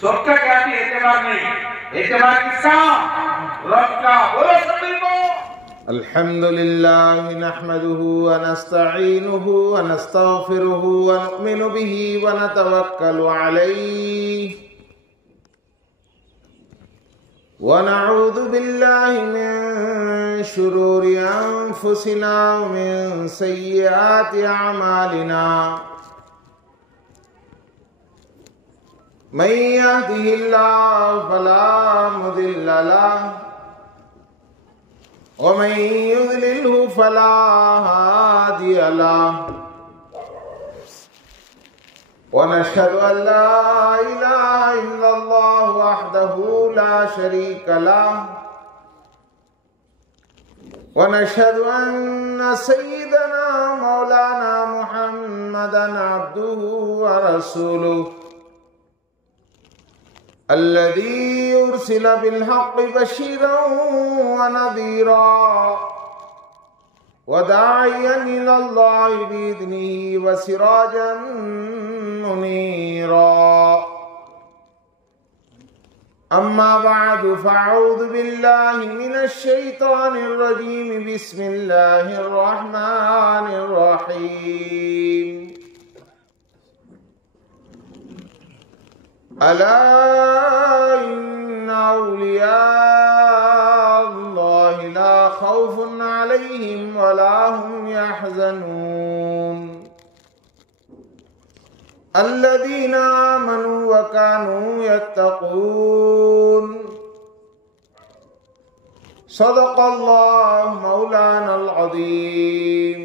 सबका क्या भी एतबार नहीं, एतबार किसका? रब का। बोलो सभी को अल्हम्दुलिल्लाह नहमदुहु व नस्तईनुहु व नस्तगफिरुहु व नुमिनु बिही व नतवक्कलु अलैहि व नऊज़ु बिल्लाहि मिन शुरूरि अनफुसिना व मिन सय्यिआति अमालिना। मन यहदिहिल्लाहु फला मुदिल्ल लहु व मन युद्लिल्हु फला हादिय लहु व नशहदु अन ला इलाहा इल्लल्लाहु वहदहु ला शरीका लहु व नशहदु अन्न सय्यिदना मौलाना मुहम्मदन अब्दुहु व रसूलुहु अल्लज़ी उर्सिला बिल्हक़्क़ि बशीरन व नज़ीरा व दाइयन इलल्लाहि बिइज़्निही व सिराजन मुनीरा। अम्मा बअदु फ़अऊज़ु बिल्लाहि मिनश शैतानिर रजीम। बिस्मिल्लाहिर रहमानिर रहीम। अला इन्ना औलिया अल्लाहि ला खौफुन अलैहिम वला हुम यहज़नून अल्लज़ीना आमनू व कानू यत्तक़ून। सदक़ल्लाहु मौलानल अज़ीम।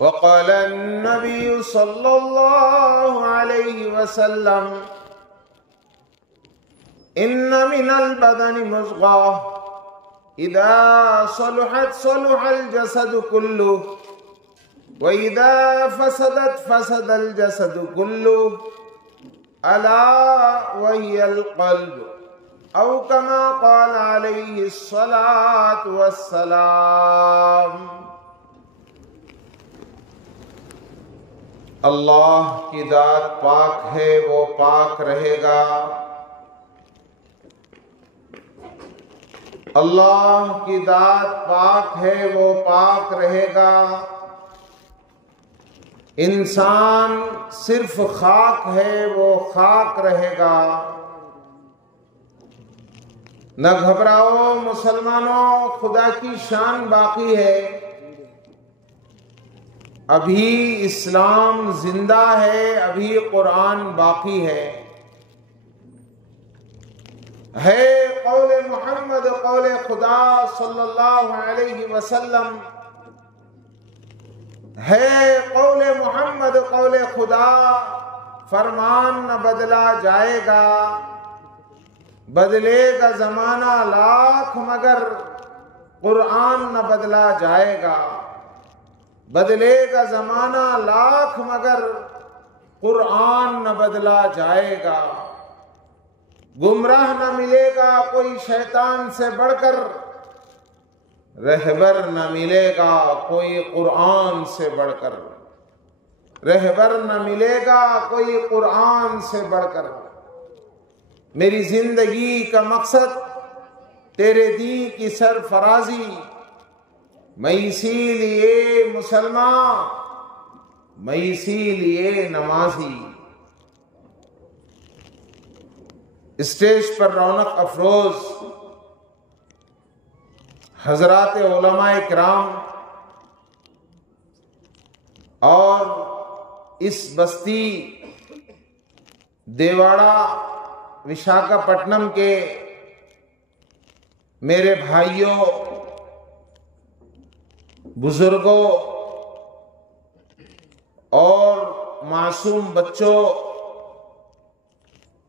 वक़ाल अन्नबी सल्लल्लाहु अलैहि वसल्लम इन्न मिनल बदनि मुज़ग़ह इज़ा सलुहत सलुहल जसदु कुल्लुहु व इज़ा फसदत फसदल जसदु कुल्लुहु अला वहियल क़ल्ब औ कमा क़ाल अलैहि स्सलातु वस्सलाम। अल्लाह की दात पाक है, वो पाक रहेगा। अल्लाह की दात पाक है, वो पाक रहेगा। इंसान सिर्फ खाक है, वो खाक रहेगा। न घबराओ मुसलमानों, खुदा की शान बाकी है। अभी इस्लाम जिंदा है, अभी कुरान बाकी है कौले मोहम्मद कौले खुदा सल्लल्लाहु अलैहि वसल्लम है कौले मोहम्मद कौले खुदा। फरमान न बदला जाएगा, बदलेगा जमाना लाख मगर कुरान न बदला जाएगा। बदलेगा जमाना लाख मगर कुरान न बदला जाएगा। गुमराह न मिलेगा कोई शैतान से बढ़कर, रहबर न मिलेगा कोई कुरान से बढ़कर। रहबर न मिलेगा कोई कुरान से बढ़कर। मेरी जिंदगी का मकसद तेरे दीन की सरफराजी। मैं इसीलिए मुसलमान, मैं इसीलिए नमाजी। स्टेज पर रौनक अफरोज हजरात उलमाए किराम और इस बस्ती देवाड़ा विशाखापट्टनम के मेरे भाइयों, बुजुर्गों और मासूम बच्चों,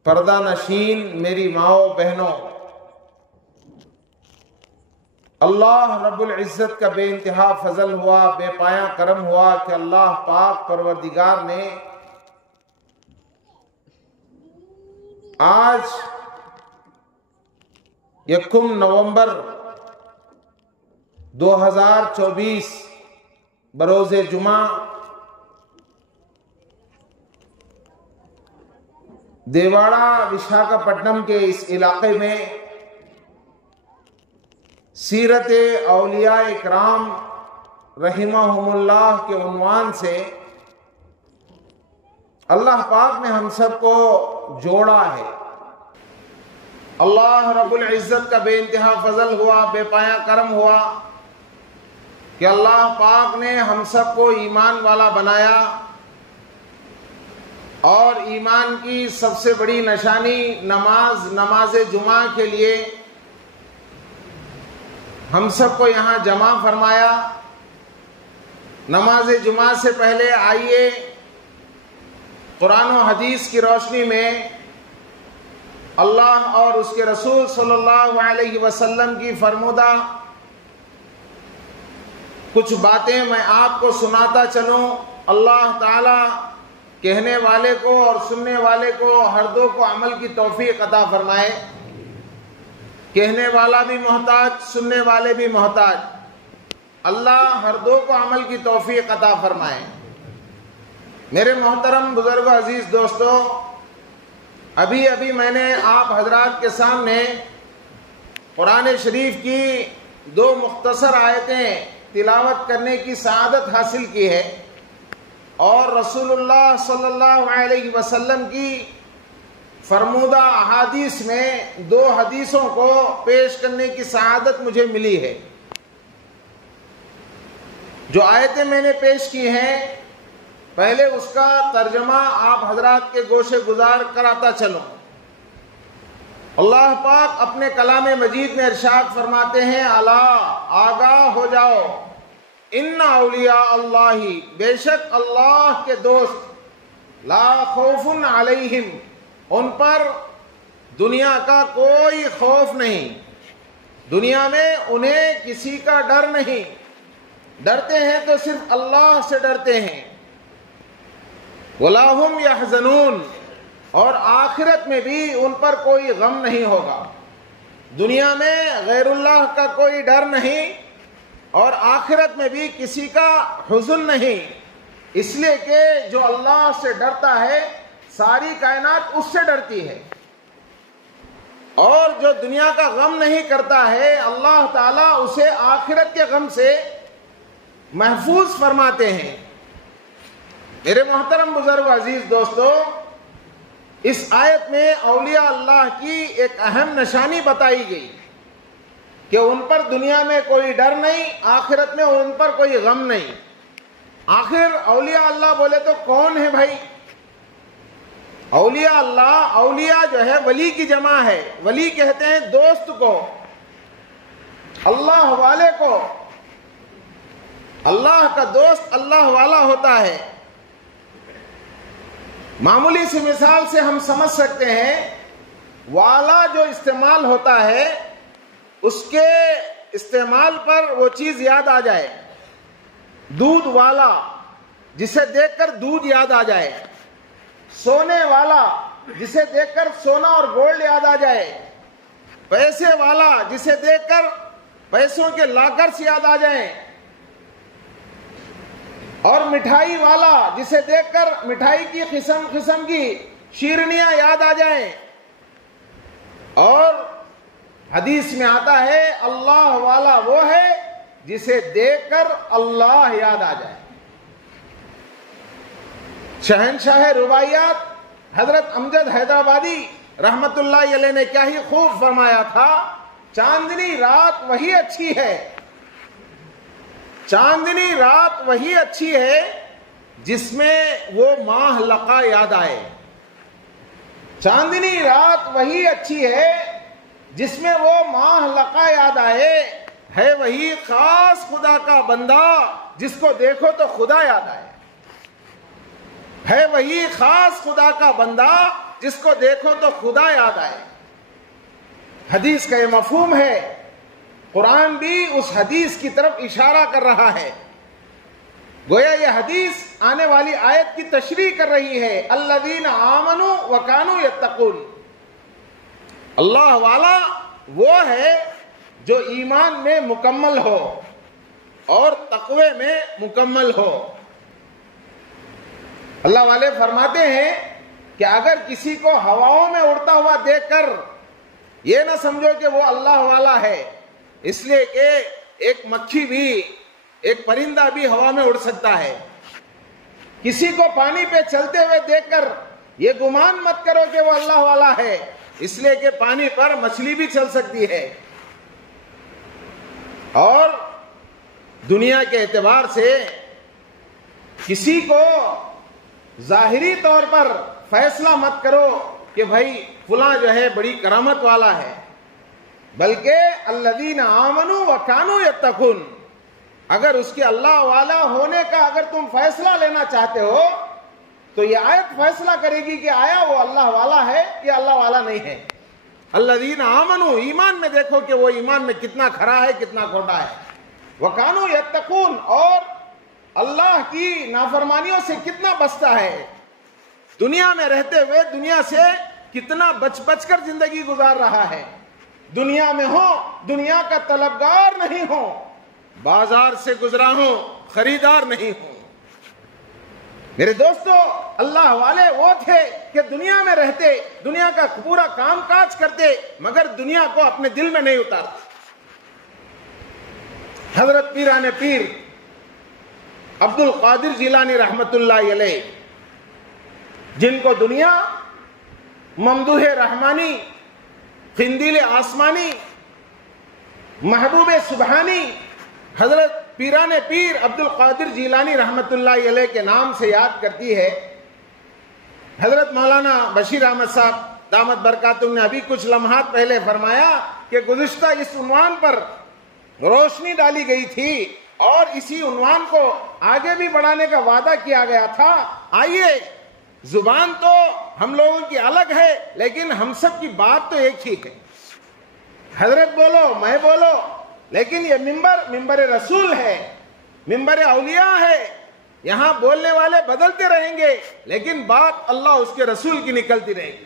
पर्दा नशीन मेरी माओ बहनों, अल्लाह रब्बुल इज़्ज़त का बेइंतहा फजल हुआ, बेपाया करम हुआ कि अल्लाह पाक परवरदिगार ने आज 1 नवंबर 2024 बरोज़े जुमा देवाड़ा विशाखापट्टनम के इस इलाके में सीरत औलिया इकराम रहिमहुमुल्लाह के उन्वान से अल्लाह पाक ने हम सबको जोड़ा है। अल्लाह रब्बुल इज़्ज़त का बेइंतहा फजल हुआ, बेपाया करम हुआ कि अल्लाह पाक ने हम सबको ईमान वाला बनाया और ईमान की सबसे बड़ी निशानी नमाज जुमा के लिए हम सबको यहाँ जमा फरमाया। नमाज जुमा से पहले आइए कुरान और हदीस की रोशनी में अल्लाह और उसके रसूल सल्लल्लाहु अलैहि वसल्लम की फरमूदा कुछ बातें मैं आपको सुनाता चलूं। अल्लाह ताला कहने वाले को और सुनने वाले को हर दो को अमल की तौफीक अता फरमाए। कहने वाला भी मोहताज, सुनने वाले भी मोहताज। अल्लाह हर दो को अमल की तौफीक अता फरमाए। मेरे मोहतरम बुजुर्ग अजीज दोस्तों, अभी अभी मैंने आप हजरात के सामने कुरान शरीफ की दो मुख्तसर आयतें तिलावत करने की सआदत हासिल की है और रसूलुल्लाह सल्लल्लाहु अलैहि वसल्लम की फरमूदा अहादीस में दो हदीसों को पेश करने की सआदत मुझे मिली है। जो आयतें मैंने पेश की हैं, पहले उसका तर्जमा आप हजरात के गोशे गुजार कराता चलूं। अल्लाह पाक अपने कलाम मजीद में इरशाद फरमाते हैं, अला आगाह हो जाओ, इन्ना औलिया अल्लाही, बेशक अल्लाह के दोस्त, ला खौफुन अलैहिम, उन पर दुनिया का कोई खौफ नहीं, दुनिया में उन्हें किसी का डर नहीं। डरते हैं तो सिर्फ अल्लाह से डरते हैं। वलाहुम यहज़नून, और आखिरत में भी उन पर कोई गम नहीं होगा। दुनिया में गैरुल्लाह का कोई डर नहीं और आखिरत में भी किसी का हुज़्न नहीं, इसलिए कि जो अल्लाह से डरता है सारी कायनात उससे डरती है। और जो दुनिया का गम नहीं करता है, अल्लाह ताला उसे आखिरत के गम से महफूज फरमाते हैं। मेरे मोहतरम बुजुर्ग अजीज दोस्तों, इस आयत में औलिया अल्लाह की एक अहम निशानी बताई गई कि उन पर दुनिया में कोई डर नहीं, आखिरत में उन पर कोई गम नहीं। आखिर औलिया अल्लाह बोले तो कौन है भाई? औलिया अल्लाह, औलिया जो है वली की जमा है। वली कहते हैं दोस्त को, अल्लाह वाले को। अल्लाह का दोस्त अल्लाह वाला होता है। मामूली सी मिसाल से हम समझ सकते हैं, वाला जो इस्तेमाल होता है उसके इस्तेमाल पर वो चीज याद आ जाए। दूध वाला, जिसे देखकर दूध याद आ जाए। सोने वाला, जिसे देखकर सोना और गोल्ड याद आ जाए। पैसे वाला, जिसे देखकर पैसों के लॉकर्स याद आ जाएं। और मिठाई वाला, जिसे देखकर मिठाई की किस्म किस्म की शीरनियां याद आ जाएं। और हदीस में आता है, अल्लाह वाला वो है जिसे देखकर अल्लाह याद आ जाए। शहनशाह रुबाइयात हजरत अमजद हैदराबादी रहमतुल्लाह अलैह ने क्या ही खूब फरमाया था, चांदनी रात वही अच्छी है, चांदनी रात वही अच्छी है जिसमें वो माह लका याद आए। चांदनी रात वही अच्छी है जिसमें वो माह लका याद आए। है वही खास खुदा का बंदा जिसको देखो तो खुदा याद आए। है वही खास खुदा का बंदा जिसको देखो तो खुदा याद आए। हदीस का ये मफहूम है। कुरान भी उस हदीस की तरफ इशारा कर रहा है। गोया ये हदीस आने वाली आयत की तशरीह कर रही है, अल्लज़ीना आमनू व कानू यत्तकून। अल्लाह वाला वो है जो ईमान में मुकम्मल हो और तक़वे में मुकम्मल हो। अल्लाह वाले फरमाते हैं, कि अगर किसी को हवाओं में उड़ता हुआ देखकर ये ना समझो कि वो अल्लाह वाला है, इसलिए कि एक मक्खी भी, एक परिंदा भी हवा में उड़ सकता है। किसी को पानी पे चलते हुए देखकर ये गुमान मत करो कि वो अल्लाह वाला है, इसलिए कि पानी पर मछली भी चल सकती है। और दुनिया के एतबार से किसी को जाहिरी तौर पर फैसला मत करो कि भाई फुला जो है बड़ी करामत वाला है, बल्कि अल्लज़ीना आमनू व कानू यत्तकून, अगर उसके अल्लाह वाला होने का अगर तुम फैसला लेना चाहते हो तो ये आयत फैसला करेगी कि आया वो अल्लाह वाला है या अल्लाह वाला नहीं है। अल्लज़ीना आमनू, ईमान में देखो कि वो ईमान में कितना खरा है, कितना खोटा है। व कानू यत्तकून, और अल्लाह की नाफरमानियों से कितना बचता है, दुनिया में रहते हुए दुनिया से कितना बच बचकर जिंदगी गुजार रहा है। दुनिया में हो, दुनिया का तलबगार नहीं हो, बाजार से गुजरा हो, खरीदार नहीं हो। मेरे दोस्तों, अल्लाह वाले वो थे कि दुनिया में रहते, दुनिया का पूरा काम काज करते, मगर दुनिया को अपने दिल में नहीं उतारते। हजरत पीराने पीर अब्दुल कादिर जिलानी रहमतुल्लाह अलैह, जिनको दुनिया ममदूह रहमानी, खिंदिल आसमानी, महबूब सुबहानी हजरत पीराने पीर अब्दुल कादिर जिलानी रहमतुल्लाह अलैह के नाम से याद करती है। हजरत मौलाना बशीर अहमद साहब दामत बरकातुहू ने अभी कुछ लम्हात पहले फरमाया कि गुज़िश्ता इस उन्वान पर रोशनी डाली गई थी और इसी उन्वान को आगे भी बढ़ाने का वादा किया गया था। आइए, जुबान तो हम लोगों की अलग है, लेकिन हम सब की बात तो एक ही है। हजरत बोलो, मैं बोलो, लेकिन ये मिंबर रसूल है, मिंबर औलिया है। यहां बोलने वाले बदलते रहेंगे, लेकिन बात अल्लाह उसके रसूल की निकलती रहेगी।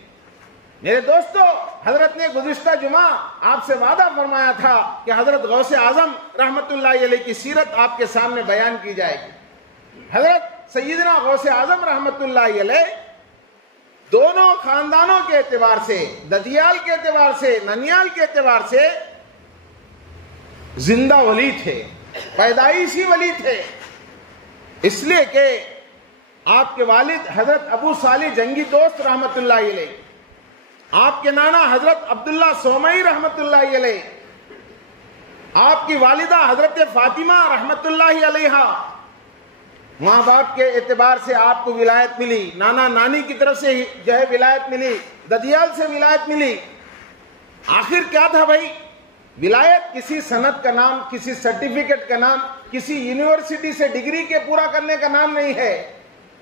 मेरे दोस्तों, हजरत ने गुज़िश्ता जुमा आपसे वादा फरमाया था कि हजरत गौसे आजम रहमतुल्लाह अलैह की सीरत आपके सामने बयान की जाएगी। हजरत सैयदना गौसे आजम रहमतुल्लाह अलैह दोनों खानदानों के एतबार से, ददियाल के एतबार से, ननियाल के एतबार से जिंदा वली थे, पैदाइशी वली थे। इसलिए कि आपके वालिद हजरत अबू सालिह जंगी दोस्त रहमतुल्लाह अलैह, आपके नाना हजरत अब्दुल्ला सोमई रहमतुल्लाह अलैह, आपकी वालिदा हजरत फातिमा रहमतुल्लाह अलैहा, माँ बाप के एतबार से आपको विलायत मिली, नाना नानी की तरफ से जो है विलायत मिली, ददियाल से विलायत मिली। आखिर क्या था भाई? विलायत किसी सनद का नाम, किसी सर्टिफिकेट का नाम, किसी यूनिवर्सिटी से डिग्री के पूरा करने का नाम नहीं है।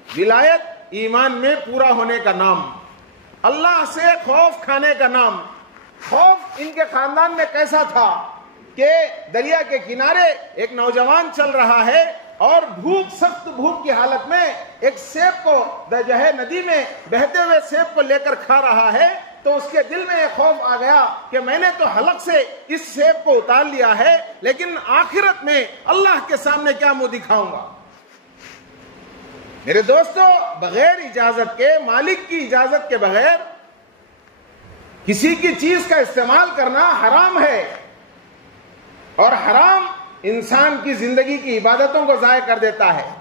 विलायत ईमान में पूरा होने का नाम, अल्लाह से खौफ खाने का नाम। खौफ इनके खानदान में कैसा था कि दरिया के किनारे एक नौजवान चल रहा है और भूख, सख्त भूख की हालत में एक सेब को जो है नदी में बहते हुए सेब को लेकर खा रहा है, तो उसके दिल में एक खौफ आ गया कि मैंने तो हलक से इस सेब को उतार लिया है, लेकिन आखिरत में अल्लाह के सामने क्या मुंह दिखाऊंगा। मेरे दोस्तों, बगैर इजाजत के, मालिक की इजाजत के बगैर किसी की चीज का इस्तेमाल करना हराम है, और हराम इंसान की जिंदगी की इबादतों को जाया कर देता है।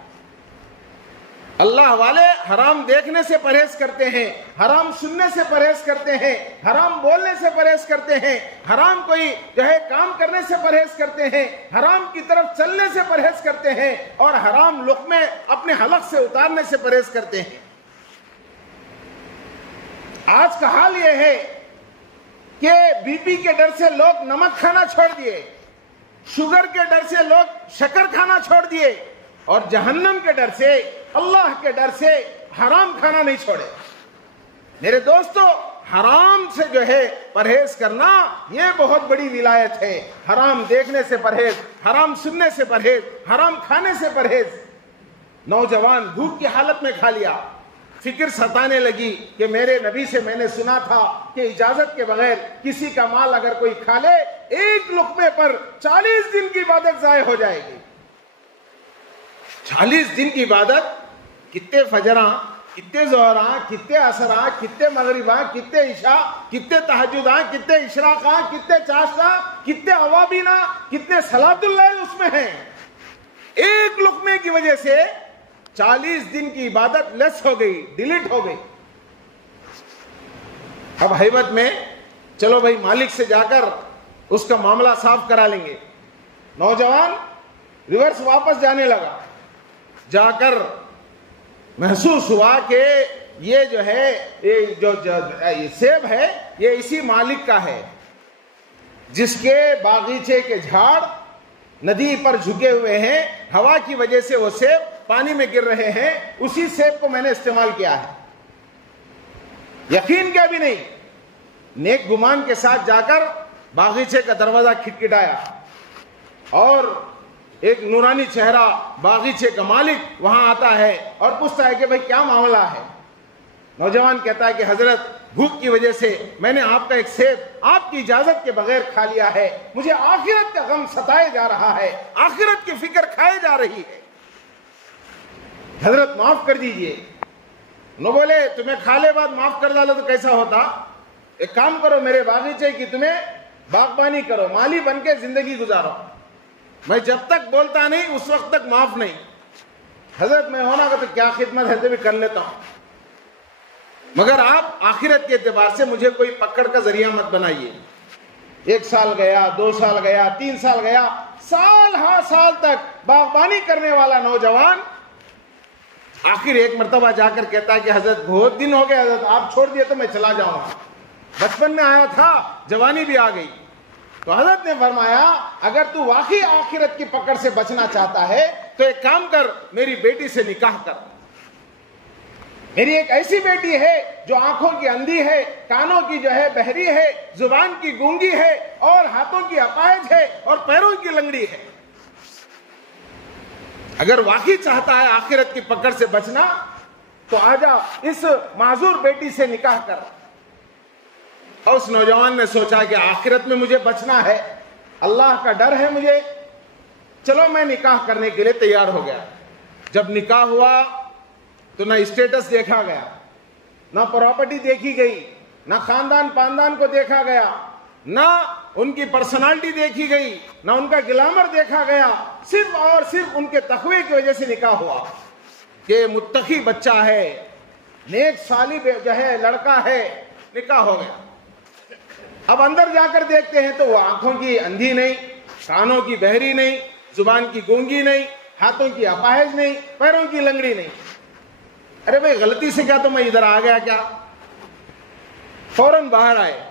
अल्लाह वाले हराम देखने से परहेज करते हैं, हराम सुनने से परहेज करते हैं, हराम बोलने से परहेज करते हैं, हराम कोई जो है काम करने से परहेज करते हैं, हराम की तरफ चलने से परहेज करते हैं, और हराम लुक़्मे अपने हलक से उतारने से परहेज करते हैं। आज का हाल यह है कि बीपी के डर से लोग नमक खाना छोड़ दिए, शुगर के डर से लोग शक्कर खाना छोड़ दिए, और जहन्नम के डर से, अल्लाह के डर से हराम खाना नहीं छोड़े। मेरे दोस्तों, हराम से जो है परहेज करना यह बहुत बड़ी विलायत है। हराम देखने से परहेज, हराम सुनने से परहेज, हराम खाने से परहेज। नौजवान भूख की हालत में खा लिया, फिक्र सताने लगी कि मेरे नबी से मैंने सुना था कि इजाजत के बगैर किसी का माल अगर कोई खा ले, एक लुक़मे पर 40 दिन की इबादत जाये हो जाएगी। 40 दिन की इबादत, कितने फजरा, कितने जोहरा, कितने असरा, कितने मगरिबा, कितने इशा, कितने तहज्जुदा, कितने इशराका, कितने चाशा, कितने अवाबीना, कितने सलातुल लैल उसमें हैं। एक लुकमे की वजह से 40 दिन की इबादत लेस हो गई, डिलीट हो गई। अब हैबत में चलो भाई मालिक से जाकर उसका मामला साफ करा लेंगे। नौजवान रिवर्स वापस जाने लगा। जाकर महसूस हुआ कि ये जो है, ये जो सेब है ये इसी मालिक का है जिसके बागीचे के झाड़ नदी पर झुके हुए हैं, हवा की वजह से वो सेब पानी में गिर रहे हैं, उसी सेब को मैंने इस्तेमाल किया है। यकीन क्या भी नहीं, नेक गुमान के साथ जाकर बागीचे का दरवाजा खटखटाया और एक नूरानी चेहरा बागीचे का मालिक वहां आता है और पूछता है कि भाई क्या मामला है। नौजवान कहता है कि हजरत भूख की वजह से मैंने आपका एक सेब आपकी इजाजत के बगैर खा लिया है, मुझे आखिरत का गम सताए जा रहा है, आखिरत की फिक्र खाए जा रही है, हजरत माफ कर दीजिए। नो बोले तुम्हें खाले बाद माफ कर डालो तो कैसा होता, एक काम करो मेरे बागीचे की तुम्हें बागबानी करो, माली बन के जिंदगी गुजारो, मैं जब तक बोलता नहीं उस वक्त तक माफ नहीं। हजरत मैं होना का तो क्या खिदमत है तो भी कर लेता हूं, मगर आप आखिरत के एतबार से मुझे कोई पकड़ का जरिया मत बनाइए। 1 साल गया, 2 साल गया, 3 साल गया, साल हाँ साल तक बागबानी करने वाला नौजवान आखिर एक मर्तबा जाकर कहता है कि हजरत बहुत दिन हो गए, हजरत आप छोड़ दिए तो मैं चला जाऊंगा, बचपन में आया था, जवानी भी आ गई। तो हजरत ने फरमाया अगर तू वाकई आखिरत की पकड़ से बचना चाहता है तो एक काम कर, मेरी बेटी से निकाह कर। मेरी एक ऐसी बेटी है जो आंखों की अंधी है, कानों की जो है बहरी है, जुबान की गूंगी है और हाथों की अपाहिज है और पैरों की लंगड़ी है। अगर वाकई चाहता है आखिरत की पकड़ से बचना तो आजा इस माजूर बेटी से निकाह कर। और उस नौजवान ने सोचा कि आखिरत में मुझे बचना है, अल्लाह का डर है मुझे, चलो मैं निकाह करने के लिए तैयार हो गया। जब निकाह हुआ तो ना स्टेटस देखा गया, ना प्रॉपर्टी देखी गई, ना खानदान पानदान को देखा गया, ना उनकी पर्सनालिटी देखी गई, ना उनका ग्लैमर देखा गया, सिर्फ और सिर्फ उनके तकवे की वजह से निकाह हुआ कि मुत्तकी बच्चा है, नेक सालिह जो है लड़का है, निकाह हो गया। अब अंदर जाकर देखते हैं तो वो आंखों की अंधी नहीं, कानों की बहरी नहीं, जुबान की गूंगी नहीं, हाथों की अपाहिज नहीं, पैरों की लंगड़ी नहीं। अरे भाई गलती से क्या तो मैं इधर आ गया क्या? फौरन बाहर आए।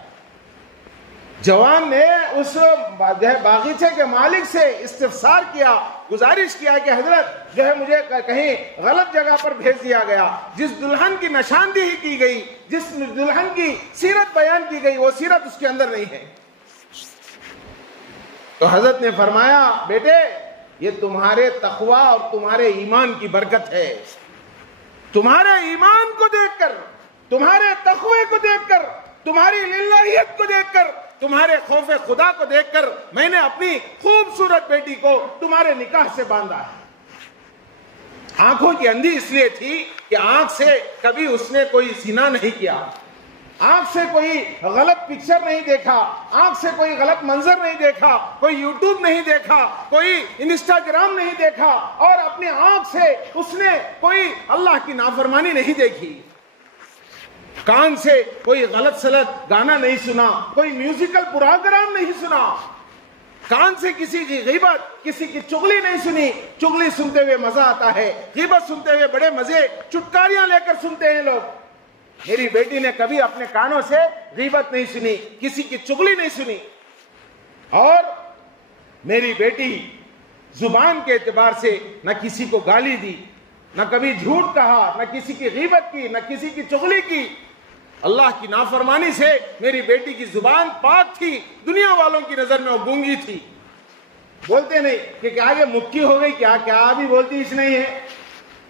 जवान ने उस बागीचे के मालिक से इस्तिफसार किया, गुजारिश किया कि हजरत जो है मुझे कहीं गलत जगह पर भेज दिया गया, जिस दुल्हन की निशानदेही की गई, जिस दुल्हन की सीरत बयान की गई वो सीरत उसके अंदर नहीं है। तो हजरत ने फरमाया बेटे ये तुम्हारे तकवा और तुम्हारे ईमान की बरकत है, तुम्हारे ईमान को देखकर, तुम्हारे तकवे को देखकर, तुम्हारी लिल्लाहियत को देखकर, तुम्हारे खौफ खुदा को देखकर मैंने अपनी खूबसूरत बेटी को तुम्हारे निकाह से बांधा है। आंखों की अंधी इसलिए थी कि आंख से कभी उसने कोई ज़िना नहीं किया, आंख से कोई गलत पिक्चर नहीं देखा, आंख से कोई गलत मंजर नहीं देखा, कोई यूट्यूब नहीं देखा, कोई इंस्टाग्राम नहीं देखा और अपनी आंख से उसने कोई अल्लाह की नाफरमानी नहीं देखी। कान से कोई गलत सलत गाना नहीं सुना, कोई म्यूजिकल प्रोग्राम नहीं सुना, कान से किसी की गीबत, किसी की चुगली नहीं सुनी। चुगली सुनते हुए मजा आता है, गीबत सुनते हुए बड़े मजे, चुटकारियां लेकर सुनते हैं लोग। मेरी बेटी ने कभी अपने कानों से गीबत नहीं सुनी, किसी की चुगली नहीं सुनी और मेरी बेटी जुबान के एतबार से न किसी को गाली दी, न कभी झूठ कहा, न किसी की गीबत की, न किसी की चुगली की। अल्लाह की नाफरमानी से मेरी बेटी की जुबान पाक थी, दुनिया वालों की नजर में वो गूंगी थी। बोलते नहीं कि क्या ये मुक्की हो गई, क्या क्या भी बोलती इस नहीं है।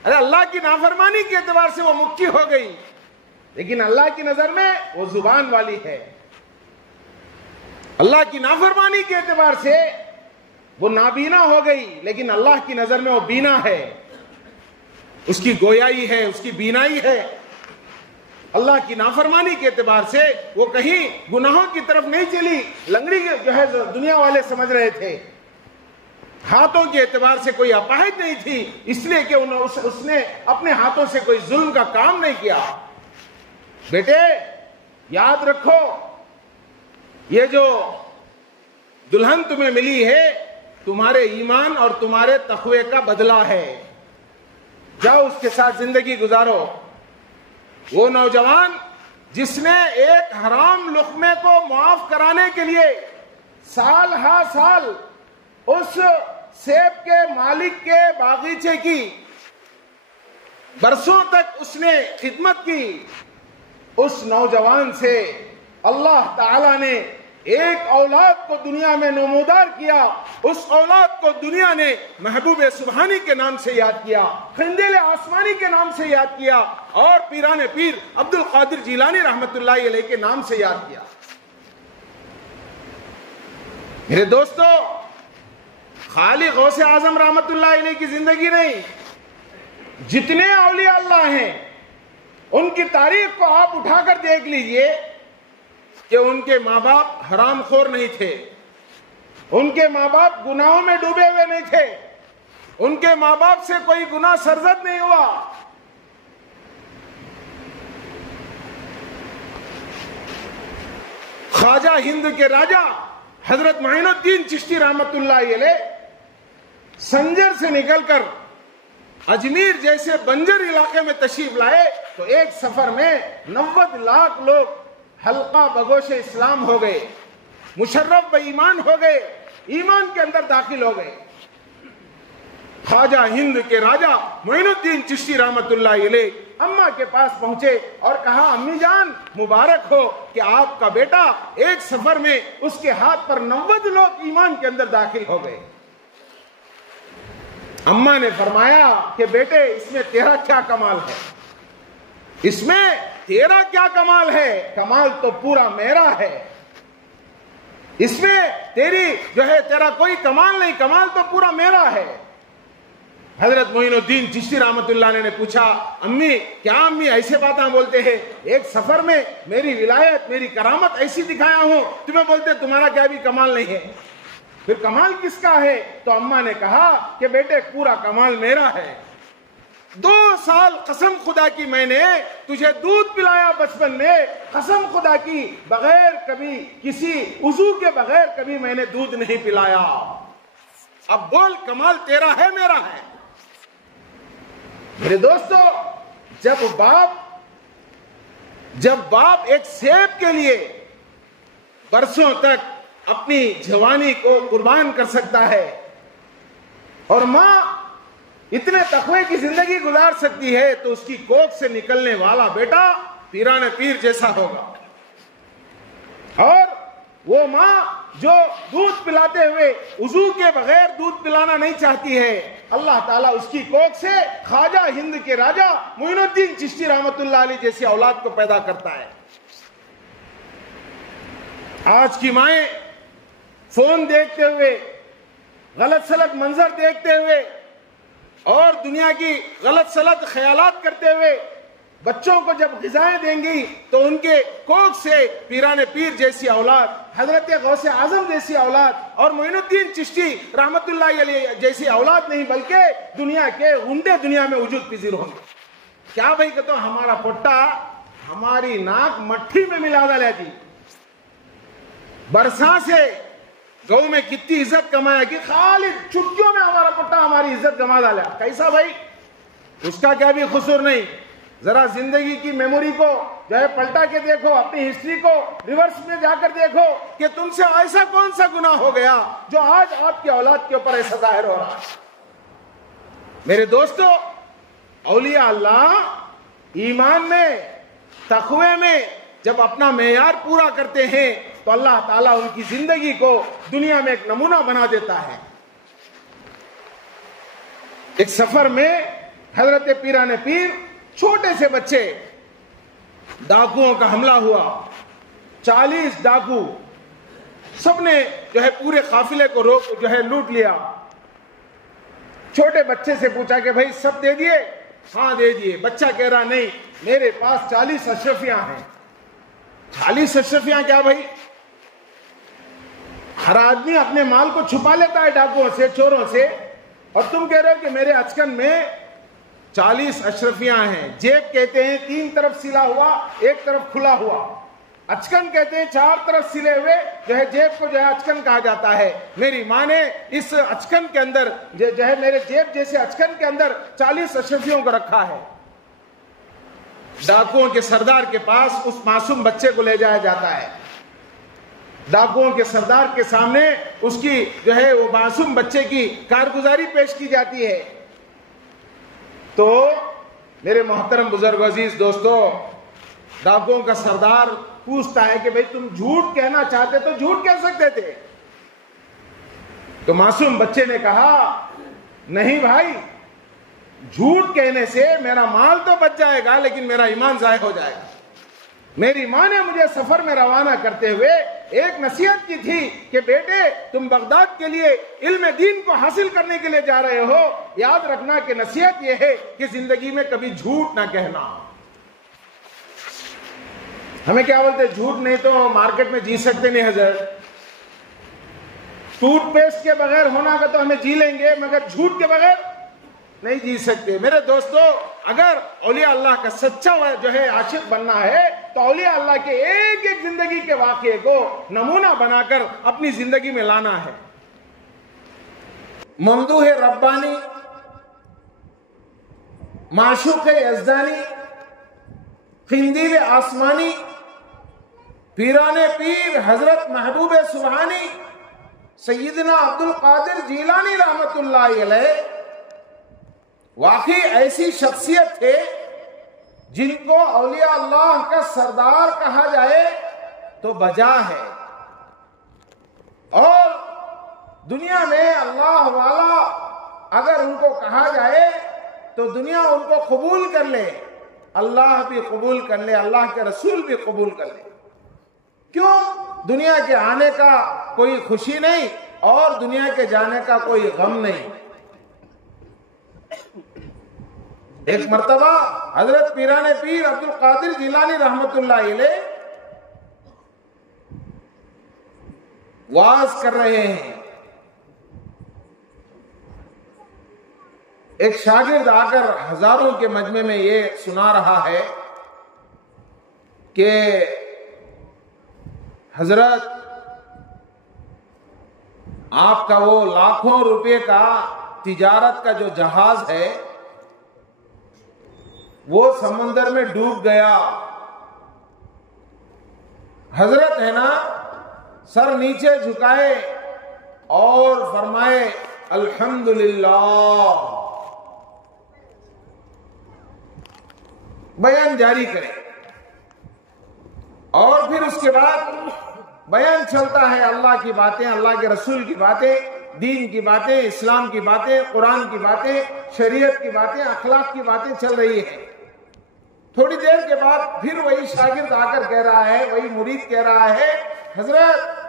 अरे अल्लाह की नाफरमानी के एतबार से वो मुक्की हो गई, लेकिन अल्लाह की नजर में वो जुबान वाली है। अल्लाह की नाफरमानी के एतबार से वो नाबीना हो गई, लेकिन अल्लाह की नजर में वो बीना है। उसकी गोयाई है, उसकी बीनाई है। अल्लाह की नाफरमानी के एतबार से वो कहीं गुनाहों की तरफ नहीं चली। लंगड़ी जो है दुनिया वाले समझ रहे थे। हाथों के एतबार से कोई अपाहिज नहीं थी, इसलिए कि उसने अपने हाथों से कोई जुल्म का काम नहीं किया। बेटे याद रखो, ये जो दुल्हन तुम्हें मिली है तुम्हारे ईमान और तुम्हारे तक़वे का बदला है। जाओ उसके साथ जिंदगी गुजारो। वो नौजवान जिसने एक हराम लुक़मे को माफ कराने के लिए साल हा साल उस सेब के मालिक के बागीचे की बरसों तक उसने खिदमत की, उस नौजवान से अल्लाह ताला ने एक औलाद को दुनिया में नमूदार किया। उस औलाद को दुनिया ने महबूब सुबहानी के नाम से याद किया, खंदेल आसमानी के नाम से याद किया और पीराने पीर अब्दुल कादिर जिलानी रहमतुल्लाह अलैह के नाम से याद किया। मेरे दोस्तों, खाली गौसे आजम रहमतुल्लाह अलैह की जिंदगी नहीं, जितने औलिया अल्लाह हैं उनकी तारीख को आप उठाकर देख लीजिए कि उनके माँ बाप हरामखोर नहीं थे, उनके माँ बाप गुनाहों में डूबे हुए नहीं थे, उनके माँ बाप से कोई गुनाह सरजद नहीं हुआ। ख्वाजा हिंद के राजा हजरत मोइनुद्दीन चिश्ती रहमतुल्लाह अलैह संजर से निकलकर अजमेर जैसे बंजर इलाके में तशरीफ लाए तो एक सफर में 90 लाख लोग हल्का बगोशे इस्लाम हो गए, मुशर्रफ बेईमान हो गए, ईमान के अंदर दाखिल हो गए। ख्वाजा हिंद के राजा मोइनुद्दीन चिश्ती रहमतुल्लाह अलैह अम्मा के पास पहुंचे और कहा, अम्मी जान मुबारक हो कि आपका बेटा एक सफर में उसके हाथ पर 90 लोग ईमान के अंदर दाखिल हो गए। अम्मा ने फरमाया कि बेटे इसमें तेरा क्या कमाल है, इसमें तेरा क्या कमाल है, कमाल तो पूरा मेरा है, इसमें तेरी जो है तेरा कोई कमाल नहीं, कमाल तो पूरा मेरा है। हजरत मोइनुद्दीन चिश्ती रहमतुल्लाह अलैह ने पूछा, अम्मी क्या अम्मी ऐसे बातें बोलते हैं, एक सफर में मेरी विलायत मेरी करामत ऐसी दिखाया हूं, तुम्हें बोलते तुम्हारा क्या भी कमाल नहीं है, फिर कमाल किसका है? तो अम्मा ने कहा कि बेटे पूरा कमाल मेरा है। 2 साल कसम खुदा की मैंने तुझे दूध पिलाया बचपन में, कसम खुदा की बगैर कभी किसी उजू के बगैर कभी मैंने दूध नहीं पिलाया। अब बोल कमाल तेरा है मेरा है? मेरे दोस्तों, जब बाप एक सेब के लिए बरसों तक अपनी जवानी को कुर्बान कर सकता है और मां इतने तकवे की जिंदगी गुजार सकती है, तो उसकी कोख से निकलने वाला बेटा पीराने पीर जैसा होगा। और वो मां जो दूध पिलाते हुए उजू के बगैर दूध पिलाना नहीं चाहती है, अल्लाह ताला उसकी कोख से ख्वाजा हिंद के राजा मोइनुद्दीन चिश्ती रहमतुल्लाह अलैह जैसी औलाद को पैदा करता है। आज की माएं फोन देखते हुए, गलत सलत मंजर देखते हुए और दुनिया की गलत सलत ख्यालात करते हुए बच्चों को जब ग़िज़ाएं देंगी तो उनके कोख से पीराने पीर जैसी औलाद, हजरत गौसे आजम जैसी औलाद और मोइनुद्दीन चिश्ती रहमतुल्लाह अलैह जैसी औलाद नहीं बल्कि दुनिया के गुंडे दुनिया में वजूद पजीर होंगे। क्या भाई कहते हो, हमारा पोट्टा हमारी नाक मट्ठी में मिला डाला जी, बरसा से गौ में कितनी इज्जत कमाया कि खाली चुटकियों में हमारा पुट्टा हमारी इज्जत गंवा डाला। कैसा भाई, उसका क्या भी कसूर नहीं। जरा जिंदगी की मेमोरी को जो है पलटा के देखो, अपनी हिस्ट्री को रिवर्स में जाकर देखो कि तुमसे ऐसा कौन सा गुनाह हो गया जो आज आपकी औलाद के ऊपर ऐसा जाहिर हो रहा है। मेरे दोस्तों, औलिया अल्लाह ईमान में तकवे में जब अपना मेयार पूरा करते हैं तो अल्लाह ताला उनकी जिंदगी को दुनिया में एक नमूना बना देता है। एक सफर में हजरत पीराने पीर छोटे से बच्चे, डाकुओं का हमला हुआ, 40 डाकू सबने जो है पूरे काफिले को लूट लिया। छोटे बच्चे से पूछा कि भाई सब दे दिए? हाँ दे दिए। बच्चा कह रहा नहीं, मेरे पास 40 अशरफियां हैं। 40 अशरफियां क्या भाई? हर आदमी अपने माल को छुपा लेता है डाकुओं से, चोरों से, और तुम कह रहे हो कि मेरे अचकन में 40 अशरफियां हैं। जेब कहते हैं 3 तरफ सिला हुआ, 1 तरफ खुला हुआ। अचकन कहते हैं 4 तरफ सिले हुए, जो है जेब को जो है अचकन कहा जाता है। मेरी माँ ने इस अचकन के अंदर जो है मेरे जेब जैसे अचकन के अंदर 40 अशरफियों को रखा है। डाकुओं के सरदार के पास उस मासूम बच्चे को ले जाया जाता है। डाकुओं के सरदार के सामने उसकी जो है वो मासूम बच्चे की कारगुजारी पेश की जाती है। तो मेरे मोहतरम बुजुर्ग अजीज दोस्तों, डाकुओं का सरदार पूछता है कि भाई तुम झूठ कहना चाहते तो झूठ कह सकते थे। तो मासूम बच्चे ने कहा, नहीं भाई, झूठ कहने से मेरा माल तो बच जाएगा लेकिन मेरा ईमान जाया हो जाएगा। मेरी माँ ने मुझे सफर में रवाना करते हुए एक नसीहत की थी कि बेटे तुम बगदाद के लिए इल्म दीन को हासिल करने के लिए जा रहे हो, याद रखना कि नसीहत यह है कि जिंदगी में कभी झूठ ना कहना। हमें क्या बोलते, झूठ नहीं तो मार्केट में जी सकते नहीं हजरत। टूथपेस्ट के बगैर होना का तो हमें जी लेंगे, मगर झूठ के बगैर नहीं जी सकते। मेरे दोस्तों, अगर औलिया अल्लाह का सच्चा जो है आशिक बनना है तो औलिया अल्लाह के एक एक जिंदगी के वाक़े को नमूना बनाकर अपनी जिंदगी में लाना है। ममदूह रब्बानी, माशूक यज़दानी, खिंदीर आसमानी, पीराने पीर हजरत महबूब सुबहानी सैयदना अब्दुल कादिर जीलानी रहमतुल्लाह अलैह वाकई ऐसी शख्सियत थे जिनको औलिया अल्लाह का सरदार कहा जाए तो बजा है। और दुनिया में अल्लाह वाला अगर उनको कहा जाए तो दुनिया उनको कबूल कर ले, अल्लाह भी कबूल कर ले, अल्लाह के रसूल भी कबूल कर ले। क्यों? दुनिया के आने का कोई खुशी नहीं और दुनिया के जाने का कोई गम नहीं। एक मर्तबा हजरत पीराने पीर अब्दुल कादिर जिलानी रहमतुल्लाह अलैह वाज कर रहे हैं। एक शागिर्द आकर हजारों के मजमे में ये सुना रहा है कि हजरत आपका वो लाखों रुपए का तिजारत का जो जहाज है वो समंदर में डूब गया। हजरत है ना सर नीचे झुकाए और फरमाए अल्हम्दुलिल्लाह, बयान जारी करें। और फिर उसके बाद बयान चलता है अल्लाह की बातें, अल्लाह के रसूल की बातें, दीन की बातें, इस्लाम की बातें, कुरान की बातें, शरीयत की बातें, अखलाक की बातें चल रही है। थोड़ी देर के बाद फिर वही शागिर्द आकर कह रहा है, वही मुरीद कह रहा है, हजरत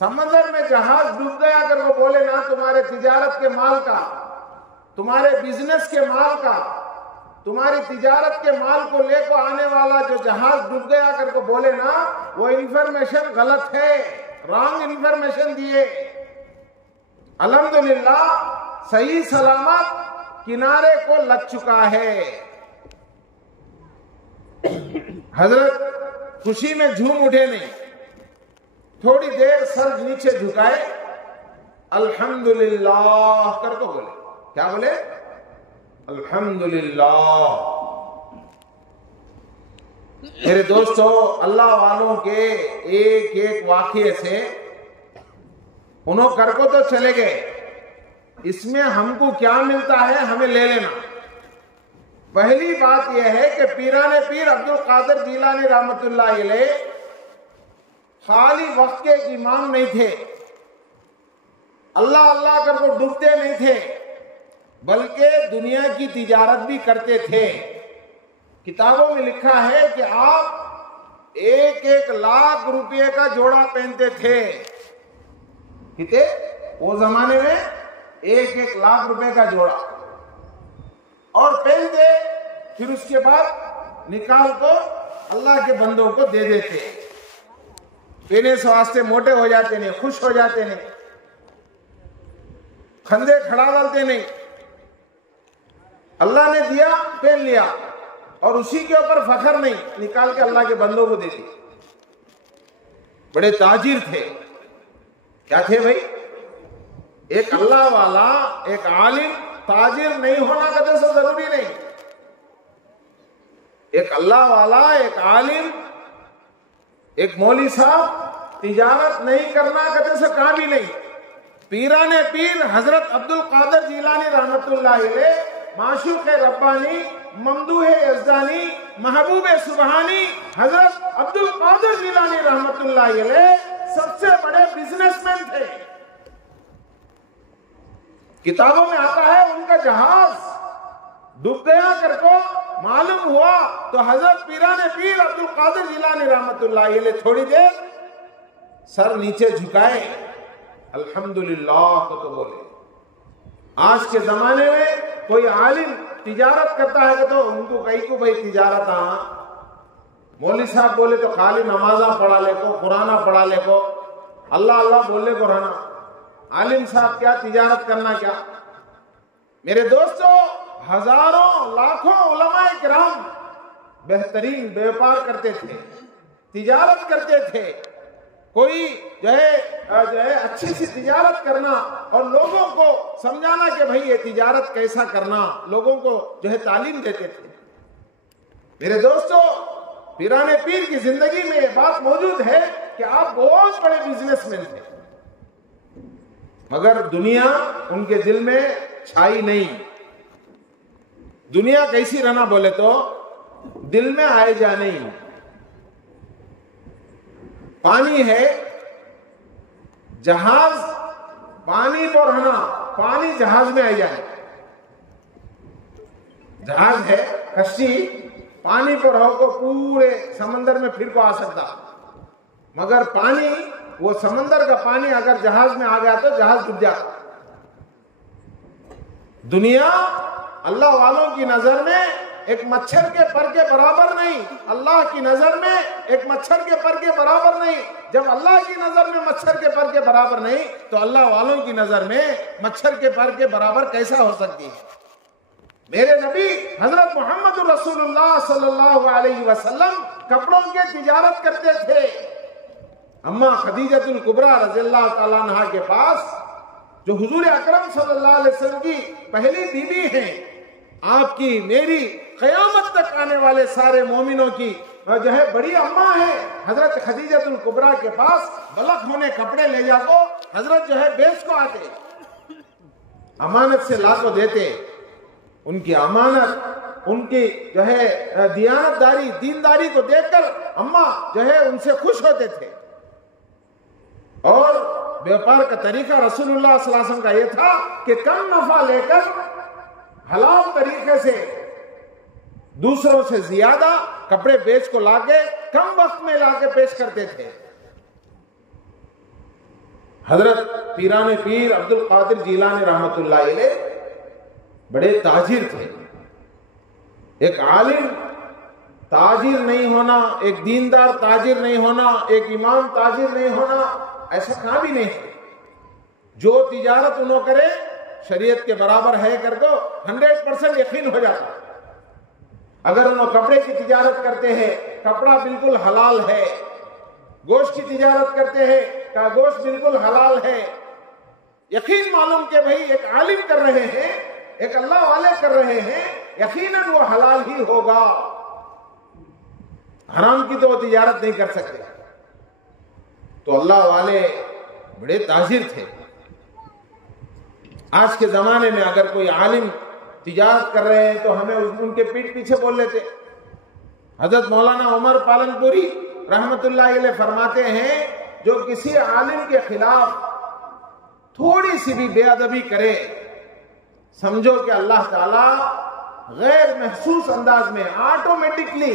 समंदर में जहाज डूब गया अगर वो बोले ना तुम्हारे तिजारत के माल का, तुम्हारे बिजनेस के माल का, तुम्हारी तिजारत के माल को लेकर आने वाला जो जहाज डूब गया अगर को बोले ना, वो इंफॉर्मेशन गलत है, रॉन्ग इंफॉर्मेशन दिए। अल्हम्दुलिल्लाह सही सलामत किनारे को लग चुका है। हजरत खुशी में झूम उठे नहीं, थोड़ी देर सर नीचे झुकाए, अल्हम्दुलिल्लाह कर को बोले। क्या बोले? अल्हम्दुलिल्लाह। मेरे दोस्तों, अल्लाह वालों के एक एक वाक़ये से उन्होंने कर को तो चले गए, इसमें हमको क्या मिलता है हमें ले लेना। पहली बात यह है कि पीराने पीर अब्दुल कादिर जीलानी रहमतुल्लाह अलैह खाली वक्त के इमाम नहीं थे, अल्लाह अल्लाह कर को डूबते नहीं थे, बल्कि दुनिया की तिजारत भी करते थे। किताबों में लिखा है कि आप 1-1 लाख रुपए का जोड़ा पहनते थे। कितने? वो जमाने में 1-1 लाख रुपए का जोड़ा। और पहन दे, फिर उसके बाद निकाल को अल्लाह के बंदों को दे देते। पहने से वास्ते मोटे हो जाते नहीं, खुश हो जाते नहीं, खंदे खड़ा डालते नहीं। अल्लाह ने दिया, पहन लिया, और उसी के ऊपर फखर नहीं, निकाल के अल्लाह के बंदों को दे दी। बड़े ताजिर थे। क्या थे भाई? एक अल्लाह वाला, एक आलिम, ताजिर नहीं होना कदर से जरूरी नहीं। एक अल्लाह वाला, एक आलिम, एक मौली साहब तिजारत नहीं करना कदर से काम ही नहीं। पीराने पीर हजरत अब्दुल कादिर जिलानी रहमतुल्लाह अलैह, माशूक रब्बानी, ममदूह यज़दानी, महबूब सुबहानी हजरत अब्दुल कादिर जिलानी रहमतुल्लाह अलैह सबसे बड़े बिजनेसमैन थे। किताबों में आता है उनका जहाज डूब गया करको मालूम हुआ तो हजरत पीराने पीर अब्दुल कादिर जिलानी रहमतुल्लाह अलैह थोड़ी देर सर नीचे झुकाए, अल्हम्दुलिल्लाह तो बोले। आज के जमाने में कोई आलिम तिजारत करता है तो उनको कहीं को भाई तिजारत, मौली साहब बोले तो खाली नमाजा पढ़ा ले को, कुराना पढ़ा ले को, अल्लाह अल्लाह बोले को रहना। आलिम साहब क्या तिजारत करना क्या? मेरे दोस्तों, हजारों लाखों उलमाए किराम बेहतरीन व्यापार करते थे, तिजारत करते थे। कोई जो है अच्छी सी तिजारत करना और लोगों को समझाना कि भाई ये तिजारत कैसा करना, लोगों को जो है तालीम देते थे। मेरे दोस्तों, पीराने पीर की जिंदगी में ये बात मौजूद है कि आप बहुत बड़े बिजनेसमैन थे, मगर दुनिया उनके दिल में छाई नहीं। दुनिया कैसी रहना बोले तो दिल में आए जा नहीं। पानी है, जहाज पानी पर रहना, पानी जहाज में आ जाए। जहाज है, कश्ती, पानी पर हो को पूरे समंदर में फिर को आ सकता, मगर पानी, वो समंदर का पानी अगर जहाज में आ गया तो जहाज डूब जाता। दुनिया अल्लाह वालों की नजर में एक मच्छर के पर के बराबर नहीं, अल्लाह की नजर में एक मच्छर के पर के बराबर नहीं। जब अल्लाह की नजर में मच्छर के पर के बराबर नहीं तो अल्लाह वालों की नजर में मच्छर के पर के बराबर कैसा हो सकती है? मेरे नबी हजरत मोहम्मद रसूलुल्लाह सल्लल्लाहु अलैहि वसल्लम कपड़ों के तिजारत करते थे। अम्मा खदीजतुल कुबरा रज़ियल्लाहु ताला अन्हा के पास, जो हुजूर अकरम सल्लल्लाहु अलैहि वसल्लम की पहली बीवी हैं, आपकी मेरी क़यामत तक आने वाले सारे मोमिनों की जो है बड़ी अम्मा है, हजरत खदीजतुल कुबरा के पास बलक होने कपड़े ले जाको हजरत जो है बेच को आते, अमानत से ला को देते। उनकी अमानत, उनकी जो है दियानतदारी, दीनदारी को देखकर अम्मा जो है उनसे खुश होते थे। और व्यापार का तरीका रसूलुल्लाह सल्लल्लाहु अलैहि वसल्लम का यह था कि कम नफा लेकर हलाल तरीके से दूसरों से ज्यादा कपड़े बेच को लाके कम वक्त में लाके पेश करते थे। हजरत पीराने पीर अब्दुल कादिर जिलानी रहमतुल्लाह अलैह बड़े ताजिर थे। एक आलिम ताजिर नहीं होना, एक दीनदार ताजिर नहीं होना, एक इमाम ताजिर नहीं होना, ऐसा काम ही नहीं है। जो तिजारत उन्होंने करे शरीयत के बराबर है कर दो, 100% यकीन हो जाता। अगर उन्होंने कपड़े की तिजारत करते हैं, कपड़ा बिल्कुल हलाल है। गोश्त की तिजारत करते हैं, का गोश्त बिल्कुल हलाल है। यकीन मालूम के भाई एक आलिम कर रहे हैं, एक अल्लाह वाले कर रहे हैं, यकीनन वो हलाल ही होगा। हराम की तो वो तिजारत नहीं कर सकते। तो अल्लाह वाले बड़े ताजिर थे। आज के जमाने में अगर कोई आलिम तिजारत कर रहे हैं तो हमें उनके पीठ पीछे बोल लेते। हजरत मौलाना उमर पालनपुरी रहमतुल्लाह अलैह फरमाते हैं, जो किसी आलिम के खिलाफ थोड़ी सी भी बेअदबी करे, समझो कि अल्लाह ताला गैर महसूस अंदाज में ऑटोमेटिकली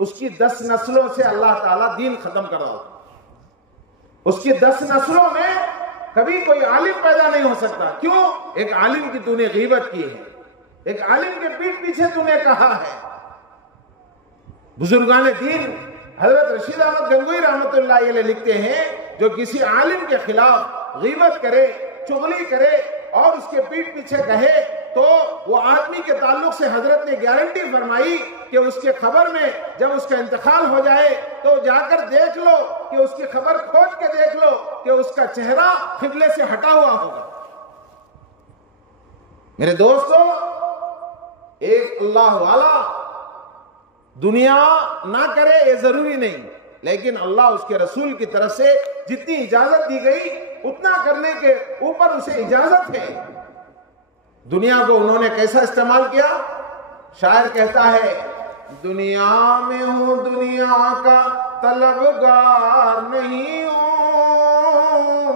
उसकी 10 नस्लों से अल्लाह ताला दीन खत्म कर रहा होता। उसकी 10 नस्लों में कभी कोई आलिम पैदा नहीं हो सकता। क्यों? एक आलिम की तूने गीबत की है, एक आलिम के पीठ पीछे तूने कहा है। बुजुर्गान दीन हजरत रशीद अहमद गंगोई रहमतुल्लाह अलैह लिखते हैं, जो किसी आलिम के खिलाफ गीबत करे, चुगली करे और उसके पीठ पीछे कहे, तो वो आदमी के ताल्लुक से हजरत ने गारंटी फरमाई कि उसके खबर में जब उसका इंतकाल हो जाए तो जाकर देख लो कि उसकी खबर खोज के देख लो कि उसका चेहरा किबले से हटा हुआ होगा। मेरे दोस्तों, एक अल्लाह वाला दुनिया ना करे ये जरूरी नहीं, लेकिन अल्लाह उसके रसूल की तरफ से जितनी इजाजत दी गई उतना करने के ऊपर उसे इजाजत है। दुनिया को उन्होंने कैसा इस्तेमाल किया? शायर कहता है, दुनिया में हूं दुनिया का तलबगार नहीं हूं,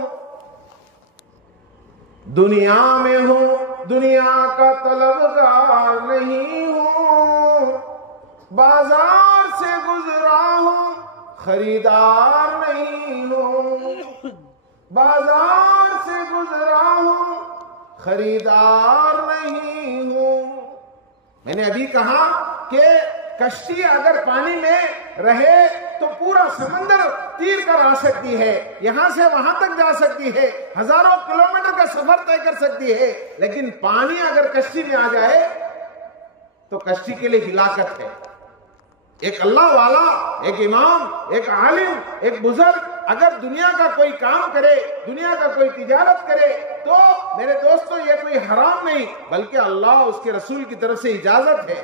दुनिया में हूं दुनिया का तलबगार नहीं हूं, बाजार से गुजरा हूं खरीदार नहीं हूं, बाजार से गुजरा हूं खरीदार नहीं हूं। मैंने अभी कहा कि कश्ती अगर पानी में रहे तो पूरा समंदर तीर कर आ सकती है, यहां से वहां तक जा सकती है, हजारों किलोमीटर का सफर तय कर सकती है, लेकिन पानी अगर कश्ती में आ जाए तो कश्ती के लिए हिलाकत है। एक अल्लाह वाला, एक इमाम, एक आलिम, एक बुजुर्ग अगर दुनिया का कोई काम करे, दुनिया का कोई तिजारत करे, तो मेरे दोस्तों ये कोई हराम नहीं, बल्कि अल्लाह उसके रसूल की तरफ से इजाजत है,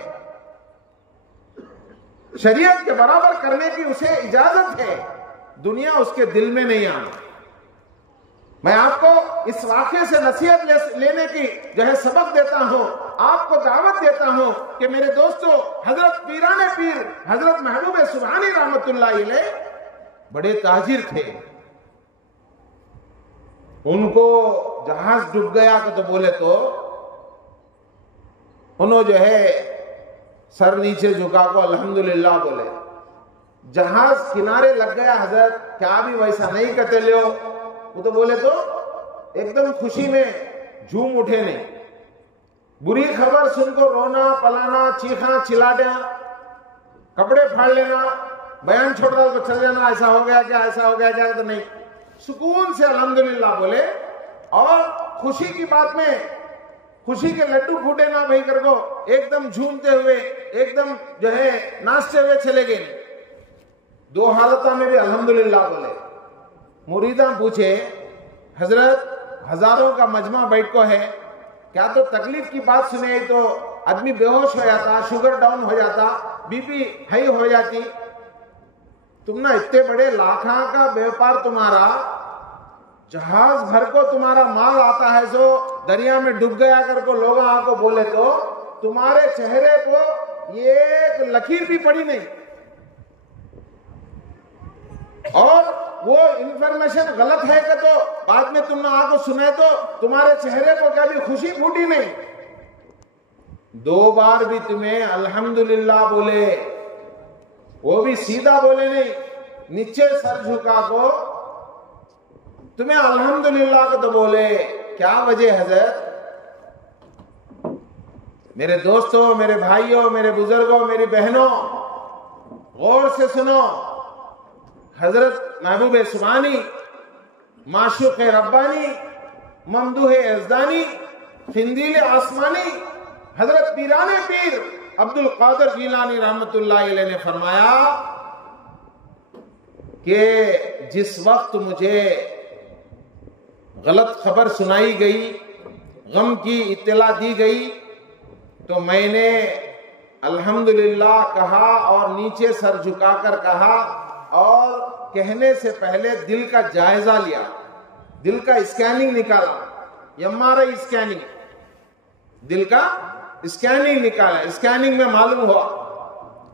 शरीयत के बराबर करने की उसे इजाजत है। दुनिया उसके दिल में नहीं आना। मैं आपको इस वाक़े से नसीहत लेने की जो है सबक देता हूं, आपको दावत देता हूं कि मेरे दोस्तों, हजरत पीराने पीर हजरत महबूब सुभानी रहमतुल्लाह अलैह बड़े ताजिर थे। उनको जहाज डूब गया तो बोले तो उन्होंने जो है सर नीचे झुका को अल्हम्दुलिल्लाह बोले। जहाज किनारे लग गया हजरत, क्या भी वैसा नहीं करते लियो, वो तो बोले तो एकदम खुशी में झूम उठे नहीं। बुरी खबर सुनकर रोना, पलाना, चीखना, चिल्लाना, कपड़े फाड़ लेना, बयान छोड़ डाल तो चल जाना, ऐसा हो गया क्या, ऐसा हो गया क्या, तो नहीं, सुकून से अल्हम्दुलिल्लाह बोले और खुशी की बात में खुशी के लड्डू फूटे ना भाई कर को, एकदम झूमते हुए, एकदम जो है नाचते हुए चले गए। दो हालतों में भी अल्हम्दुलिल्लाह बोले। मुरीदा पूछे, हजरत हजारों का मजमा बैठ को है, क्या तो तकलीफ की बात सुने तो आदमी बेहोश हो जाता, शुगर डाउन हो जाता, बीपी हाई हो जाती, तुम ना इतने बड़े लाखा का व्यापार, तुम्हारा जहाज भर को तुम्हारा माल आता है जो दरिया में डूब गया कर को लोग आपको बोले तो तुम्हारे चेहरे को ये लकीर भी पड़ी नहीं, और वो इंफॉर्मेशन गलत है कि तो बाद में तुमने आको सुने तो तुम्हारे चेहरे को कभी खुशी फूटी नहीं। 2 बार भी तुम्हें अल्हम्दुलिल्लाह बोले, वो भी सीधा बोले नहीं, नीचे सर झुका को तुम्हें अल्हम्दुलिल्लाह को तो बोले। क्या वजह हजरत? मेरे दोस्तों, मेरे भाइयों, मेरे बुजुर्गों, मेरी बहनों, गौर से सुनो। हजरत महबूब सुभानी, माशूक रब्बानी, ममदूह यज़दानी, फिंदील आसमानी, हजरत पीराने पीर अब्दुल कादिर जीलानी रहमतुल्लाह अलैह ने फरमाया कि जिस वक्त मुझे गलत खबर सुनाई गई, गम की इत्तला दी गई, तो मैंने अल्हम्दुलिल्लाह कहा और नीचे सर झुकाकर कहा, और कहने से पहले दिल का जायजा लिया, दिल का स्कैनिंग निकाला, एमआरआई स्कैनिंग, दिल का स्कैनिंग निकाला। स्कैनिंग में मालूम हुआ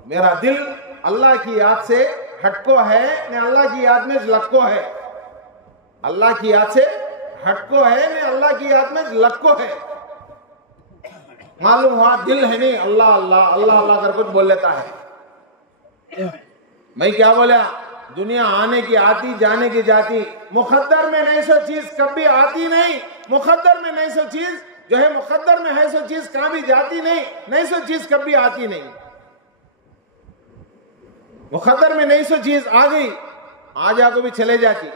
मेरा दिल अल्लाह की याद से हटको है, न अल्लाह की याद में लक्को है, अल्लाह की याद से हटको है, न अल्लाह की याद में लक्को है। मालूम हुआ दिल है नहीं, अल्लाह अल्लाह अल्लाह अल्लाह कर कुछ बोल लेता है। मैं क्या बोला, दुनिया आने की आती, जाने की जाती, मुकद्दर में नहीं सो चीज कभी आती नहीं, मुकद्दर में नहीं सो चीज जो है मुकद्दर में है, सो चीज कहां भी जाती नहीं, नहीं सो चीज कभी आती नहीं। मुकद्दर में नहीं सो चीज आ गई, आ जा को भी चले जाती,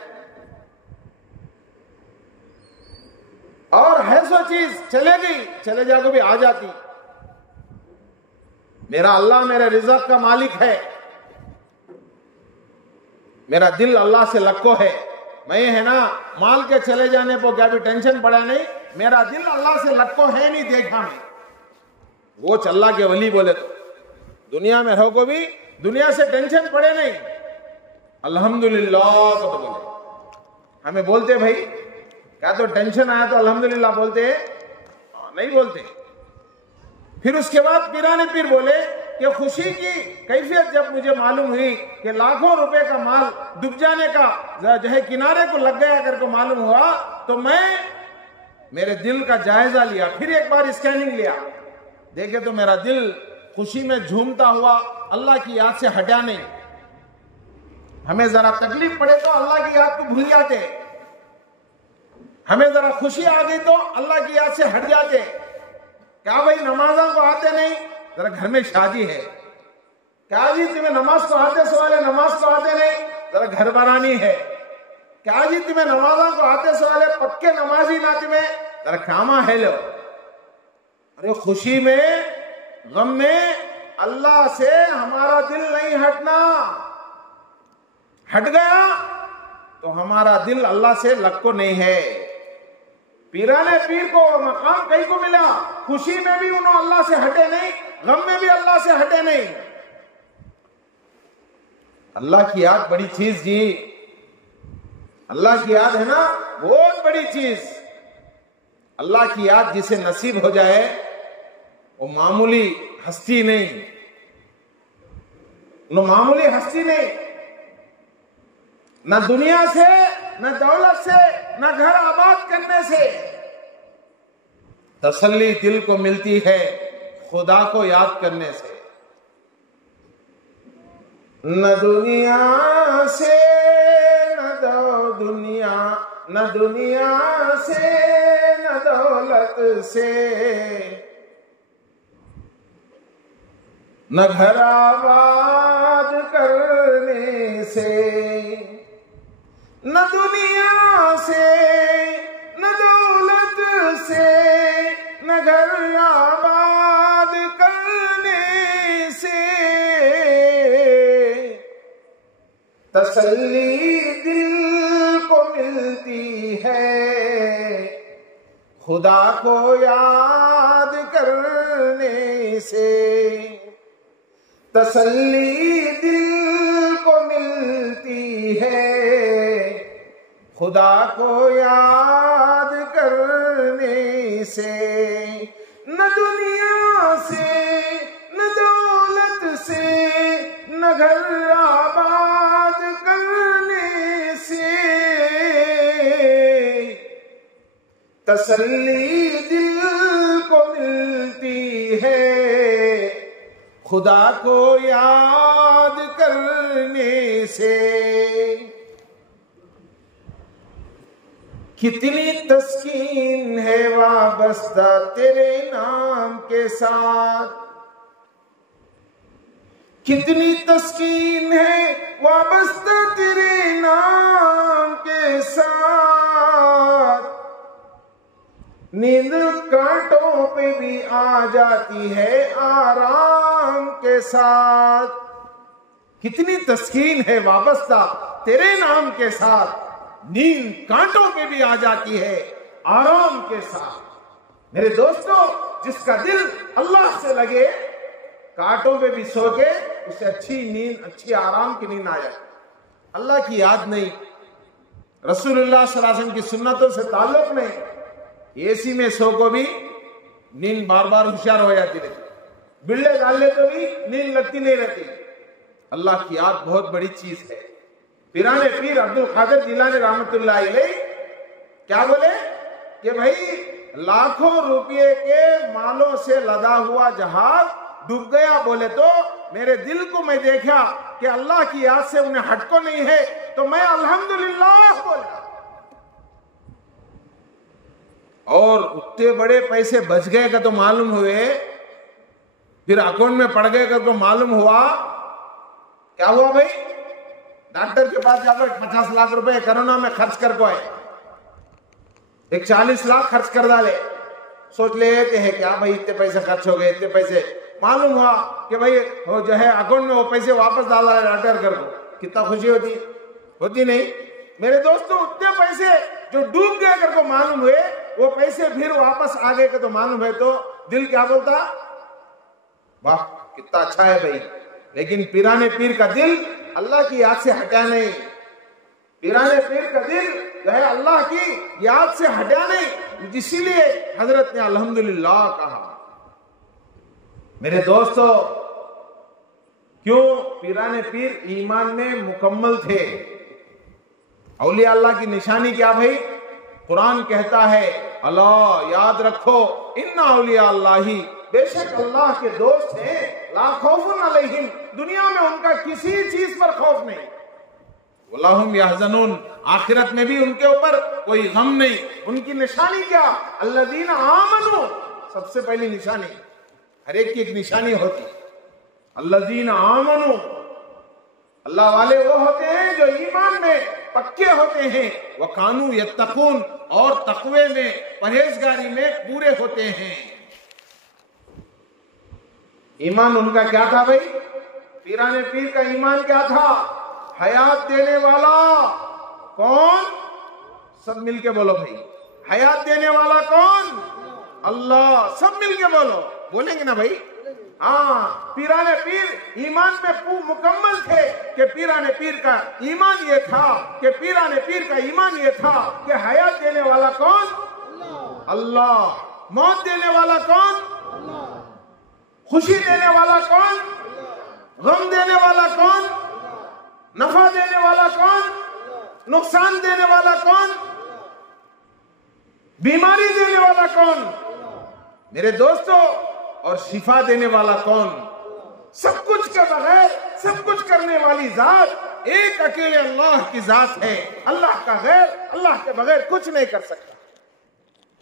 और है सो चीज चले गई, चले जा को भी आ जाती। मेरा अल्लाह मेरे रिज़्क़ का मालिक है, मेरा दिल अल्लाह से लक्को है। मैं है ना माल के चले जाने पर क्या भी टेंशन पड़ा नहीं, मेरा दिल अल्लाह से लक्को है नहीं, देखा मैं वो चल्ला के वली बोले तो दुनिया में रहो को भी दुनिया से टेंशन पड़े नहीं, अल्हम्दुलिल्लाह को तो बोले। हमें बोलते भाई क्या तो टेंशन आया तो अल्हम्दुलिल्लाह बोलते, नहीं बोलते। फिर उसके बाद पीराने पीर बोले कि खुशी की कैफियत जब मुझे मालूम हुई कि लाखों रुपए का माल डूब जाने का जो है किनारे को लग गया करके मालूम हुआ, तो मैं मेरे दिल का जायजा लिया, फिर एक बार स्कैनिंग लिया, देखे तो मेरा दिल खुशी में झूमता हुआ अल्लाह की याद से हटा नहीं। हमें जरा तकलीफ पड़े तो अल्लाह की याद को भूल जाते, हमें जरा खुशी आ गई तो अल्लाह की याद से हट जाते। क्या भाई नमाज़ों को आते नहीं, जरा घर में शादी है, क्या जी तुम्हें नमाज को आते सवाले नमाज को आते नहीं, जरा घर बनानी है। क्या जी तुम्हें नमाजों को आते सवाले पक्के नमाजी ना तुम्हें, जरा कामा है लो। अरे खुशी में गम में अल्लाह से हमारा दिल नहीं हटना, हट गया तो हमारा दिल अल्लाह से लक्को नहीं है। पीराने पीर को मकाम कहीं को मिला, खुशी में भी उन्होंने अल्लाह से हटे नहीं, गम में भी अल्लाह से हटे नहीं। अल्लाह की याद बड़ी चीज जी, अल्लाह की याद है ना बहुत बड़ी चीज। अल्लाह की याद जिसे नसीब हो जाए वो मामूली हस्ती नहीं, वो मामूली हस्ती नहीं, न दुनिया से न दौलत से न घर आबाद करने से तसल्ली दिल को मिलती है, खुदा को याद करने से। न दुनिया से न दुनिया से न दौलत से न घर आबाद करने से, न दुनिया से न दौलत से न घर आबाद करने से तसल्ली दिल को मिलती है, खुदा को याद करने से। तसल्ली दिल को मिलती है, खुदा को याद करने से। न दुनिया से न दौलत से न घर आबाद करने से तसल्ली दिल को मिलती है, खुदा को याद करने से। कितनी तस्कीन है वाबस्ता तेरे नाम के साथ, कितनी तस्कीन है वाबस्ता तेरे नाम के साथ। नींद कांटों पे भी आ जाती है आराम के साथ। कितनी तस्कीन है वाबस्ता तेरे नाम के साथ, नींद कांटों पे भी आ जाती है आराम के साथ। मेरे दोस्तों, जिसका दिल अल्लाह से लगे, कांटों पे भी सो के उसे अच्छी नींद, अच्छी आराम की नींद आ जाए। अल्लाह की याद नहीं, रसूलुल्लाह सल्लल्लाहु अलैहि वसल्लम की सुन्नतों से ताल्लुक नहीं, एसी में सो को भी नींद बार बार होशियार हो जाती रहती, बिल्ले डाल ले तो भी नींद लगती नहीं रहती। अल्लाह की याद बहुत बड़ी चीज है। पीराने पीर अब्दुल कादिर जिलानी रहमतुल्लाह अलैह क्या बोले कि भाई लाखों रुपये के मालों से लदा हुआ जहाज डूब गया, बोले तो मेरे दिल को मैं देखा कि अल्लाह की याद से उन्हें हटको नहीं है, तो मैं अल्हम्दुलिल्लाह बोला। और उतने बड़े पैसे बच गए का तो मालूम हुए, फिर अकाउंट में पड़ गए का तो मालूम हुआ। क्या हुआ भाई? डॉक्टर के पास जाकर 50 लाख रुपए कोरोना में खर्च कर को आए, एक 40 लाख खर्च कर डाले। सोच लेते हैं क्या भाई इतने पैसे खर्च हो गए, इतने पैसे। मालूम हुआ कि भाई वो जो है अकाउंट में वो पैसे वापस डाल रहा है डॉक्टर कर को, कितना खुशी होती? होती नहीं? मेरे दोस्तों, उतने पैसे जो डूब गए कर को मालूम हुए, वो पैसे फिर वापस आ गए तो मालूम है, तो दिल क्या बोलता? वाह कितना अच्छा है भाई। लेकिन पीराने पीर का दिल अल्लाह की याद से हटा नहीं। पीराने पीर का दिल जो है अल्लाह की याद से हटा नहीं, इसीलिए हजरत ने अल्हम्दुलिल्लाह कहा। मेरे दोस्तों, क्यों? पीराने पीर ईमान में मुकम्मल थे। औलिया अल्लाह की निशानी क्या भाई? कुरान कहता है, अल्लाह याद रखो, इन्ना औलिया अल्लाही, बेशक अल्लाह के दोस्त हैं, ला खौफुन अलैहिम, दुनिया में उनका किसी चीज पर खौफ नहीं, वला हुम यहज़नून, आखिरत में भी उनके ऊपर कोई गम नहीं। उनकी निशानी क्या? अल्लज़ीना आमनू, सबसे पहली निशानी, हर एक की एक निशानी होती। अल्लज़ीना आमनू, अल्लाह वाले वो होते हैं जो ईमान में पक्के होते हैं, व कानू यत्तकून, और तकवे में, परहेजगारी में पूरे होते हैं। ईमान उनका क्या था भाई? पीराने पीर का ईमान क्या था? हयात देने वाला कौन? सब मिलके बोलो भाई, हयात देने वाला कौन? अल्लाह। सब मिलके बोलो, बोलेंगे ना भाई? हाँ, पीराने पीर ईमान में मुकम्मल थे कि पीराने पीर का ईमान ये था कि पीराने पीर का ईमान ये था कि हयात देने वाला कौन? अल्लाह। मौत देने वाला कौन? खुशी देने वाला कौन? गम देने वाला कौन? नफा देने वाला कौन? नुकसान देने वाला कौन? बीमारी देने वाला कौन? मेरे दोस्तों, और शिफा देने वाला कौन? सब कुछ के बगैर सब कुछ करने वाली जात एक अकेले अल्लाह की जात है। अल्लाह का गैर, अल्लाह के बगैर कुछ नहीं कर सकता।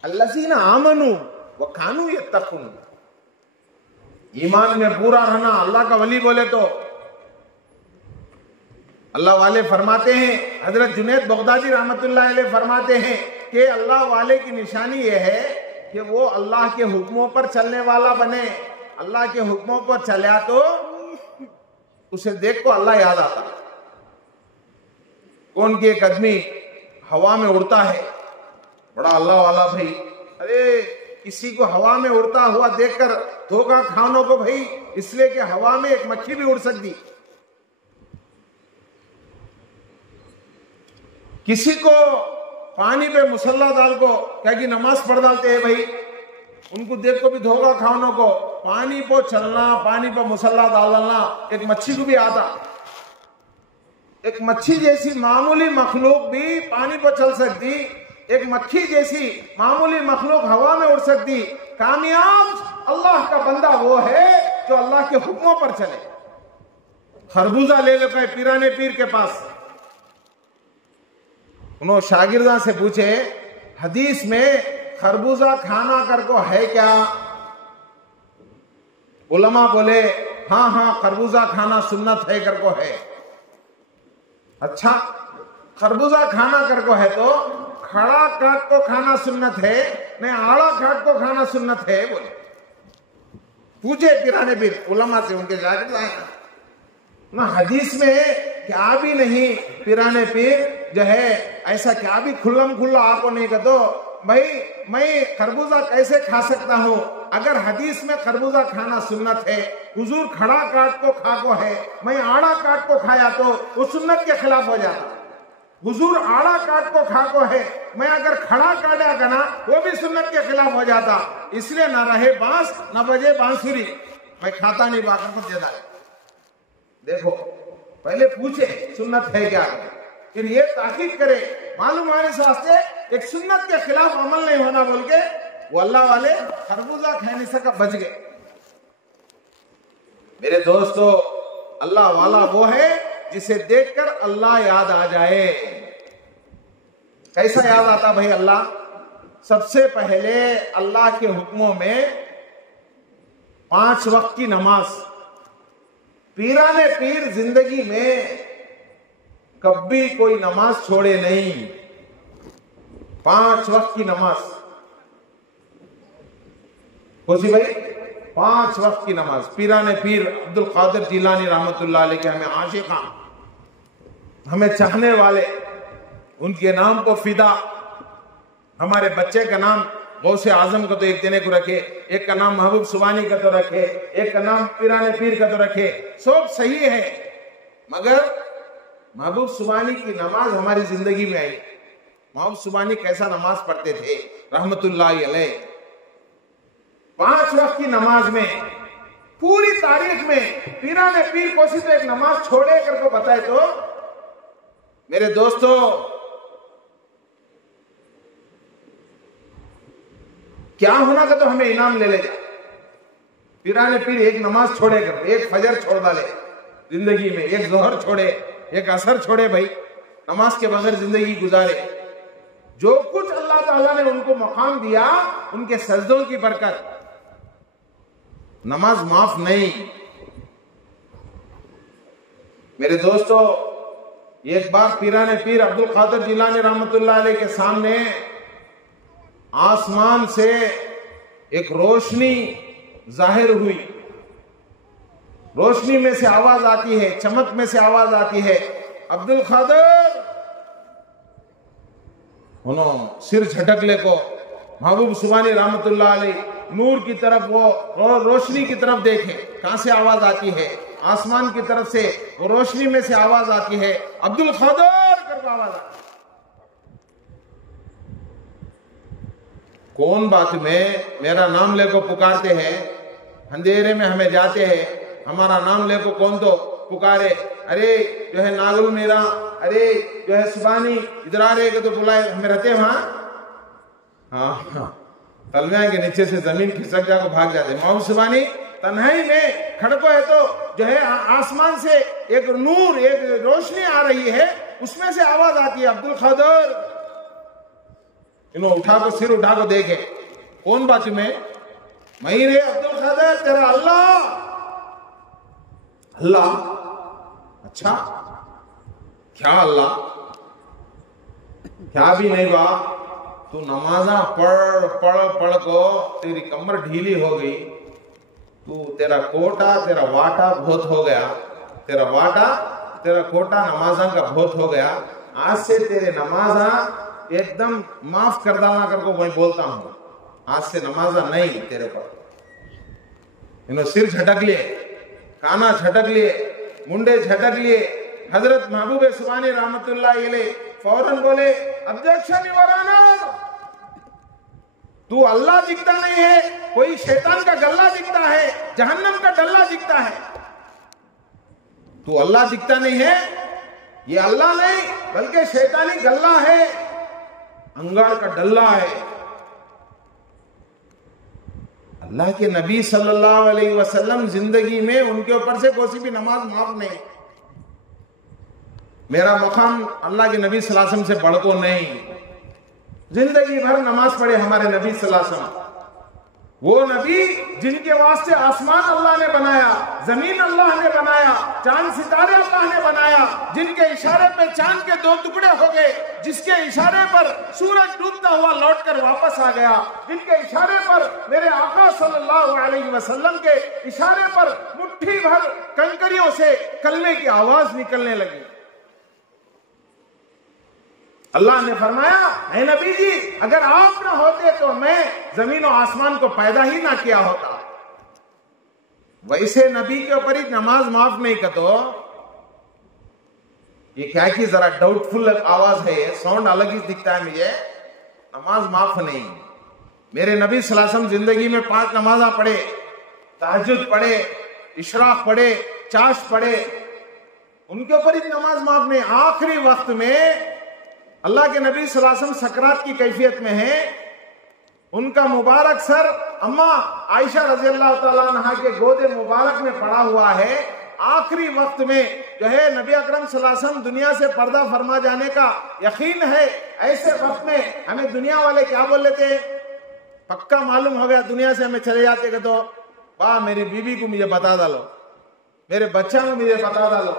अल्लज़ीना आमनू व कानू यत्तकून, ईमान में पूरा रहना। अल्लाह का वली बोले तो अल्लाह वाले फरमाते हैं, हजरत जुनैद बगदादी रहमतुल्लाह अलैह फरमाते हैं कि अल्लाह वाले की निशानी यह है कि वो अल्लाह के हुक्मों पर चलने वाला बने। अल्लाह के हुक्मों पर चला तो उसे देख को अल्लाह याद आता। कौन की एक आदमी हवा में उड़ता है, बड़ा अल्लाह वाला भाई, अरे किसी को हवा में उड़ता हुआ देखकर धोखा खानों को भाई, इसलिए कि हवा में एक मक्खी भी उड़ सकती। किसी को पानी पे मुसल्ला डाल को क्या कि नमाज पढ़ डालते हैं भाई, उनको देख को भी धोखा खानों को पानी पर चलना, पानी पर मुसल्ला डालना एक मच्छी को भी आता। एक मच्छी जैसी मामूली मखलूक भी पानी पर चल सकती, एक मक्खी जैसी मामूली मखलूक हवा में उड़ सकती। कामयाब अल्लाह का बंदा वो है जो अल्लाह के हुक्मों पर चले। खरबूजा ले लो कहे पीराने पीर के पास, उन्होंने शागिर्दा से पूछे, हदीस में खरबूजा खाना कर को है क्या? उलमा बोले हाँ हाँ खरबूजा खाना सुन्नत है कर को है। अच्छा, खरबूजा खाना कर को है तो खड़ा काट को खाना सुन्नत है, नहीं आड़ा काट को खाना सुन्नत है? बोले पूछे पीराने पीर उलमा से, उनके शागिर्द आए ना, हदीस में क्या भी नहीं। पीराने पीर जो है ऐसा क्या भी खुल्लम खुल्ला आपको नहीं कहते भाई मैं खरबूजा कैसे खा सकता हूँ? अगर हदीस में खरबूजा खाना सुन्नत है, हुजूर खड़ा काट को खा को है, मैं आड़ा काट को खाया तो वो सुन्नत के खिलाफ हो जाता। हुजूर आड़ा काट को खा को है, मैं अगर खड़ा काटा करना वो भी सुन्नत के खिलाफ हो जाता। इसलिए ना रहे बांस ना बजे बांसुरी, मैं खाता नहीं बाकर को देता। देखो पहले पूछे सुन्नत है क्या, फिर ये ताकीद करे मालूम आने से वास्ते एक सुन्नत के खिलाफ अमल नहीं होना बोल के वो अल्लाह वाले खरबूजा खाने से बच गए। मेरे दोस्तों, अल्लाह वाला वो है जिसे देखकर अल्लाह याद आ जाए। कैसा याद आता भाई? अल्लाह सबसे पहले अल्लाह के हुक्मों में 5 वक्त की नमाज। पीराने पीर जिंदगी में कभी कोई नमाज छोड़े नहीं। 5 वक्त की नमाज। कोसी भाई, 5 वक्त की नमाज। पीराने पीर अब्दुल कादिर जिलानी रहमतुल्लाह अलैह के हमें आशिका, हमें चाहने वाले, उनके नाम को फिदा। हमारे बच्चे का नाम गौसे आजम का तो एक जने को रखे, एक का नाम महबूब सुबानी का तो रखे, एक का नाम पीराने पीर का तो रखे। सब सही है, मगर महबूब सुबानी की नमाज हमारी जिंदगी में आई। महबूब सुबानी कैसा नमाज पढ़ते थे रहमतुल्लाह अलैह। 5 वक्त की नमाज में पूरी तारीख में पीराने पीर कोसी तो एक नमाज छोड़े करके बताए तो मेरे दोस्तों, क्या होना का तो हमें इनाम ले ले जा। पीराने पीर एक नमाज छोड़े कर, एक फजर छोड़ डाले जिंदगी में, एक जोहर छोड़े, एक असर छोड़े भाई, नमाज के बगैर जिंदगी गुजारे। जो कुछ अल्लाह ताला ने उनको मकाम दिया, उनके सजदों की बरकत, नमाज माफ नहीं। मेरे दोस्तों, एक बार पीराने पीर अब्दुल कादिर जिलानी रहमतुल्लाह अलैह के सामने आसमान से एक रोशनी जाहिर हुई। रोशनी में से आवाज आती है, चमक में से आवाज आती है, अब्दुल कादिर। उन्होंने सिर झटक ले को महबूब सुबानी रहमतुल्लाह अलैह नूर की तरफ, वो रोशनी की तरफ देखे। कहां से आवाज आती है? आसमान की तरफ से वो रोशनी में से आवाज आती है, अब्दुल कादिर करके आवाज आती है। कौन बात में मेरा नाम लेको पुकारते हैं, अंधेरे में हमें जाते हैं, हमारा नाम लेको कौन तो पुकारे, अरे जो है नागुल मेरा, अरे जो है सुबानी इधर आ रहे तो बुलाए, हमें रहते हैं वहां। हाँ, तलविया के नीचे से जमीन खिसक जाकर भाग जाते। महबूब सुबानी तन्हाई में खड़को है तो जो है आसमान से एक नूर, एक रोशनी आ रही है, उसमें से आवाज आती है, अब्दुल कादिर। इन्होंने उठा को सिर उठा को देखे, कौन बात में? मई रे अब्दुल कादिर, तेरा अल्लाह। अल्लाह? अच्छा, क्या अल्लाह? क्या भी नहीं बा, तू नमाजा पढ़ पढ़ पढ़ को तेरी कमर ढीली हो गई, तू तेरा कोटा तेरा वाटा बहुत हो गया, तेरा वाटा तेरा कोटा नमाजा का बहुत हो गया। आज से तेरे नमाजा एकदम माफ कर डालना करके मैं बोलता हूं, आज से नमाजा नहीं तेरे पर। इन्होंने सिर झटक लिए, काना झटक लिए, मुंडे झटक लिए। हजरत महबूब सुबानी रहमतुल्लाह अलैह फौरन बोले, ऑब्जेक्शन योर ऑनर, तू अल्लाह दिखता नहीं है, कोई शैतान का गल्ला दिखता है, जहन्नम का डल्ला दिखता है। तू अल्लाह दिखता नहीं है, ये अल्लाह नहीं बल्कि शैतानी गल्ला है, अंगार का डल्ला है। अल्लाह के नबी सल्लल्लाहु अलैहि वसल्लम जिंदगी में उनके ऊपर से कोई भी नमाज माफ नहीं। मेरा मकाम अल्लाह के नबी सल्लल्लाहु अलैहि वसल्लम से बढ़ को नहीं। जिंदगी भर नमाज पढ़े हमारे नबी सल्लल्लाहु अलैहि वसल्लम, वो नबी जिनके वास्ते आसमान अल्लाह ने बनाया, जमीन अल्लाह ने बनाया, चांद सितारे अल्लाह ने बनाया, जिनके इशारे पे चांद के 2 टुकड़े हो गए, जिसके इशारे पर सूरज डूबता हुआ लौटकर वापस आ गया, जिनके इशारे पर मेरे आका सल्लल्लाहु अलैहि वसल्लम के इशारे पर मुट्ठी भर कंकरियों से कलमे की आवाज निकलने लगी। अल्लाह ने फरमाया, ऐ नबी जी, अगर आप ना होते तो मैं जमीन और आसमान को पैदा ही ना किया होता। वैसे नबी के ऊपर ही नमाज माफ नहीं कर दो, ये क्या कि जरा डाउटफुल आवाज है, ये साउंड अलग ही दिखता है मुझे। नमाज माफ नहीं। मेरे नबी सल्लल्लाहु अलैहि वसल्लम जिंदगी में 5 नमाजा पढ़े, तहज्जुद पढ़े, इशराक पढ़े, चाश पढ़े, उनके ऊपर ही नमाज माफ नहीं। आखिरी वक्त में अल्लाह के नबी सल्लल्लाहु अलैहि वसल्लम सकरात की कैफियत में है, उनका मुबारक सर अम्मा आयशा रज़ी अल्लाह तआला अन्हा के गोदे मुबारक में पड़ा हुआ है। आखिरी वक्त में जो है नबी अकरम सल्लल्लाहु अलैहि वसल्लम दुनिया से पर्दा फरमा जाने का यकीन है। ऐसे वक्त में हमें दुनिया वाले क्या बोल लेते हैं, पक्का मालूम हो गया दुनिया से हमें चले जाते कि तो वाह मेरी बीवी को मुझे बता डालो, मेरे बच्चा को मुझे बता डालो,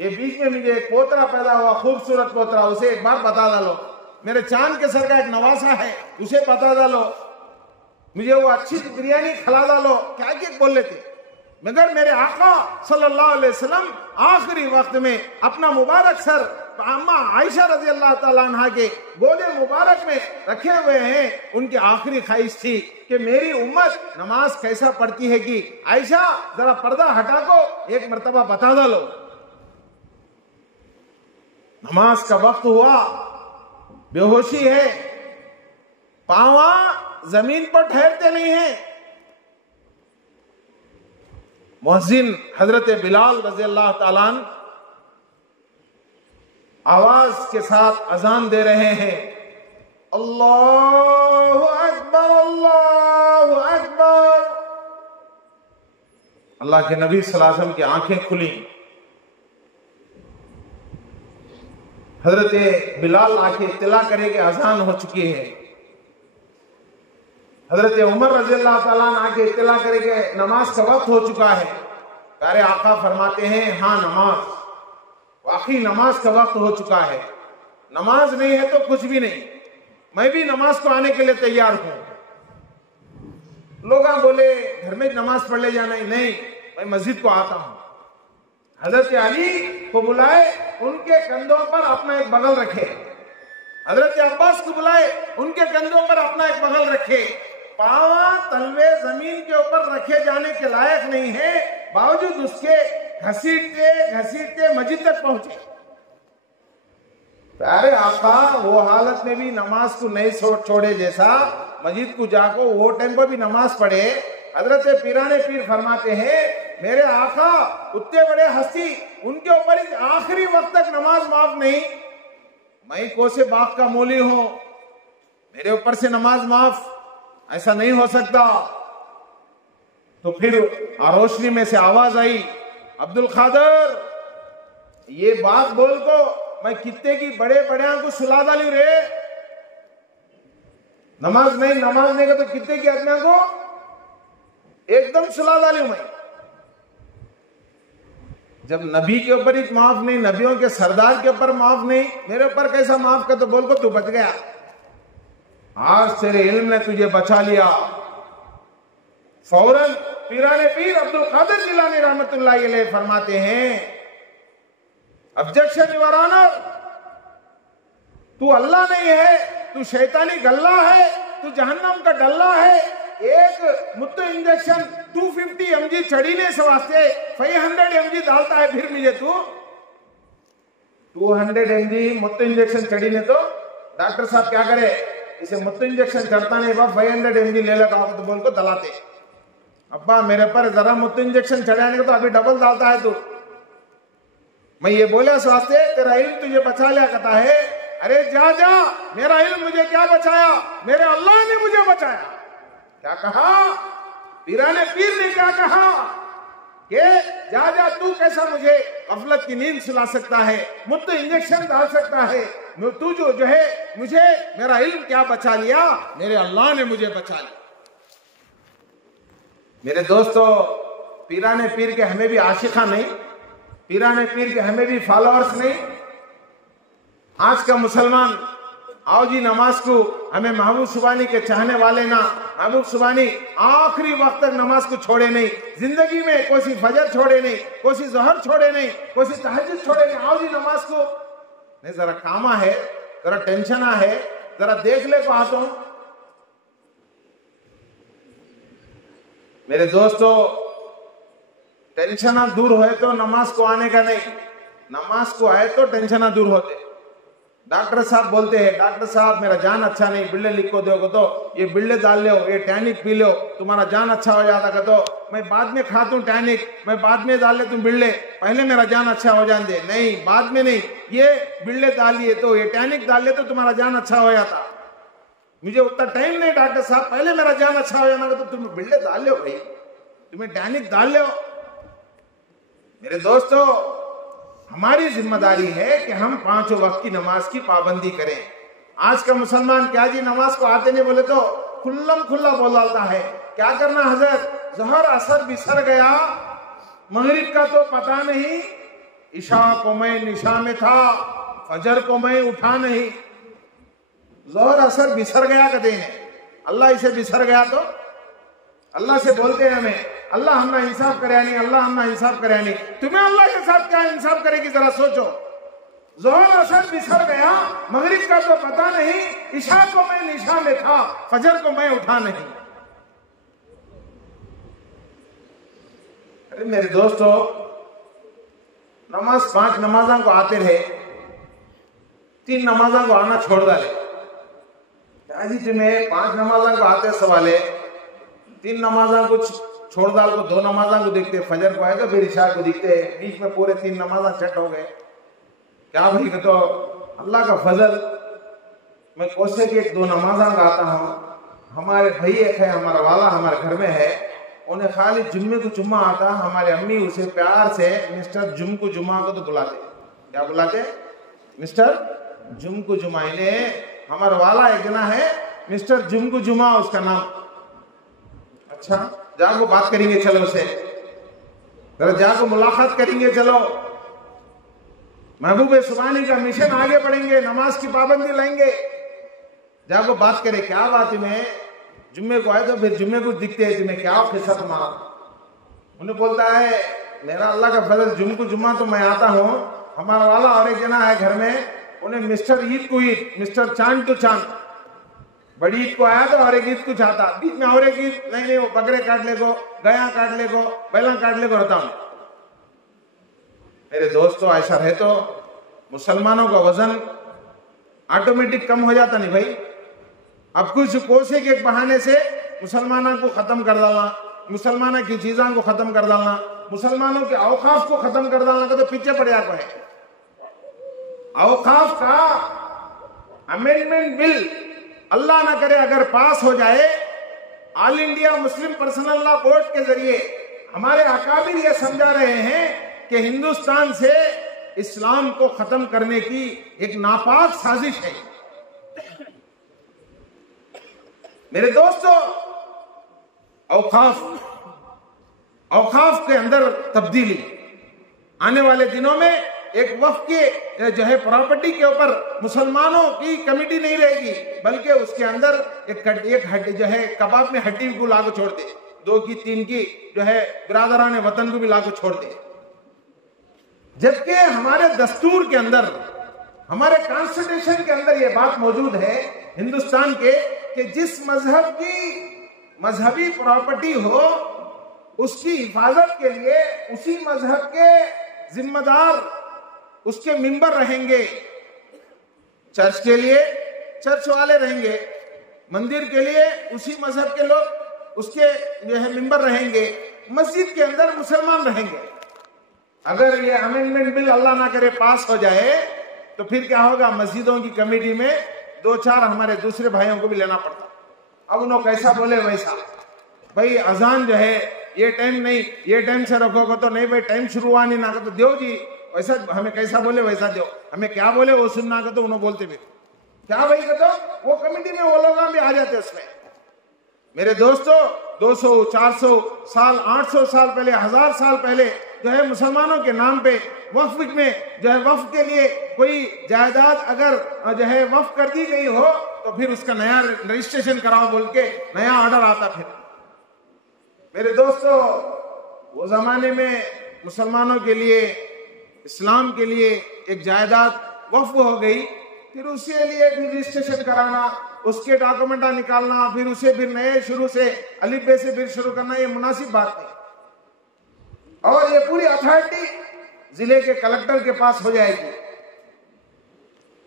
ये बीच में मुझे एक पोतरा पैदा हुआ, खूबसूरत पोतरा, उसे एक बार बता डालो, मेरे चांद के सर का एक नवासा है उसे बता डालो, मुझे वो अच्छी बिरयानी खिला डालो, क्या क्या बोल लेते। मगर मेरे आका सल्लल्लाहु अलैहि वसल्लम आखिरी वक्त में अपना मुबारक सर अम्मा आयशा रजी अल्लाह ताला अन्हा के गोदे मुबारक में रखे हुए हैं। उनकी आखिरी ख्वाहिश थी कि मेरी उम्मत नमाज कैसा पढ़ती है कि आयशा जरा पर्दा हटा को एक मर्तबा बता डालो। नमाज का वक्त हुआ, बेहोशी है, पांवा जमीन पर ठहरते नहीं है। मुअज्जिन हजरत बिलाल रज़ी अल्लाह ताला अन्हु आवाज के साथ अजान दे रहे हैं, अल्लाहु अकबर अल्लाहु अकबर। अल्लाह के नबी सल्लल्लाहु अलैहि वसल्लम की आंखें खुली। हजरत बिलाल आके इत्तला करे कि अजान हो चुकी है। हजरत उमर रज़ी अल्लाह ताला अन्हु आके इत्तला करे कि नमाज का वक्त हो चुका है। प्यारे आका फरमाते हैं, हाँ नमाज, वाकई नमाज का वक्त हो चुका है। नमाज नहीं है तो कुछ भी नहीं, मैं भी नमाज को आने के लिए तैयार हूं। लोग बोले घर में नमाज पढ़ ले जाना ही नहीं, मैं मस्जिद को आता हूं। हजरत अली को बुलाए, उनके कंधों पर अपना एक बगल रखे। हजरत अब्बास को बुलाए, उनके कंधों पर अपना एक बगल रखे। पावा तलवे जमीन के ऊपर रखे जाने के लायक नहीं है, बावजूद उसके घसीटते घसीटते मस्जिद तक पहुंचे। प्यारे आका वो हालत में भी नमाज को नहीं छोड़े, जैसा मस्जिद को जाको वो टाइम पर भी नमाज पढ़े। हजरत पीराने पीर फरमाते हैं, मेरे आका उतने बड़े हस्ती, उनके ऊपर इस आखिरी वक्त तक नमाज माफ नहीं। मैं कोसे बाग का मौली हूं, मेरे ऊपर से नमाज माफ ऐसा नहीं हो सकता। तो फिर रोशनी में से आवाज आई, अब्दुल खादर ये बात बोल को मैं कितने की बड़े बड़े को सुला डाली रे। नमाज नहीं का तो कितने की आदमी को एकदम सुला डाली मैं। जब नबी के ऊपर ही माफ नहीं, नबियों के सरदार के ऊपर माफ नहीं, मेरे ऊपर कैसा माफ कर। तो बोल को तू बच गया, आज तेरे इल्म ने तुझे बचा लिया। फौरन पीराने पीर अब्दुल कादिर जिलानी रहमतुल्लाह अलैह फरमाते हैं, ऑब्जेक्शन योर ऑनर, तू अल्लाह नहीं है, तू शैतानी गल्ला है, तू जहन्नम का डल्ला है। एक मुत्तो इंजेक्शन 250 mg चढ़ीने से वास्ते 500 mg डालता है, फिर मुझे तू 200 mg मुत्तो इंजेक्शन चढ़ीने तो डॉक्टर साहब क्या करे, इसे मुत्तो इंजेक्शन चढ़ता नहीं, 500 mg ले लगा तो बोल को दलाते। अब्बा मेरे पर जरा मुत्तो इंजेक्शन चढ़ाने को तो अभी डबल डालता है तू। मैं ये बोले इस वास्ते तेरा इल्म तुझे बचा लिया कहता है, अरे जा जा, मेरा इल्म मुझे क्या बचाया, मेरे अल्लाह ने मुझे बचाया। क्या कहा पीराने पीर ने, क्या कहा कि जा जा, तू कैसा मुझे गफलत की नींद सुला सकता है, मुझे इंजेक्शन डाल सकता है, तू जो है मुझे मेरा इल्म क्या बचा लिया, मेरे अल्लाह ने मुझे बचा लिया। मेरे दोस्तों, पीराने पीर के हमें भी आशिका नहीं, पीराने पीर के हमें भी फॉलोअर्स नहीं। आज का मुसलमान आओ जी नमाज को, हमें महबूब सुबानी के चाहने वाले ना, महबूब सुबानी आखिरी वक्त तक नमाज को छोड़े नहीं, जिंदगी में कोई फजर छोड़े नहीं, कोई जहर छोड़े नहीं, कोई तहज्जुद छोड़े नहीं। आओ जी नमाज को, नहीं जरा कामा है, जरा टेंशन है, जरा देख ले पाता हूं। मेरे दोस्तों, टेंशन दूर होए तो नमाज को आने का नहीं, नमाज को आए तो टेंशन दूर होते। डॉक्टर साहब बोलते हैं, डॉक्टर साहब मेरा जान अच्छा नहीं, बिल्ले लिख को दोगे तो ये बिल्ले डाल लो, ये टैनिक पी लो, तुम्हारा जान अच्छा हो जाता का। तो मैं बाद में खाता हूँ टैनिक, मैं बाद में डाल ले तुम बिल्ले, पहले मेरा जान अच्छा हो जान दे। नहीं, बाद में नहीं, ये बिल्ले डालिए तो ये टैनिक डाल ले तो तुम्हारा जान अच्छा हो जाता। मुझे उतना टाइम नहीं डॉक्टर साहब, पहले मेरा जान अच्छा हो जाना तो तुम बिल्ले डाल लो भाई, तुम्हें टैनिक डाल लो। मेरे दोस्तों, हमारी जिम्मेदारी है कि हम 5 वक्त की नमाज की पाबंदी करें। आज का मुसलमान क्या जी, नमाज को आते नहीं बोले तो खुल्लम खुल्ला बोल डालता है। क्या करना हजरत, ज़हर असर बिसर गया, मगरिब का तो पता नहीं, इशा को मैं निशा में था, फजर को मैं उठा नहीं। ज़हर असर बिसर गया कहते हैं। अल्लाह इसे बिसर गया तो अल्लाह से बोलते हैं हमें, अल्लाह हमना इंसाफ करे नहीं, अल्लाह हमना इंसाफ करे नहीं। तुम्हें अल्लाह के साथ क्या इंसाफ करेगी, जरा सोचो। ज़ोहर असर बिसर गया, मगरिब का तो पता नहीं, इशा को मैं निशा में था, फजर को मैं उठा नहीं। अरे मेरे दोस्तों, नमाज 5 नमाजा को आते रहे, 3 नमाजा को आना छोड़ डाले। जी तुम्हें 5 नमाजा को आते सवाले, 3 नमाजा को छोड़ डाल को 2 नमाजा को देखते, फजर को आएगा फिर इशा को दिखते, बीच में पूरे 3 नमाजा चट हो गए। क्या भाई तो अल्लाह का फजल, मैं कोसे के 1-2 नमाजा का आता हूँ। हमारे भाई एक है, हमारा वाला हमारे घर में है, उन्हें खाली जुम्मे को जुम्मा आता। हमारे अम्मी उसे प्यार से मिस्टर जुम को जुम्मा को तो बुलाते। क्या बुलाते? मिस्टर जुम को जुम्मा। इन्हें हमारा वाला एक जना है, मिस्टर जुम को जुम्मा उसका नाम। अच्छा, जाको बात करेंगे, चलो उसे जाको मुलाकात करेंगे, चलो महबूब सुबानी का मिशन आगे बढ़ेंगे, नमाज की पाबंदी लाएंगे। जाको बात करे, क्या बात में जुम्मे को आए तो फिर जुम्मे को दिखते है तुम्हें, क्या किस्सा तुम्हारा? उन्हें बोलता है मेरा अल्लाह का फजल, जुम को जुम्मा तो मैं आता हूँ। हमारा वाला और एक जना है घर में, उन्हें मिस्टर ईद को ईद, मिस्टर चांद टू चांद, बड़ी ईद को आया था और एक ईद को चाहता, बीच में और एक ईद नहीं, वो बकरे काट ले को, गया काट ले को, बैला काट ले को रहता हूं। मेरे दोस्तों, ऐसा है तो मुसलमानों का वजन ऑटोमेटिक कम हो जाता नहीं भाई। अब कुछ कोसे के बहाने से मुसलमानों को खत्म कर डालना, मुसलमानों की चीजों को खत्म कर डालना, मुसलमानों के औकाफ को खत्म कर डालना का तो पीछे पड़ जाता है। औकाफ का अमेंडमेंट बिल अल्लाह ना करे अगर पास हो जाए, all India Muslim personal law board के जरिए हमारे अकाबिर ये समझा रहे हैं कि हिंदुस्तान से इस्लाम को खत्म करने की एक नापाक साजिश है। मेरे दोस्तों, औकाफ के अंदर तब्दीली आने वाले दिनों में एक वक्फ के जो है प्रॉपर्टी के ऊपर मुसलमानों की कमेटी नहीं रहेगी, बल्कि उसके अंदर एक हड्डी जो है कबाब में हड्डी को लागू छोड़ दे, 2 की 3 की जो है बिरादरान वतन को भी लागू छोड़ दे। जबकि हमारे दस्तूर के अंदर, हमारे कॉन्स्टिट्यूशन के अंदर यह बात मौजूद है हिंदुस्तान के कि जिस मजहब की मजहबी प्रॉपर्टी हो उसकी हिफाजत के लिए उसी मजहब के जिम्मेदार उसके मिंबर रहेंगे। चर्च के लिए चर्च वाले रहेंगे, मंदिर के लिए उसी मजहब के लोग उसके जो है मिंबर रहेंगे, मस्जिद के अंदर मुसलमान रहेंगे। अगर ये अमेंडमेंट बिल अल्लाह ना करे पास हो जाए तो फिर क्या होगा, मस्जिदों की कमेटी में 2-4 हमारे दूसरे भाइयों को भी लेना पड़ता। अब उन्होंने कैसा बोले वैसा, भाई अजान जो है ये टाइम नहीं, ये टाइम से रखोगे तो नहीं भाई, टाइम शुरू हुआ नहीं ना तो दो जी, वैसा हमें कैसा बोले वैसा दो, हमें क्या बोले वो सुनना का तो उन्होंने बोलते भी क्या भाई कहते, वो कमेटी में वो लोग भी आ जाते उसमें। मेरे दोस्तों, 200, 400 साल, 800 साल पहले, 1000 साल पहले जो है मुसलमानों के नाम पे वक्फ में जो है वक्फ के लिए कोई जायदाद अगर जो है वक्फ कर दी गई हो तो फिर उसका नया रजिस्ट्रेशन कराओ बोल के नया ऑर्डर आता। फिर मेरे दोस्तों, वो जमाने में मुसलमानों के लिए, इस्लाम के लिए एक जायदाद वक्फ हो गई, फिर उसके लिए भी रजिस्ट्रेशन कराना, उसके डॉक्यूमेंट निकालना, फिर उसे फिर नए शुरू से अलिफ बे से फिर शुरू करना, ये मुनासिब बात नहीं। और ये पूरी अथॉरिटी जिले के कलेक्टर के पास हो जाएगी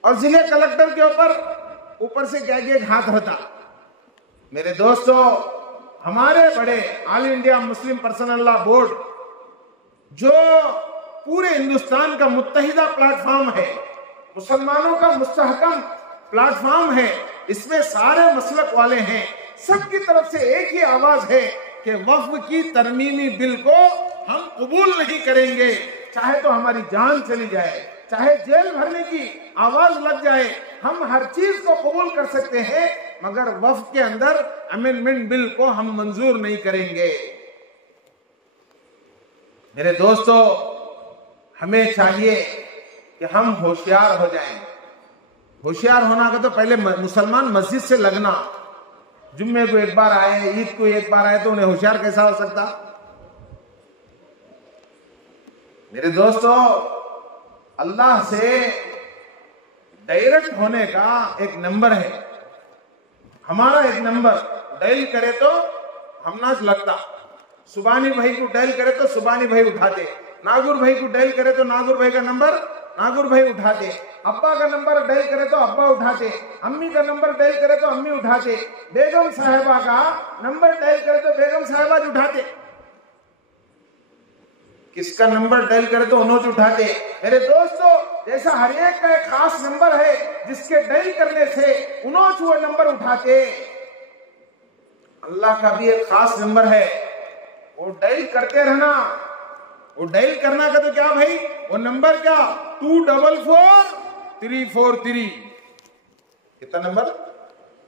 और जिले कलेक्टर के ऊपर से क्या हाथ रहता। मेरे दोस्तों, हमारे बड़े all India Muslim personal law board जो पूरे हिंदुस्तान का मुत्तहिदा प्लेटफॉर्म है, मुसलमानों का मुस्तहकम प्लेटफॉर्म है, इसमें सारे मसलक वाले हैं, सबकी तरफ से एक ही आवाज है कि वक्फ की तरमीमी बिल को हम कबूल नहीं करेंगे, चाहे तो हमारी जान चली जाए, चाहे जेल भरने की आवाज लग जाए, हम हर चीज को कबूल कर सकते हैं, मगर वफ्द के अंदर अमेंडमेंट बिल को हम मंजूर नहीं करेंगे। मेरे दोस्तों, हमें चाहिए कि हम होशियार हो जाएं। होशियार होना का तो पहले मुसलमान मस्जिद से लगना, जुम्मे को एक बार आए, ईद को एक बार आए, तो उन्हें होशियार कैसा हो सकता? मेरे दोस्तों, अल्लाह से डायरेक्ट होने का एक नंबर है, हमारा एक नंबर डायल करे तो हम ना लगता, सुबानी भाई को डायल करे तो सुबानी भाई उठाते, नागुर भाई को डायल करे तो नागुर भाई का नंबर नागुर भाई उठाते, अब्बा का नंबर डायल करे तो अब्बा उठाते, अम्मी का नंबर डायल करे तो अम्मी उठाते, बेगम साहिबा का नंबर डायल करे तो बेगम साहिबा उठाते, किसका नंबर डायल करे तो उन्होंने उठाते। मेरे दोस्तों, जैसा हर एक का एक खास नंबर है जिसके डायल करने से उन्होंने वो नंबर उठाते, अल्लाह का भी एक खास नंबर है, वो डायल करते रहना। वो डायल करना का तो क्या भाई, वो नंबर क्या, 244343। कितना नंबर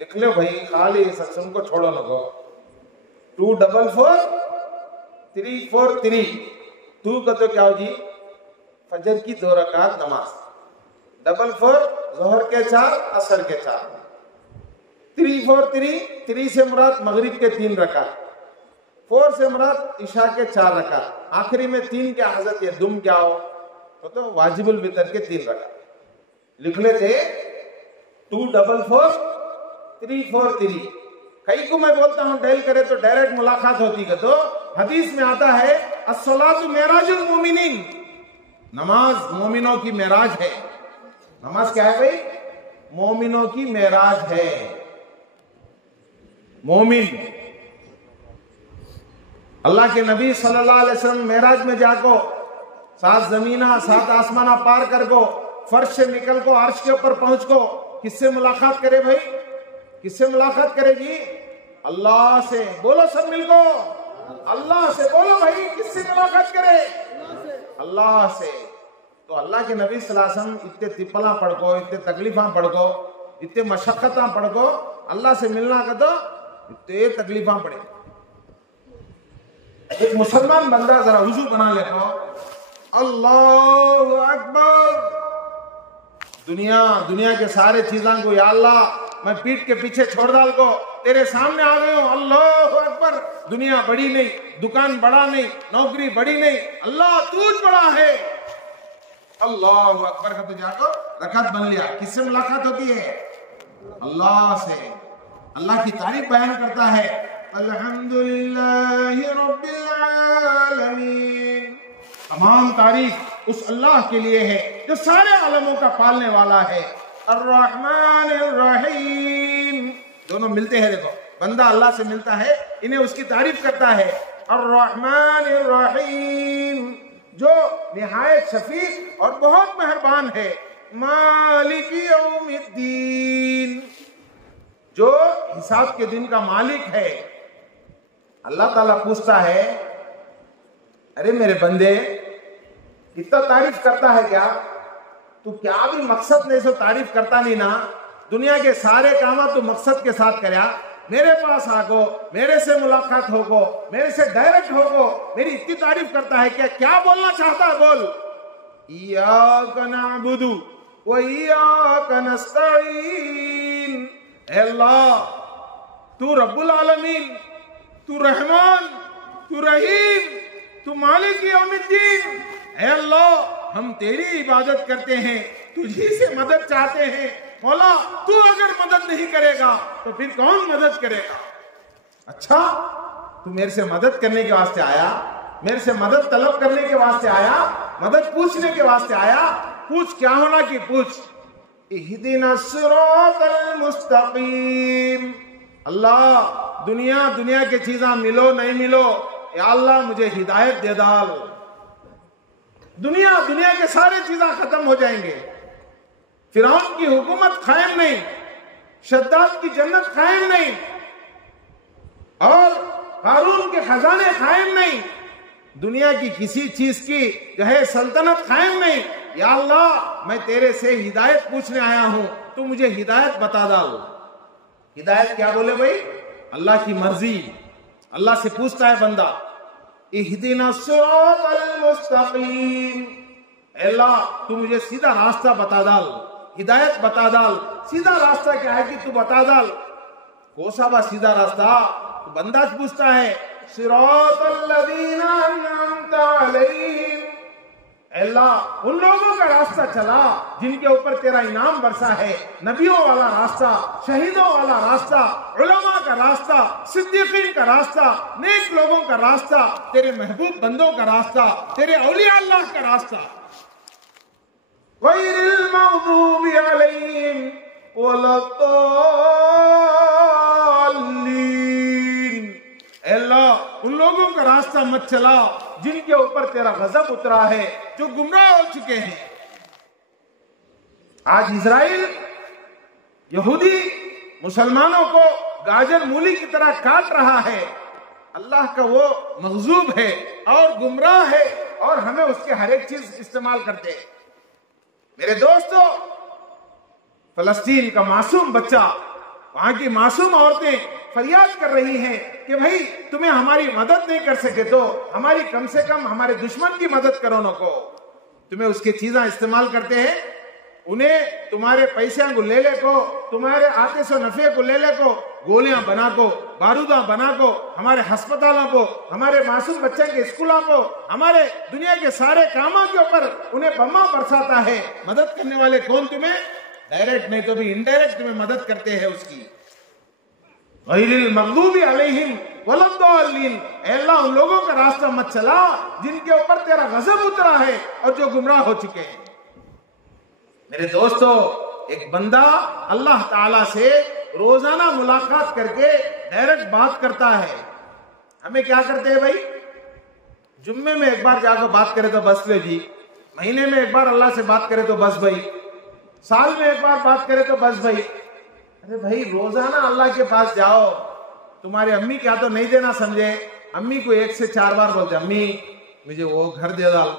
लिख लो भाई, खाली सत्संग को छोड़ो नको। 244343। तू का तो क्या हो जी, फजर की 2 रकात नमाज, 44 जोहर के 4, असर के 4, 343, 3 से मुराद मगरिब के 3 रकात, 4 से मुराद ईशा के 4 रकात, आखिरी में 3 क्या हजरत ये दुम क्या हो तो वाजिबुल वितर के 3 रकात लिख लेते। 244343। कई को मैं बोलता हूं डायल करे तो डायरेक्ट मुलाकात होती है, तो हदीस में आता है अस्सलातु मेराजुल मोमिनीन, नमाज मोमिनों की मेराज है। नमाज क्या है भाई, मोमिनों की मेराज है। मोमिन, अल्लाह के नबी सल्लल्लाहु अलैहि वसल्लम मेराज में जाको 7 जमीना 7 आसमाना पार कर को, फर्श से निकल को, अर्श के ऊपर पहुंच को, किससे मुलाकात करे भाई, किससे मुलाकात करेगी? अल्लाह से। बोलो सब मिलको, अल्लाह से बोलो भाई, किससे मुलाकात करे? अल्लाह से। तो अल्लाह के नबी सल्लल्लाहु अलैहि वसल्लम इतने तिपला पड़को, इतने तकलीफा पड़को, इतने मशक्कता पड़को, अल्लाह से मिलना का तो इतने तकलीफा पड़े। एक मुसलमान बंदा जरा वुजू बना लेता, अल्लाह अकबर, दुनिया के सारे चीजों को या अल्लाह मैं पीठ के पीछे छोड़ डाल को तेरे सामने आ गए हो, अल्लाह अकबर। दुनिया बड़ी नहीं, दुकान बड़ा नहीं, नौकरी बड़ी नहीं, अल्लाह तूज बड़ा है। अल्लाह अकबर का तो जाको रकात बन लिया। किससे मुलाकात होती है? अल्लाह से। अल्लाह की तारीफ बयान करता है, अल्हम्दुलिल्लाहि रब्बिल आलमीन। तमाम तारीफ उस अल्लाह के लिए है जो सारे आलमों का पालने वाला है। अर्रहमानिर रहीम, दोनों मिलते हैं। देखो, बंदा अल्लाह से मिलता है, इन्हें उसकी तारीफ करता है। अर्रहमानिर रहीम, जो निहायत शफीक और बहुत मेहरबान है। मालिकी यौमिद्दीन, जो हिसाब के दिन का मालिक है। अल्लाह ताला पूछता है, अरे मेरे बंदे, इतना तारीफ करता है क्या तू? क्या भी मकसद नहीं सो तारीफ करता नहीं ना? दुनिया के सारे काम तो मकसद के साथ करया, मेरे पास आको, मेरे से मुलाकात होगो, मेरे से डायरेक्ट होगो, मेरी इतनी तारीफ करता है क्या? क्या बोलना चाहता है? बोल, इय्याका नअबुदु व इय्याका नस्तईन। अल्लाह, तू रब्बुल आलमीन, तू रहमान, तू रहीम, तू मालिक यौमिद्दीन। अल्लाह, हम तेरी इबादत करते हैं, तुझी से मदद चाहते हैं। मौला, तू अगर मदद नहीं करेगा तो फिर कौन मदद करेगा? अच्छा, तू मेरे से मदद करने के वास्ते आया, मेरे से मदद तलब करने के वास्ते आया, मदद पूछने के वास्ते आया। पूछ, क्या होना कि पूछ। इहदिनस सिरातल मुस्तकीम। अल्लाह, दुनिया के चीज़ा मिलो नहीं मिलो, या अल्लाह मुझे हिदायत दे डाल। दुनिया के सारे चीज़ा खत्म हो जाएंगे, फिरौन की हुकूमत कायम नहीं, शद्दाद की जन्नत कायम नहीं, और हारून के खजाने कायम नहीं, दुनिया की किसी चीज की जो है सल्तनत कायम नहीं। या अल्लाह, मैं तेरे से हिदायत पूछने आया हूं, तू मुझे हिदायत बता डाल। हिदायत क्या बोले भाई? अल्लाह की मर्जी। अल्लाह से पूछता है बंदा, इहदिना सिरातल मुस्तकीम, अल्लाह तू मुझे सीधा रास्ता बता डाल, हिदायत बता डाल। सीधा रास्ता क्या है कि तू बता डाल। कोसा बा सीधा रास्ता? तो बंदा पूछता है, सिरातल लज़ीना अनअमता अलैहिम, अल्लाह उन लोगों का रास्ता चला जिनके ऊपर तेरा इनाम बरसा है। नबियों वाला रास्ता, शहीदों वाला रास्ता, उलमा का रास्ता, सिद्दीकीन का रास्ता, नेक लोगों का रास्ता, तेरे महबूब बंदों का रास्ता, तेरे औलिया अल्लाह का रास्ता। गैरिल मग़दूबि अलैहिम वलद्दाल्लीन, अल्लाह उन लोगों का रास्ता मत चला जिनके ऊपर तेरा गजब उतरा है, जो गुमराह हो चुके हैं। आज इजराइल यहूदी मुसलमानों को गाजर मूली की तरह काट रहा है। अल्लाह का वो मग़ज़ूब है और गुमराह है, और हमें उसके हर एक चीज इस्तेमाल करते हैं। मेरे दोस्तों, फलस्तीन का मासूम बच्चा, वहां की मासूम औरतें फरियाद कर रही हैं कि भाई तुम्हें हमारी मदद नहीं कर सके तो हमारी कम से कम हमारे दुश्मन की मदद करो न को। तुम्हें उसकी चीजें इस्तेमाल करते हैं, उन्हें तुम्हारे पैसे को ले ले को, तुम्हारे आते से नफे को ले ले को, गोलियां बना को, बारूदा बना को, हमारे अस्पतालों को, हमारे मासूम बच्चे के स्कूलों को, हमारे दुनिया के सारे कामों के ऊपर उन्हें बम्मा बरसाता है। मदद करने वाले कौन? तुम्हें डायरेक्ट नहीं तो भी इनडायरेक्ट तुम्हें मदद करते हैं उसकी। गैरिल मग़दूबि अलैहिम वलद्दाल्लीन, अल्लाह उन लोगों का रास्ता मत चला जिनके ऊपर तेरा गजब उतरा है और जो गुमराह हो चुके हैं। मेरे दोस्तों, एक बंदा अल्लाह ताला से रोजाना मुलाकात करके डायरेक्ट बात करता है। हमें क्या करते हैं भाई? जुम्मे में एक बार जाकर बात करे तो बस ले जी, महीने में एक बार अल्लाह से बात करे तो बस भाई, साल में एक बार बात करे तो बस भाई। अरे भाई, रोजाना अल्लाह के पास जाओ। तुम्हारी अम्मी क्या तो नहीं देना समझे? अम्मी को 1 से 4 बार बोलते, अम्मी मुझे वो घर दे डाल,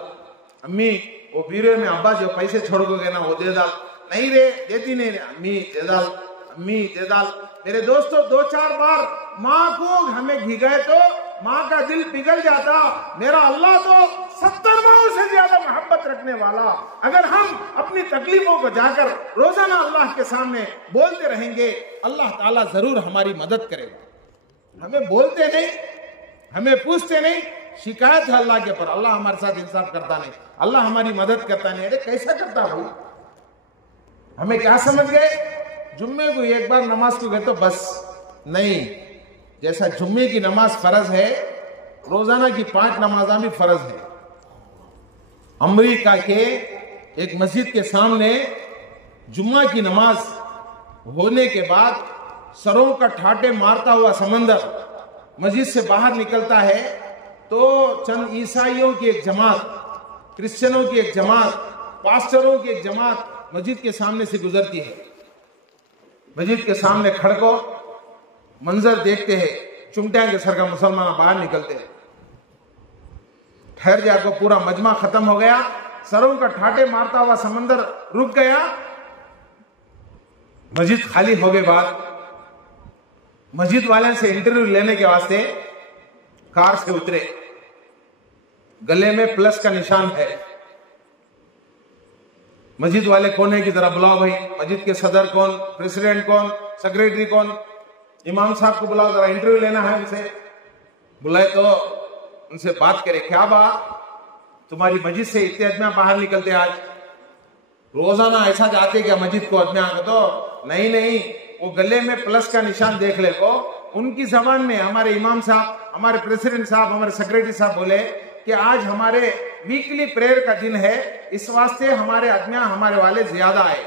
अम्मी वो बीरे में अब्बा जो पैसे छोड़ गए ना वो दे डाल। नहीं रे, देती नहीं रे, अम्मी दे डाल, अम्मी दे डाल। मेरे दोस्तों, 2-4 बार माँ को हमें भिगाए तो माँ का दिल पिघल जाता। मेरा अल्लाह तो 70 माओं से ज्यादा मोहब्बत रखने वाला। अगर हम अपनी तकलीफों को जाकर रोजाना अल्लाह के सामने बोलते रहेंगे, अल्लाह ताला जरूर हमारी मदद करेगा। हमें बोलते नहीं, हमें पूछते नहीं, शिकायत है अल्लाह के ऊपर। अल्लाह हमारे साथ इंसाफ करता नहीं, अल्लाह हमारी मदद करता नहीं। अरे कैसा करता भाई? हमें क्या समझ गए? जुम्मे को एक बार नमाज को गए तो बस नहीं। जैसा जुम्मे की नमाज फर्ज है, रोजाना की 5 नमाज़ा भी फर्ज है। अमेरिका के एक मस्जिद के सामने जुम्मा की नमाज होने के बाद सरों का ठाटे मारता हुआ समंदर मस्जिद से बाहर निकलता है तो चंद ईसाइयों की एक जमात, क्रिश्चियनों की एक जमात, पास्टरों की एक जमात मस्जिद के सामने से गुजरती है। मस्जिद के सामने खड़को मंजर देखते हैं, चुमटिया के सर का मुसलमान बाहर निकलते हैं। ठहर जाकर पूरा मजमा खत्म हो गया, सरों का ठाटे मारता हुआ समंदर रुक गया, मस्जिद खाली हो गए। बाद मस्जिद वाले से इंटरव्यू लेने के वास्ते कार से उतरे, गले में प्लस का निशान है। मस्जिद वाले कोने की तरह बुलाओ भाई, मस्जिद के सदर कौन, प्रेसिडेंट कौन, सेक्रेटरी कौन, इमाम साहब को बुलाओ, जरा इंटरव्यू लेना है उनसे। बुलाए तो उनसे बात करे, क्या बात, तुम्हारी मस्जिद से इतने आदमी बाहर निकलते आज, रोजाना ऐसा जाते क्या मस्जिद को आदमी आकर? तो नहीं, वो गले में प्लस का निशान देख ले को। उनकी जबान में हमारे इमाम साहब, हमारे प्रेसिडेंट साहब, हमारे सेक्रेटरी साहब बोले कि आज हमारे वीकली प्रेयर का दिन है, इस वास्ते हमारे आदमी हमारे वाले ज्यादा आए।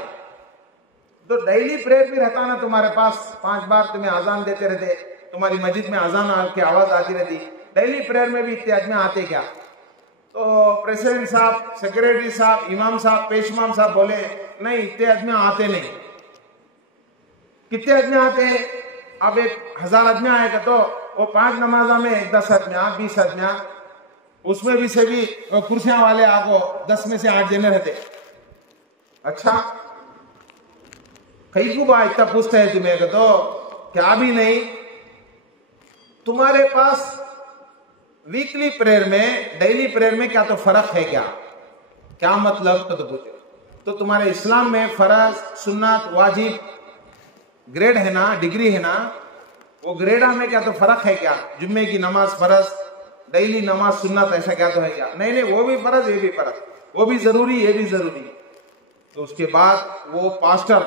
तो डेली प्रेयर भी रहता ना तुम्हारे पास, 5 बार तुम्हें आजान देते रहते, तुम्हारी मस्जिद में आजान की आवाज आती रहती, डेली प्रेयर में भी इतने आदमी आते क्या? तो प्रेसिडेंट साहब, सेक्रेटरी साहब, इमाम साहब, पेश इमाम साहब बोले नहीं, इतने आदमी आते नहीं। कितने आदमी आते हैं? अब 1000 आदमी आएगा तो वो 5 नमाजा में 10 आदमी, 20 आदमी, उसमें भी से भी कुर्सियां वाले आगो 10 में से 8 जने रहते। अच्छा कई को बा इतना पूछता है तुम्हें तो क्या भी नहीं, तुम्हारे पास वीकली प्रेयर में डेली प्रेयर में क्या तो फर्क है क्या? क्या मतलब? तो पूछे तो तुम्हारे इस्लाम में फर्ज सुन्नत वाजिब ग्रेड है ना, डिग्री है ना, वो ग्रेडा में क्या तो फर्क है क्या? जुम्मे की नमाज फर्ज, डेली नमाज सुन्नत, ऐसा क्या तो है क्या? नहीं नहीं, वो भी फर्ज ये भी फर्ज, वो भी जरूरी ये भी जरूरी। तो उसके बाद वो पास्टर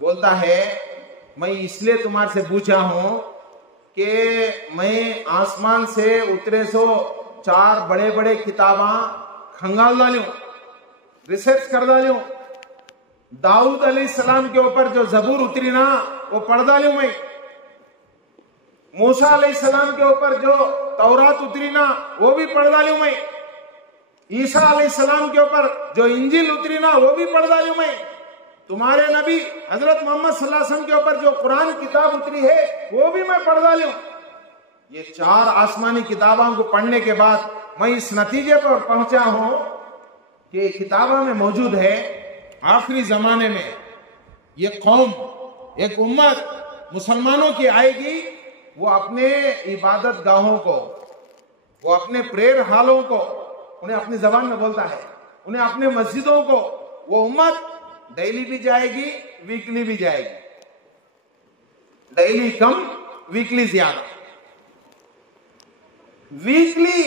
बोलता है मैं इसलिए तुम्हारे से पूछा हूं कि मैं आसमान से उतरे सो 4 बड़े बड़े किताबा खंगाल डालू, रिसर्च कर डालू, दाऊद अलैहिस्सलाम के ऊपर जो जबूर उतरी ना वो पढ़ डालू मैं, मूसा अलैहिस्सलाम के ऊपर जो तौरात उतरी ना वो भी पढ़ डालू मैं, ईसा अलैहिस्सलाम के ऊपर जो इंजील उतरी ना वो भी पढ़ डालू मैं, तुम्हारे नबी हजरत मोहम्मद सल्लल्लाहु अलैहि वसल्लम के ऊपर जो कुरान किताब उतरी है वो भी मैं पढ़ डालू। ये 4 आसमानी किताबों को पढ़ने के बाद मैं इस नतीजे पर पहुंचा हूं कि किताबों में मौजूद है आखिरी जमाने में ये कौम, एक उम्मत मुसलमानों की आएगी, वो अपने इबादत गाहों को, वो अपने प्रेयर हालों को, उन्हें अपनी जबान में बोलता है, उन्हें अपने मस्जिदों को, वो उम्मत डेली भी जाएगी वीकली भी जाएगी, डेली कम वीकली ज्यादा। वीकली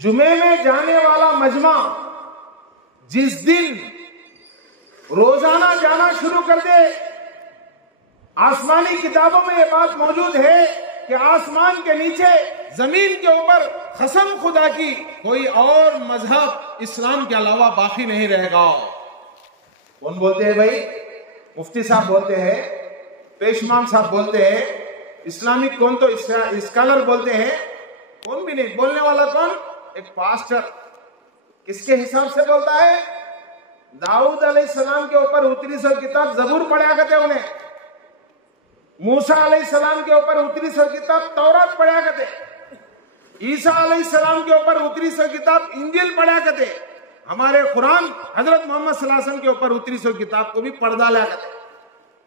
जुमे में जाने वाला मजमा जिस दिन रोजाना जाना शुरू कर दे, आसमानी किताबों में यह बात मौजूद है कि आसमान के नीचे जमीन के ऊपर कसम खुदा की कोई और मजहब इस्लाम के अलावा बाकी नहीं रहेगा। कौन बोलते हैं भाई? मुफ्ती साहब बोलते हैं, पेशमाम साहब बोलते हैं, इस्लामिक कौन तो स्कॉलर बोलते हैं, कौन भी नहीं, बोलने वाला कौन? एक पास्टर। किसके हिसाब से बोलता है? दाऊद अलैहिस्सलाम के ऊपर उतरी सो किताब जबूर पढ़ा करते उन्हें, मूसा अलैहिस्सलाम के ऊपर उतरी सो किताब तौरात पढ़ा करते, ईसा अलैहिस्सलाम के ऊपर उतरी सो किताब इंजील पढ़ा करते, हमारे कुरान हजरत मोहम्मद सल्लल्लाहु अलैहि वसल्लम के ऊपर उतरी सो किताब को भी पढ़ डाला करते।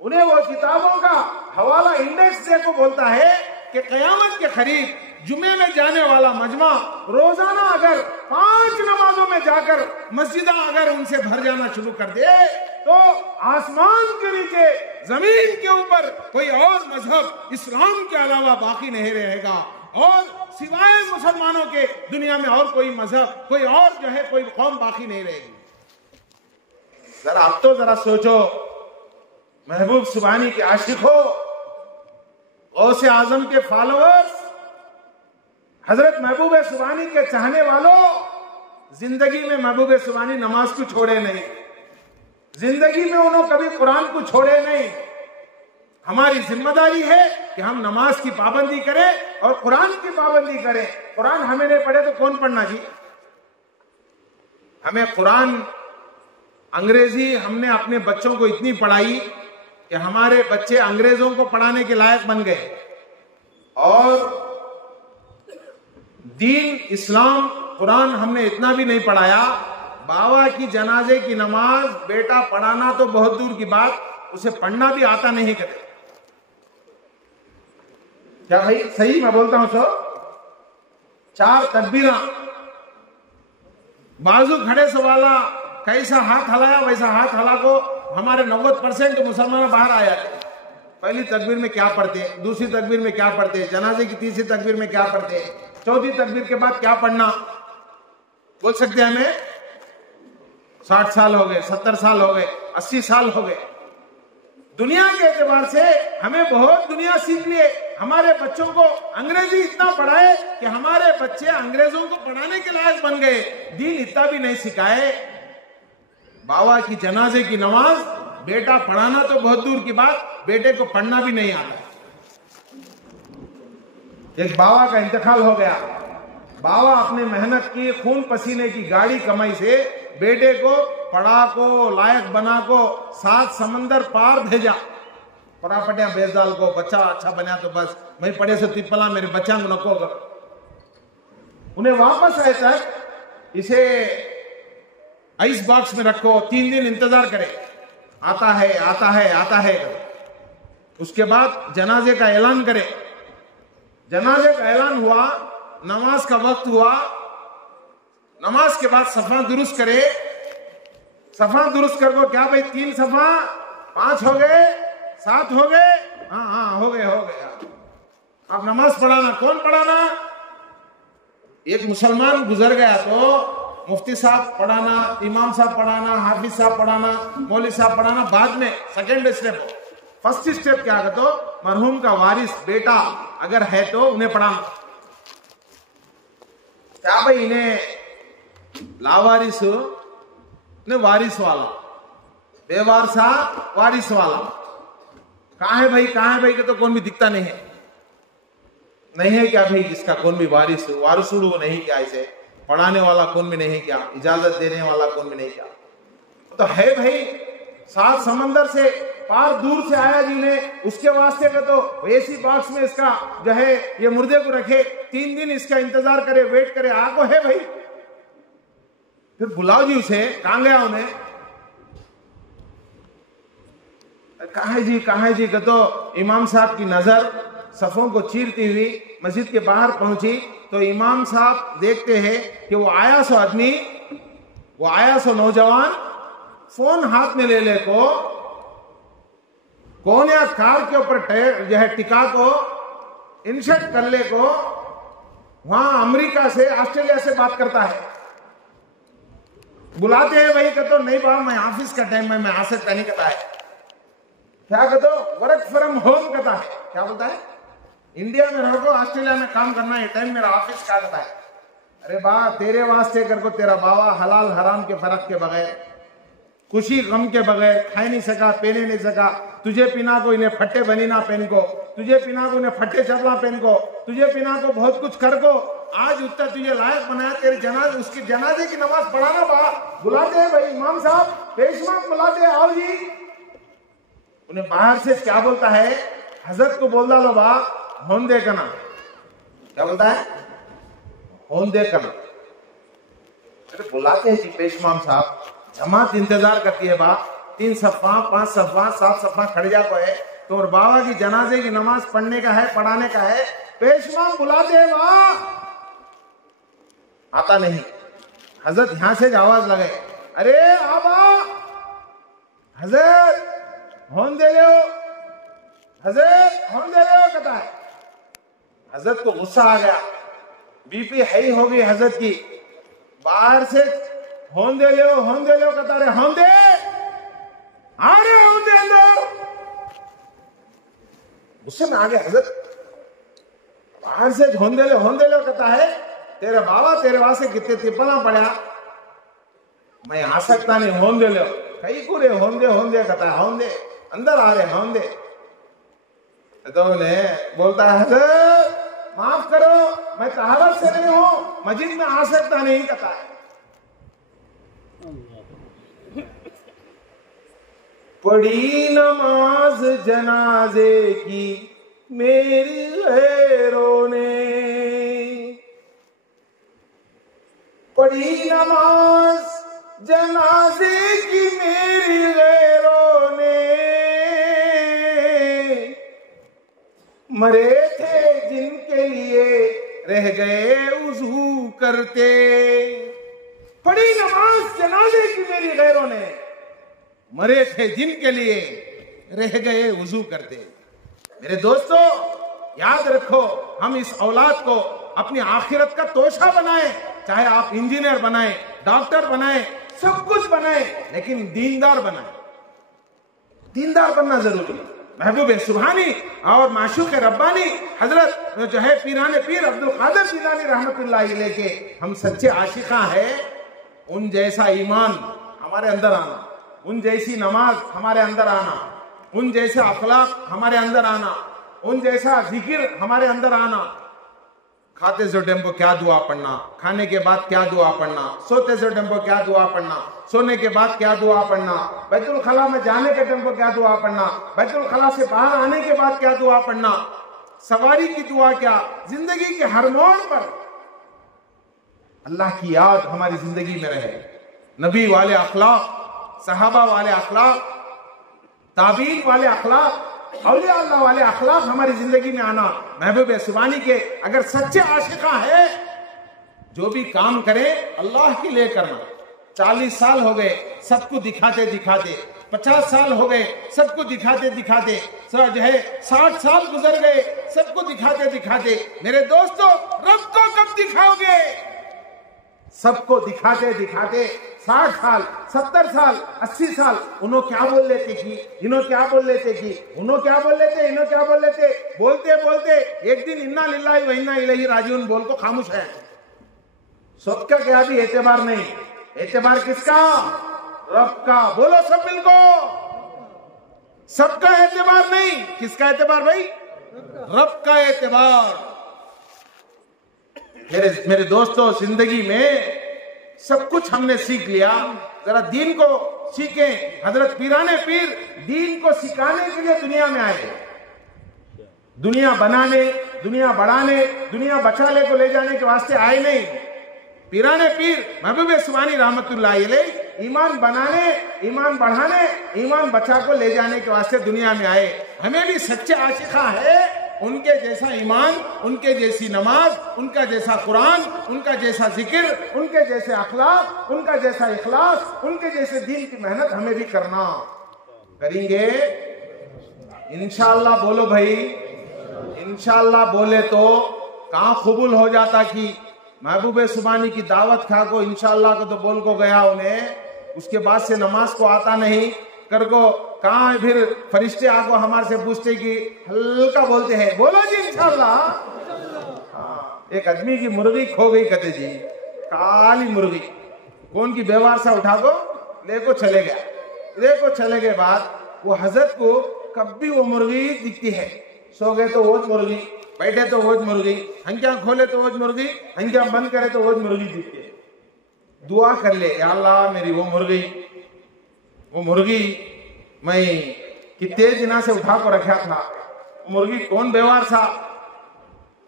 उन्हें वो किताबों का हवाला इंडेक्स देखो बोलता है कि कयामत के करीब जुमे में जाने वाला मजमा रोजाना अगर 5 नमाजों में जाकर मस्जिदा अगर उनसे भर जाना शुरू कर दे तो आसमान के नीचे जमीन के ऊपर कोई और मजहब इस्लाम के अलावा बाकी नहीं रहेगा, और सिवाय मुसलमानों के दुनिया में और कोई मजहब, कोई और जो है कोई कौम बाकी नहीं रहेगी। जरा आप तो जरा सोचो, महबूब सुबहानी के आशिक हो, गौसे आजम के फॉलोअर्स, हजरत महबूब सुबहानी के चाहने वालों, जिंदगी में महबूब सुबहानी नमाज को छोड़े नहीं, जिंदगी में उन्होंने कभी कुरान को छोड़े नहीं। हमारी जिम्मेदारी है कि हम नमाज की पाबंदी करें और कुरान की पाबंदी करें। कुरान हमें नहीं पढ़े तो कौन पढ़ना जी? हमें कुरान अंग्रेजी हमने अपने बच्चों को इतनी पढ़ाई कि हमारे बच्चे अंग्रेजों को पढ़ाने के लायक बन गए, और दीन इस्लाम कुरान हमने इतना भी नहीं पढ़ाया। बाबा की जनाजे की नमाज बेटा पढ़ाना तो बहुत दूर की बात, उसे पढ़ना भी आता नहीं करे। क्या भाई सही मैं बोलता हूं? सो 4 तकबीरा, बाजू खड़े से वाला कैसा हाथ हलाया वैसा हाथ हला को हमारे 90% मुसलमान बाहर आया। पहली तकबीर में क्या पढ़ते, दूसरी तकबीर में क्या पढ़ते, जनाजे की तीसरी तकबीर में क्या पढ़ते, चौथी तकबीर के बाद क्या पढ़ना, बोल सकते हैं हमें? 60 साल हो गए, 70 साल हो गए, 80 साल हो गए। दुनिया के एतबार से हमें बहुत दुनिया सीख लिए। हमारे बच्चों को अंग्रेजी इतना पढ़ाए कि हमारे बच्चे अंग्रेजों को पढ़ाने के लायक बन गए, दीन इतना भी नहीं सिखाए। बाबा की जनाजे की नमाज बेटा पढ़ाना तो बहुत दूर की बात, बेटे को पढ़ना भी नहीं आता। एक बाबा का इंतकाल हो गया, बाबा अपने मेहनत की खून पसीने की गाड़ी कमाई से बेटे को पढ़ा को लायक बना को 7 समंदर पार भेजा, परापटिया बेजाल को बच्चा अच्छा बना तो बस मैं पढ़े से तिपला मेरे बच्चा को नको कर। उन्हें वापस आए तक इसे आइस बॉक्स में रखो, 3 दिन इंतजार करे, आता है आता है आता है। उसके बाद जनाजे का ऐलान करे। जनाजे का ऐलान हुआ, नमाज का वक्त हुआ, नमाज के बाद सफा दुरुस्त करे। सफा दुरुस्त कर वो, क्या भाई 3 सफा, 5 हो गए, 7 हो गए, हाँ हो गए। अब नमाज पढ़ाना, कौन पढ़ाना? एक मुसलमान गुजर गया तो मुफ्ती साहब पढ़ाना, इमाम साहब पढ़ाना, हाफिज साहब पढ़ाना, मौलवी साहब पढ़ाना बाद में, सेकेंड स्टेप। फर्स्ट स्टेप क्या है तो मरहूम का वारिस बेटा अगर है तो उन्हें पढ़ाना। क्या भाई इन्हें लावारिस ने वारिस वाला, बेवारसा वारिस वाला, कहाँ है भाई के तो कौन भी दिखता नहीं है क्या भाई? जिसका कौन भी वारिसुड़ू नहीं क्या, इसे पढ़ाने वाला कौन भी नहीं क्या, इजाजत देने वाला कौन भी नहीं क्या? तो है भाई, 7 समंदर से पार दूर से आया जी ने, उसके वास्ते का तो एसी बॉक्स में इसका जो है ये मुर्दे को रखे, 3 दिन इसका इंतजार करे, वेट करे, आगो है भाई, फिर बुलाओ जी उसे। कहां गया उन्हें? कहा है जी का तो इमाम साहब की नजर सफों को चीरती हुई मस्जिद के बाहर पहुंची तो इमाम साहब देखते हैं कि वो आया सो आदमी, वो आया सो नौजवान फोन हाथ में ले ले को कौन या कार के ऊपर जो है टिका को इंशर्ट कर ले को वहां अमेरिका से, ऑस्ट्रेलिया से बात करता है। बुलाते हैं वही कहते नहीं बाबा मैं ऑफिस का टाइम में मैं आ सकता नहीं कहता है। क्या कहते वर्क फ्रॉम होम कहता है। क्या बोलता है? इंडिया में रहो, ऑस्ट्रेलिया में काम करना है, टाइम मेरा ऑफिस का कहता है। अरे बा तेरे वास्ते कर को तेरा बाबा हलाल हराम के फर्क के बगैर, खुशी गम के बगैर खाई नहीं सका, पहने नहीं सका। तुझे पिना को इन्हें फट्टे बनी ना पहन को, तुझे पिना को इन्हें फट्टे चपला पहन को, तुझे पिना को बहुत कुछ कर को, आज उत्तर तुझे लायक बनाया तेरे जनाजे, उसकी जनाजे की नमाज पढ़ाना बा। बुलाते हैं भाई इमाम साहब, पेशवाक बुलाते, आओ जी। उन्हें बाहर से क्या बोलता है? हजरत को बोल डालो बा होन दे करना। क्या बोलता है? होन दे करना। अरे बुलाते हैं जी पेशवाम साहब, जमात इंतजार करती है बा, 3 सफ़ा 5 सफ़ा 7 सफ़ा खड़ जा को है तो और बाबा की जनाजे की नमाज पढ़ने का है, पढ़ाने का है। पेशवाम बुलाते हैं बा, आता नहीं। हजरत यहां से आवाज लगे, अरे आबा हजरत होन दे लो, हजरत होन दे लो कहता है। हजरत को गुस्सा आ गया, बीपी हाई हो गई हजरत की। बाहर से होन दे लो कहता रहे, होन दे होन दे अंदर। गुस्से में आ गए हजरत। बाहर से होन दे लो कहता है। तेरे बाबा तेरे वास्ते कितने तिपना पड़ा, मैं आ सकता नहीं, होन दे लो। कई पूरे होन दे कहता है, होन दे अंदर आ रहे, होन दे। तो उन्हें बोलता है हजरत माफ करो, मैं तहारत से नहीं हूं, मस्जिद में आ सकता नहीं कहता है। पढ़ी नमाज जनाजे की मेरी गैरों ने, पढ़ी नमाज जनाजे की मेरी गैरों ने, मरे थे जिनके लिए रह गए वुजू करते। पढ़ी नमाज जनाजे की मेरी गैरों ने, मरे थे जिनके लिए रह गए वुजू करते। मेरे दोस्तों याद रखो, हम इस औलाद को अपनी आखिरत का तोशा बनाएं, चाहे आप इंजीनियर बनाएं, डॉक्टर बनाएं, सब कुछ बनाएं, लेकिन दीनदार बनाएं। दीनदार बनना जरूरी है। महबूब सुभानी और माशूक रब्बानी हजरत जो है पीराने पीर अब्दुल कादिर जिलानी रहमतुल्लाह अलैह के हम सच्चे आशिका है। उन जैसा ईमान हमारे अंदर आना, उन जैसी नमाज हमारे अंदर आना, उन जैसे अखलाक हमारे अंदर आना, उन जैसा जिक्र हमारे अंदर आना। खाते से टेम्पो क्या दुआ पढ़ना, खाने के बाद क्या दुआ पढ़ना, सोते से टेम्पो क्या दुआ पढ़ना, सोने के बाद क्या दुआ पढ़ना, बैतुल खला में जाने के टेम्पो क्या दुआ पढ़ना, बैतुल खला से बाहर आने के बाद क्या दुआ पढ़ना, सवारी की दुआ क्या, जिंदगी के हर मोड़ पर अल्लाह की याद हमारी जिंदगी में रहे, नबी वाले अखलाक, सहाबा वाले अखलाक, ताबीन वाले अखलाक, औलिया अल्लाह वाले अखलाक हमारी जिंदगी में आना। महबूब सुबानी के अगर सच्चे आशिका है, जो भी काम करे अल्लाह के लिए करना। 40 साल हो गए सबको दिखाते दिखाते, 50 साल हो गए सबको दिखाते दिखाते, जो है 60 साल गुजर गए सबको दिखाते दिखाते। मेरे दोस्तों, रब को कब दिखाओगे? सबको दिखाते दिखाते 60 साल, 70 साल, 80 साल, उन्हों क्या बोल लेते कि, इन्हों क्या बोल लेते कि, उन्हों क्या बोल लेते, इन्हों क्या बोल लेते, बोलते बोलते एक दिन इन्ना लिल्लाहि व इन्ना इलैहि राजिऊन बोल को खामोश है। सबका क्या भी एतबार नहीं। एतबार किसका? रब का। बोलो सब मिलको, सबका एतबार नहीं। किसका एतबार भाई? रब का एतबार। मेरे दोस्तों, जिंदगी में सब कुछ हमने सीख लिया, जरा दीन को सीखें। हजरत पीराने पीर दीन को सिखाने के लिए दुनिया में आए, दुनिया बनाने, दुनिया बढ़ाने, दुनिया बचाने को ले जाने के वास्ते आए नहीं। पीराने पीर महबूब सुबानी रहमतुल्लाह अलैह ईमान बनाने, ईमान बढ़ाने, ईमान बचा को ले जाने के वास्ते दुनिया में आए। हमें भी सच्चे आशिका है, उनके जैसा ईमान, उनके जैसी नमाज, उनका जैसा कुरान, उनका जैसा जिक्र, उनके जैसे अखलाक, उनका जैसा इखलास, उनके जैसे दीन की मेहनत हमें भी करना। करेंगे इंशाअल्लाह। बोलो भाई, इंशाअल्लाह बोले तो कहाँ कबूल हो जाता कि महबूब सुबानी की दावत खा को इंशाअल्लाह को तो बोल को गया उन्हें, उसके बाद से नमाज को आता नहीं कर को कहाँ है। फिर फरिश्ते आको हमारे से पूछते कि हल्का बोलते हैं, बोलो जी इंशाअल्लाह। एक आदमी की मुर्गी खो गई कहते जी, काली मुर्गी, कौन की व्यवहार से उठा को लेको चले गया। लेको चले गए बाद वो हजरत को कभी वो मुर्गी दिखती है। सो गए तो वो मुर्गी, बैठे तो वो मुर्गी, हंकिया खोले तो वो मुर्गी, हंकिया बंद करे तो वो मुर्गी दिखती है। दुआ कर ले, या अल्लाह मेरी वो मुर्गी मैं कितने दिना से उठा को रखा था, मुर्गी कौन व्यवहार था,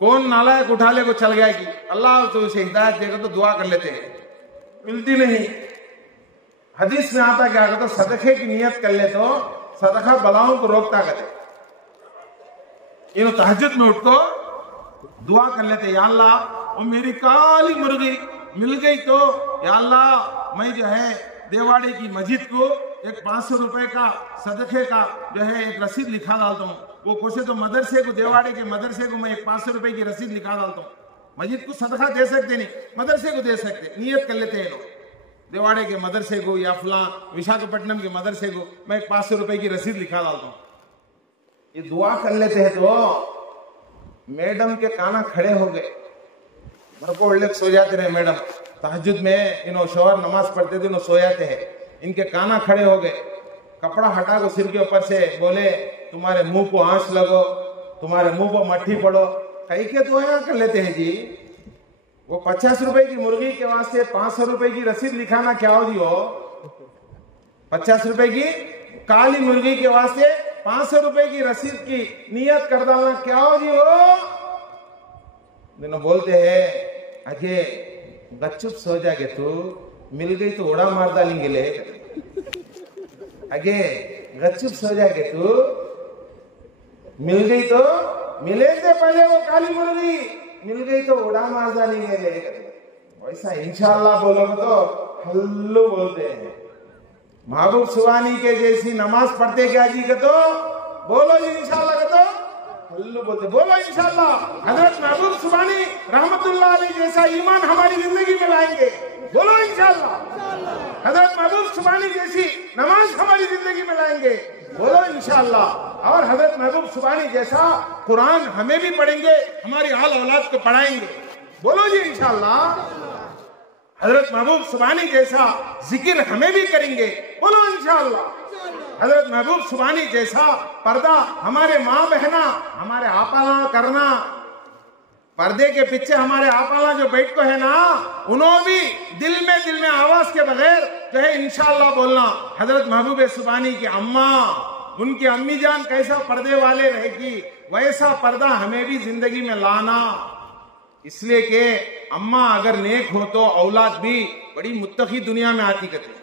कौन नालायक उठा ले को चल गया कि अल्लाह तो उसे हिदायत देगा। तो दुआ कर लेते हैं, मिलती नहीं। हदीस में आता क्या कहता, सदके की नियत कर ले तो सदका बलाओं को रोकता करे। इन तहज्जुद में उठ को दुआ कर लेते, या अल्लाह वो मेरी काली मुर्गी मिल गई तो या अल्लाह मैं जो है देवाड़ी की मस्जिद को एक 500 रुपए का सदके का जो है एक रसीद लिखा डालता हूँ। वो कोसे तो मदरसे को, देवाड़ी के मदरसे को मैं एक 500 रुपए की रसीद लिखा डालता हूँ। मस्जिद को सदका दे सकते नहीं, मदरसे को दे सकते। नियत कर लेते हैं लोग, देवाड़े के मदरसे को या फला विशाखापट्टनम के मदरसे को मैं एक 500 रुपए की रसीद लिखा डालता हूँ। ये दुआ कर लेते हैं तो मैडम के काना खड़े हो गए, मेरे को उल्लेख सो जाते रहे। मैडम तहज्जुद में इन्हों शोहर नमाज पढ़ते थे, इन्हों सो जाते हैं, इनके काना खड़े हो गए। कपड़ा हटा को सिर के ऊपर से बोले, तुम्हारे मुंह को आंच लगो, तुम्हारे मुंह को मट्ठी पड़ो। कहीं के दुआ कर लेते हैं जी। वो 50 रुपए की मुर्गी के वास्ते 500 रुपए की रसीद लिखाना क्या हो जी? हो 50 रुपए की काली मुर्गी के वास्ते 500 रुपए की रसीद की नियत कर डालना क्या हो जी? हो दिनों बोलते हैं, आगे गच्चुप सो जाएगे, तू मिल गई तो उड़ा मार डालेंगे ले। आगे गच्चुप सो जाएगे, तू मिल गई तो, मिले से पहले वो काली मुर्गी मिल गई तो उड़ा मार डालेंगे ले। वैसा इंशाअल्लाह बोलोगे तो हल्लू बोलते हैं। महबूब सुबानी के जैसी नमाज पढ़ते क्या जी? तो बोलो जी इंशाअल्लाह का तो हल्लू बोलते। बोलो इंशाअल्लाह हजरत महबूब सुबानी रहमतुल्लाह अलैह जैसा ईमान हमारी जिंदगी में लाएंगे। बोलो इंशाअल्लाह हजरत महबूब सुबानी जैसी नमाज हमारी जिंदगी में लाएंगे। बोलो इंशाअल्लाह। और हजरत महबूब सुबानी जैसा कुरान हमें भी पढ़ेंगे, हमारी आल औलाद को पढ़ाएंगे। बोलो जी इंशाअल्लाह। हजरत महबूब सुबानी जैसा जिक्र हमें भी करेंगे। बोलो इंशाअल्लाह। हजरत महबूब सुबानी जैसा पर्दा हमारे माँ बहना, हमारे आपाला करना, पर्दे के पीछे हमारे आपाला जो बैठ को है ना, उन्होंने भी दिल में आवाज के बगैर जो है इंशाअल्लाह बोलना। हजरत महबूब सुबानी की अम्मा, उनकी अम्मी जान कैसा पर्दे वाले रहेगी, वैसा पर्दा हमें भी जिंदगी में लाना। इसलिए कि अम्मा अगर नेक हो तो औलाद भी बड़ी मुत्तकी दुनिया में आती करते।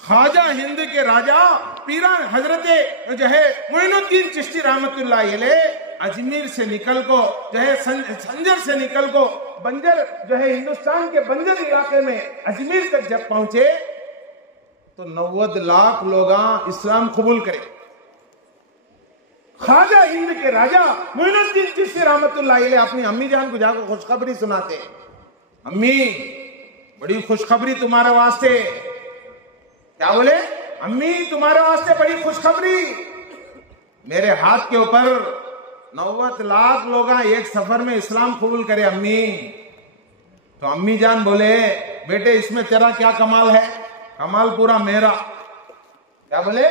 ख्वाजा हिंद के राजा पीरा हजरत जो है मोइनुद्दीन चिश्ती रहमतुल्लाह अलैह अजमेर से निकल को जो है संजर से निकल को बंजर जो है हिंदुस्तान के बंजर इलाके में अजमेर तक जब पहुंचे तो 90 लाख लोग इस्लाम कबूल करे। ख्वाजा हिंद के राजा मोइनुद्दीन चिश्ती रहमतुल्लाह अलैह अपनी अम्मी जान को जाकर खुशखबरी सुनाते, अम्मी बड़ी खुशखबरी तुम्हारे वास्ते। क्या बोले? अम्मी तुम्हारे वास्ते बड़ी खुशखबरी, मेरे हाथ के ऊपर 90 लाख लोग एक सफर में इस्लाम कबूल करे अम्मी। तो अम्मी जान बोले बेटे इसमें तेरा क्या कमाल है? कमाल पूरा मेरा। क्या बोले?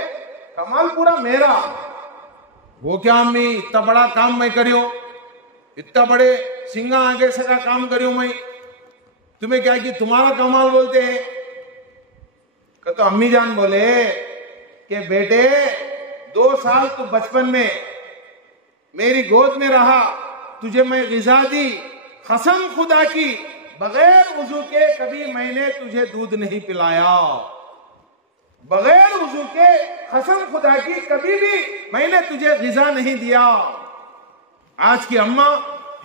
कमाल पूरा मेरा। वो क्या अम्मी इतना बड़ा काम मैं करियो, इतना बड़े सिंगा आगे से का काम करियो मैं, तुम्हें क्या कि तुम्हारा कमाल बोलते हैं? तो अम्मी जान बोले कि बेटे 2 साल तू बचपन में मेरी गोद में रहा, तुझे मैं गिज़ा दी, कसम खुदा की बगैर वुजू के कभी मैंने तुझे दूध नहीं पिलाया, बगैर वुजू के कसम खुदा की कभी भी मैंने तुझे गिज़ा नहीं दिया। आज की अम्मा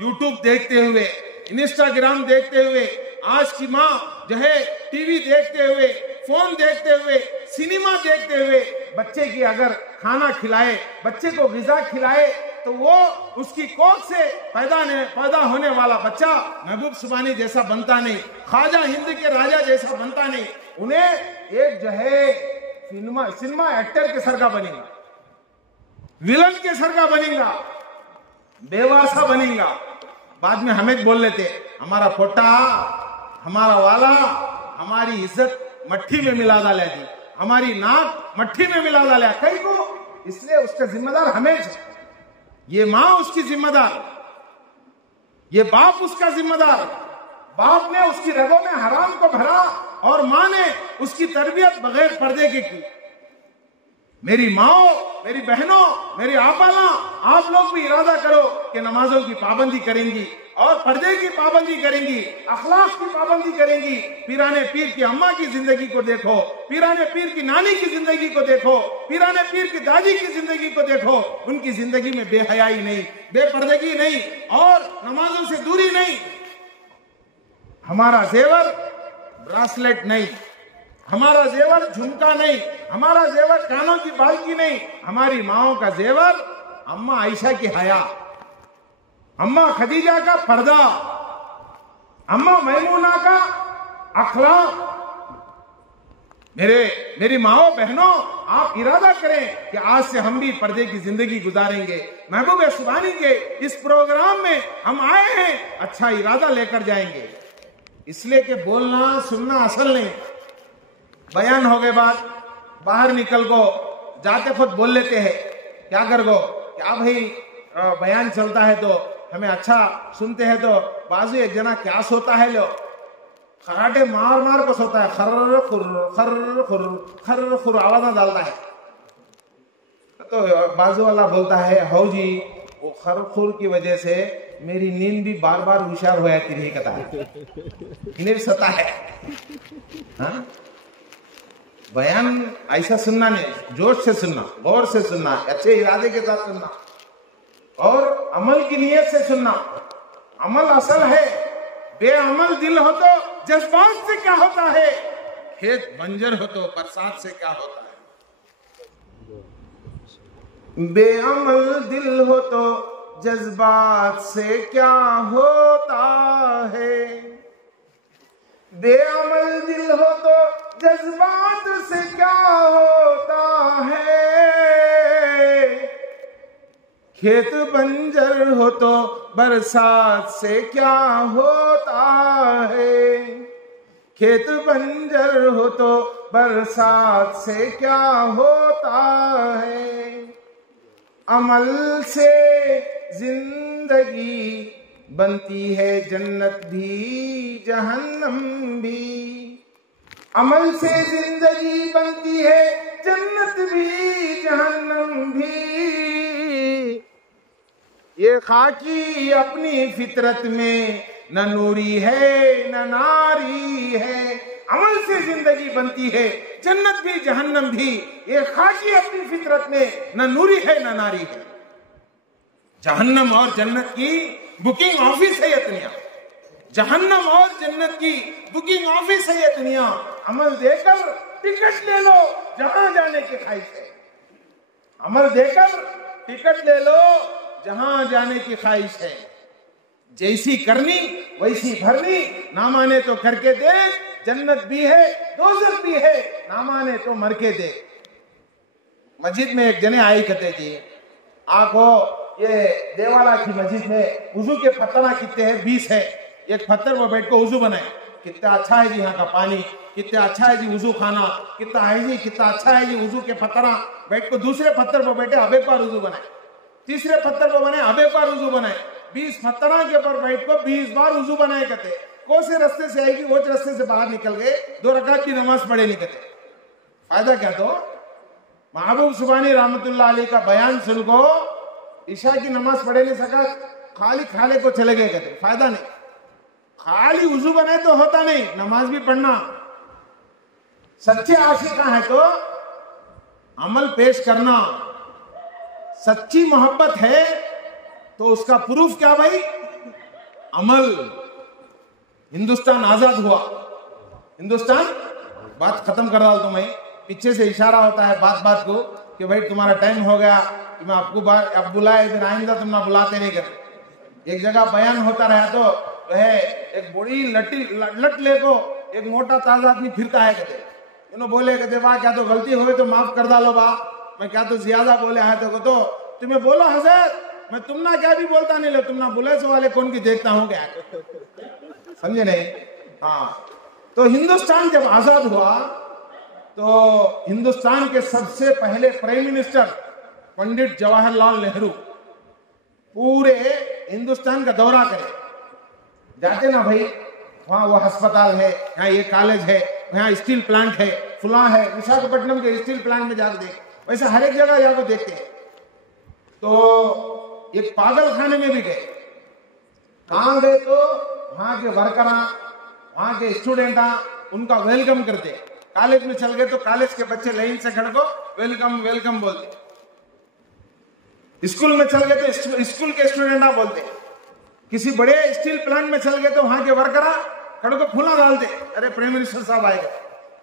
यूट्यूब देखते हुए, इंस्टाग्राम देखते हुए, आज की माँ जो है टीवी देखते हुए, फोन देखते हुए, सिनेमा देखते हुए बच्चे की अगर खाना खिलाए, बच्चे को गिज़ा खिलाए तो वो उसकी कोख से पैदा होने वाला बच्चा महबूब सुबानी जैसा बनता नहीं, ख्वाजा हिंद के राजा जैसा बनता नहीं। उन्हें एक जो है सिनेमा एक्टर के सर का बनेगा, विलन के सर का बनेगा, बेवासा बनेगा। बाद में हमें बोल लेते हमारा फोटा, हमारा वाला, हमारी इज्जत मट्टी में मिला डाला थी, हमारी नाक मट्टी में मिला डाला कई को, इसलिए उसका जिम्मेदार हमें, ये माँ उसकी जिम्मेदार, ये बाप उसका जिम्मेदार। बाप ने उसकी रगों में हराम को भरा और माँ ने उसकी तरबियत बगैर पर्दे की। मेरी माओ, मेरी बहनों, मेरी आपाला, आप लोग भी इरादा करो कि नमाजों की पाबंदी करेंगी और पर्दे की पाबंदी करेंगी, अखलाक की पाबंदी करेंगी। पीराने पीर की अम्मा की जिंदगी को देखो, पीराने पीर की नानी की जिंदगी को देखो, पीराने पीर की दादी की जिंदगी को देखो। उनकी जिंदगी में बेहयाई नहीं, बेपर्दगी नहीं और नमाजों से दूरी नहीं। हमारा जेवर ब्रासलेट नहीं, हमारा जेवर झुमका नहीं, हमारा जेवर कानों की बाल की नहीं, हमारी माओ का जेवर अम्मा आयशा की हया, अम्मा खदीजा का पर्दा, अम्मा मैमूना का अखलाक। मेरी माओ बहनों, आप इरादा करें कि आज से हम भी पर्दे की जिंदगी गुजारेंगे। महबूब सुबानी के इस प्रोग्राम में हम आए हैं, अच्छा इरादा लेकर जाएंगे। इसलिए कि बोलना सुनना असल नहीं, बयान हो गए बात, बाहर निकल को जाते खुद बोल लेते हैं, क्या कर गो, क्या भाई बयान चलता है तो हमें अच्छा सुनते हैं, तो बाजू एक जना क्या सोता है, लो खराटे मार मार को सोता है, खर्र खुर खर्र खुर खर्र खुर आवाज डालता है। तो बाजू वाला बोलता है हौ जी वो खर्र खुर की वजह से मेरी नींद भी बार बार होशियार हो जाती रही, कहता है इन्हें भी सता है। हाँ? बयान ऐसा सुनना नहीं, जोश से सुनना, गौर से सुनना, अच्छे इरादे के साथ सुनना और अमल की नीयत से सुनना। अमल असल है, बेअमल दिल हो तो जज्बात से क्या होता है, खेत बंजर हो तो बरसात से क्या होता है। बेअमल दिल हो तो जज्बात से क्या होता है, बेअमल दिल हो तो जज्बात से क्या होता है, खेत बंजर हो तो बरसात से क्या होता है, खेत बंजर हो तो बरसात से क्या होता है। अमल से जिंदगी बनती है जन्नत भी जहन्नम भी, अमल से जिंदगी बनती है जन्नत भी जहन्नम भी। ये खाकी अपनी फितरत में न नूरी है न नारी है, अमल से जिंदगी बनती है, जन्नत भी जहन्नम भी, ये खाकी अपनी फितरत में, न नूरी है न नारी है। जहन्नम और जन्नत की बुकिंग ऑफिस है ये दुनिया, जहन्नम और जन्नत की बुकिंग ऑफिस है ये दुनिया। अमल देकर टिकट ले लो जहां जाने की ख्वाहिश है, अमल देकर टिकट ले लो जहां जाने की ख्वाहिश है। जैसी करनी वैसी भरनी, ना माने तो करके देख, जन्नत भी है दोज़ख भी है, ना माने तो मर के देख। मस्जिद में एक जने आई कहते जी, आखो ये देवाला की मस्जिद में वुजू के पत्थर कितने हैं? 20 है। एक पत्थर पर बैठ को वुजू बनाए, कितना अच्छा है जी यहाँ का पानी, कितना अच्छा है जी वुजू खाना, कितना है जी, कितना अच्छा है जी वुजू के पत्थर। बैठ को दूसरे पत्थर पर बैठे अब एक बार वुजू बनाए, तीसरे पत्थर पर बने अब एक बार वुजू बनाए, 20 पत्थर के पर बैठ को 20 बार वुजू बनाए कहते। कौन से रास्ते से आएगी वो रास्ते से बाहर निकल गए, 2 रकात की नमाज पढ़े नहीं कहते। फायदा क्या? तो महबूब सुबानी रहमतुल्लाह अलैह का बयान सुन को ईशा की नमाज पढ़े नहीं सका, खाली खाले को चले गए कहते। फायदा नहीं, खाली वुजू बनाए तो होता नहीं, नमाज भी पढ़ना। सच्चे आशिक है तो अमल पेश करना। सच्ची मोहब्बत है तो उसका प्रूफ क्या भाई? अमल। हिंदुस्तान आजाद हुआ, हिंदुस्तान, बात खत्म कर रहा हूं तो मैं, पीछे से इशारा होता है बात बात को कि भाई तुम्हारा टाइम हो गया, मैं आपको बार अब बुलाए, फिर आइंदा तुम ना बुलाते नहीं कर। एक जगह बयान होता रहा तो वह एक बड़ी लट ले को एक मोटा ताजा आदमी फिरता है कहते, इन्हों बोले कहते बा क्या तो गलती हो गई तो माफ कर डालो बा, मैं क्या तो ज्यादा बोले है तो तुम्हें बोलो हजरत, मैं तुम ना क्या भी बोलता नहीं लो, तुम ना बुले से वाले कौन की देखता हूँ क्या, समझे नहीं? हाँ, तो हिंदुस्तान जब आजाद हुआ तो हिंदुस्तान के सबसे पहले प्राइम मिनिस्टर पंडित जवाहरलाल नेहरू पूरे हिंदुस्तान का दौरा करे। जाते ना भाई, वहां वो अस्पताल है, यहाँ ये कॉलेज है, यहाँ स्टील प्लांट है, फुला है, विशाखापट्टनम के स्टील प्लांट में जाकर देख, वैसे हर एक जगह जाकर देखते हैं। तो एक पागल खाने में भी गए, कहां गए तो वहां के वर्कर, वहां के स्टूडेंट उनका वेलकम करते। कॉलेज में चल गए तो कॉलेज के बच्चे लाइन से खड़े को वेलकम वेलकम बोलते। स्कूल में चल गए तो स्कूल के स्टूडेंट बोलते। किसी बड़े स्टील प्लांट में चल गए तो वहां के वर्कर खड़े को फूला डालते, अरे प्राइम मिनिस्टर साहब आएगा।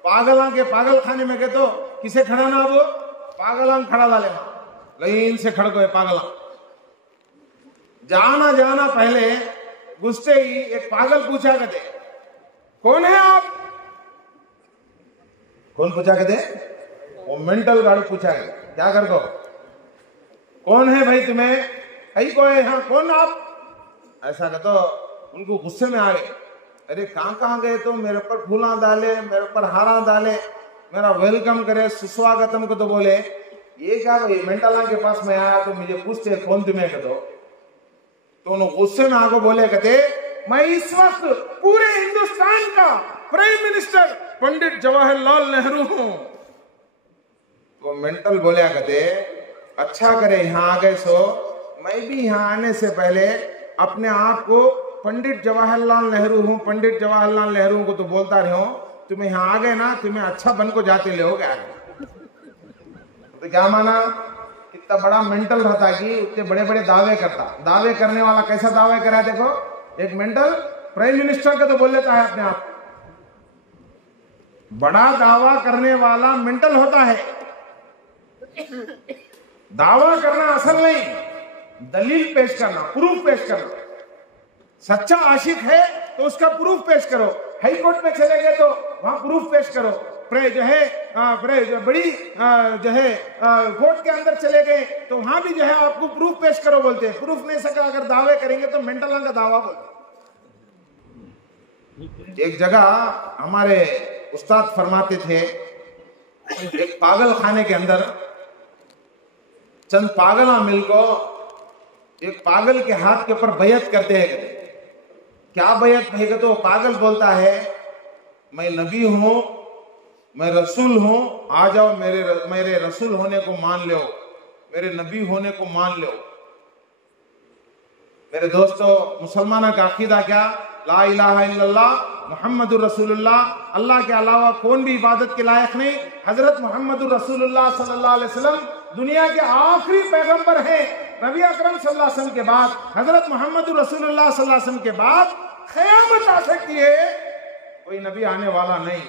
पागला के पागल खाने में गए तो किसे खड़ा ना, वो पागल खड़ा डाले, लाइन से खड़े को पागला। जाना जाना पहले घुसते ही एक पागल पूछा कहते, कौन है आप? कौन पूछा कहते? वो मेंटल गाड़ी पूछा है, क्या कर दो, कौन है भाई तुम्हें, कहीं को है, हाँ कौन आप? ऐसा कहते उनको गुस्से में आ गए, अरे कहां गए तो मेरे पर फूला डाले, मेरे पर हारा डाले, मेरा वेलकम करे, सुस्वागतम को तो बोले, ये क्या भाई मेंटल के पास में आया तो मुझे पूछते कौन तुम्हें कहते। तो उन्होंने गुस्से में आगे बोले कहते, मैं इस वक्त पूरे हिंदुस्तान का प्राइम मिनिस्टर पंडित जवाहरलाल नेहरू हूं। तो मेंटल बोले कहते, अच्छा करे यहाँ आ गए सो, मैं भी यहाँ आने से पहले अपने आप को पंडित जवाहरलाल नेहरू हूं, पंडित जवाहरलाल नेहरू को तो बोलता रहे हो, तुम्हें यहाँ आ गए ना, तुम्हें अच्छा बन को जाते ले हो गया। तो क्या माना, कितना बड़ा मेंटल रहता कि उतने बड़े बड़े दावे करता। दावे करने वाला कैसा दावे करा देखो, एक मेंटल प्राइम मिनिस्टर का तो बोल लेता है अपने आप। बड़ा दावा करने वाला मेंटल होता है। दावा करना असल नहीं, दलील पेश करना, प्रूफ पेश करना। सच्चा आशिक है तो उसका प्रूफ पेश करो। हाई कोर्ट में चले गए तो वहां प्रूफ पेश करो। जो है बड़ी जो है कोर्ट के अंदर चले गए तो वहां भी जो है आपको प्रूफ पेश करो बोलते हैं। प्रूफ नहीं सका अगर दावे करेंगे तो मेंटल का दावा बोलते। एक जगह हमारे उस्ताद फरमाते थे, एक पागल खाने के अंदर चंद पागला मिलको एक पागल के हाथ के ऊपर बैयत करते हैं। क्या बैयत है? तो पागल बोलता है, मैं नबी हूं, मैं रसूल हूं, आ जाओ मेरे रसूल होने को मान लो, मेरे नबी होने को मान लो। मेरे दोस्तों, मुसलमानों का अकीदा क्या? ला इलाहा इल्लल्लाह मुहम्मदुर रसूलुल्लाह, अल्लाह के अलावा कौन भी इबादत के लायक नहीं, हजरत मोहम्मदुर रसूलुल्लाह सल्लल्लाहु अलैहि वसल्लम दुनिया के आखिरी पैगंबर हैं। नबी अकरम सल्लल्लाहु अलैहि वसल्लम के बाद, हजरत मोहम्मदुर रसूलुल्लाह सल्लल्लाहु अलैहि वसल्लम के बाद क़यामत आ सकती है, कोई नबी आने वाला नहीं।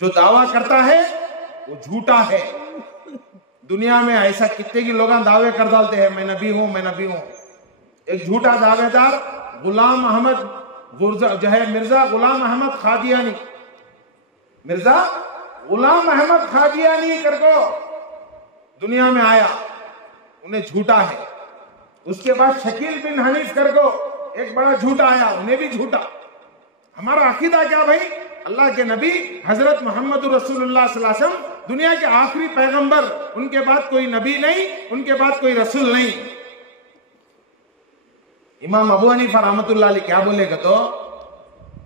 जो दावा करता है वो झूठा है। दुनिया में ऐसा कितने की लोग दावे कर डालते हैं, मैं नबी हूं, मैं नबी हूं। एक झूठा दावेदार गुलाम अहमद जो है, मिर्जा गुलाम अहमद खादियानी, मिर्जा गुलाम अहमद खादियानी करको दुनिया में आया, उन्हें झूठा है। उसके बाद शकील बिन हनीफ करको एक बड़ा झूठा आया, उन्हें भी झूठा। हमारा अकीदा क्या भाई, अल्लाह के नबी हजरत मोहम्मद रसूलुल्लाह सल्लल्लाहु अलैहि वसल्लम दुनिया के आखिरी पैगंबर, उनके बाद कोई नबी नहीं, उनके बाद कोई रसूल नहीं। इमाम अबू हनीफा रहमतुल्लाह अलैह क्या बोलेगा, तो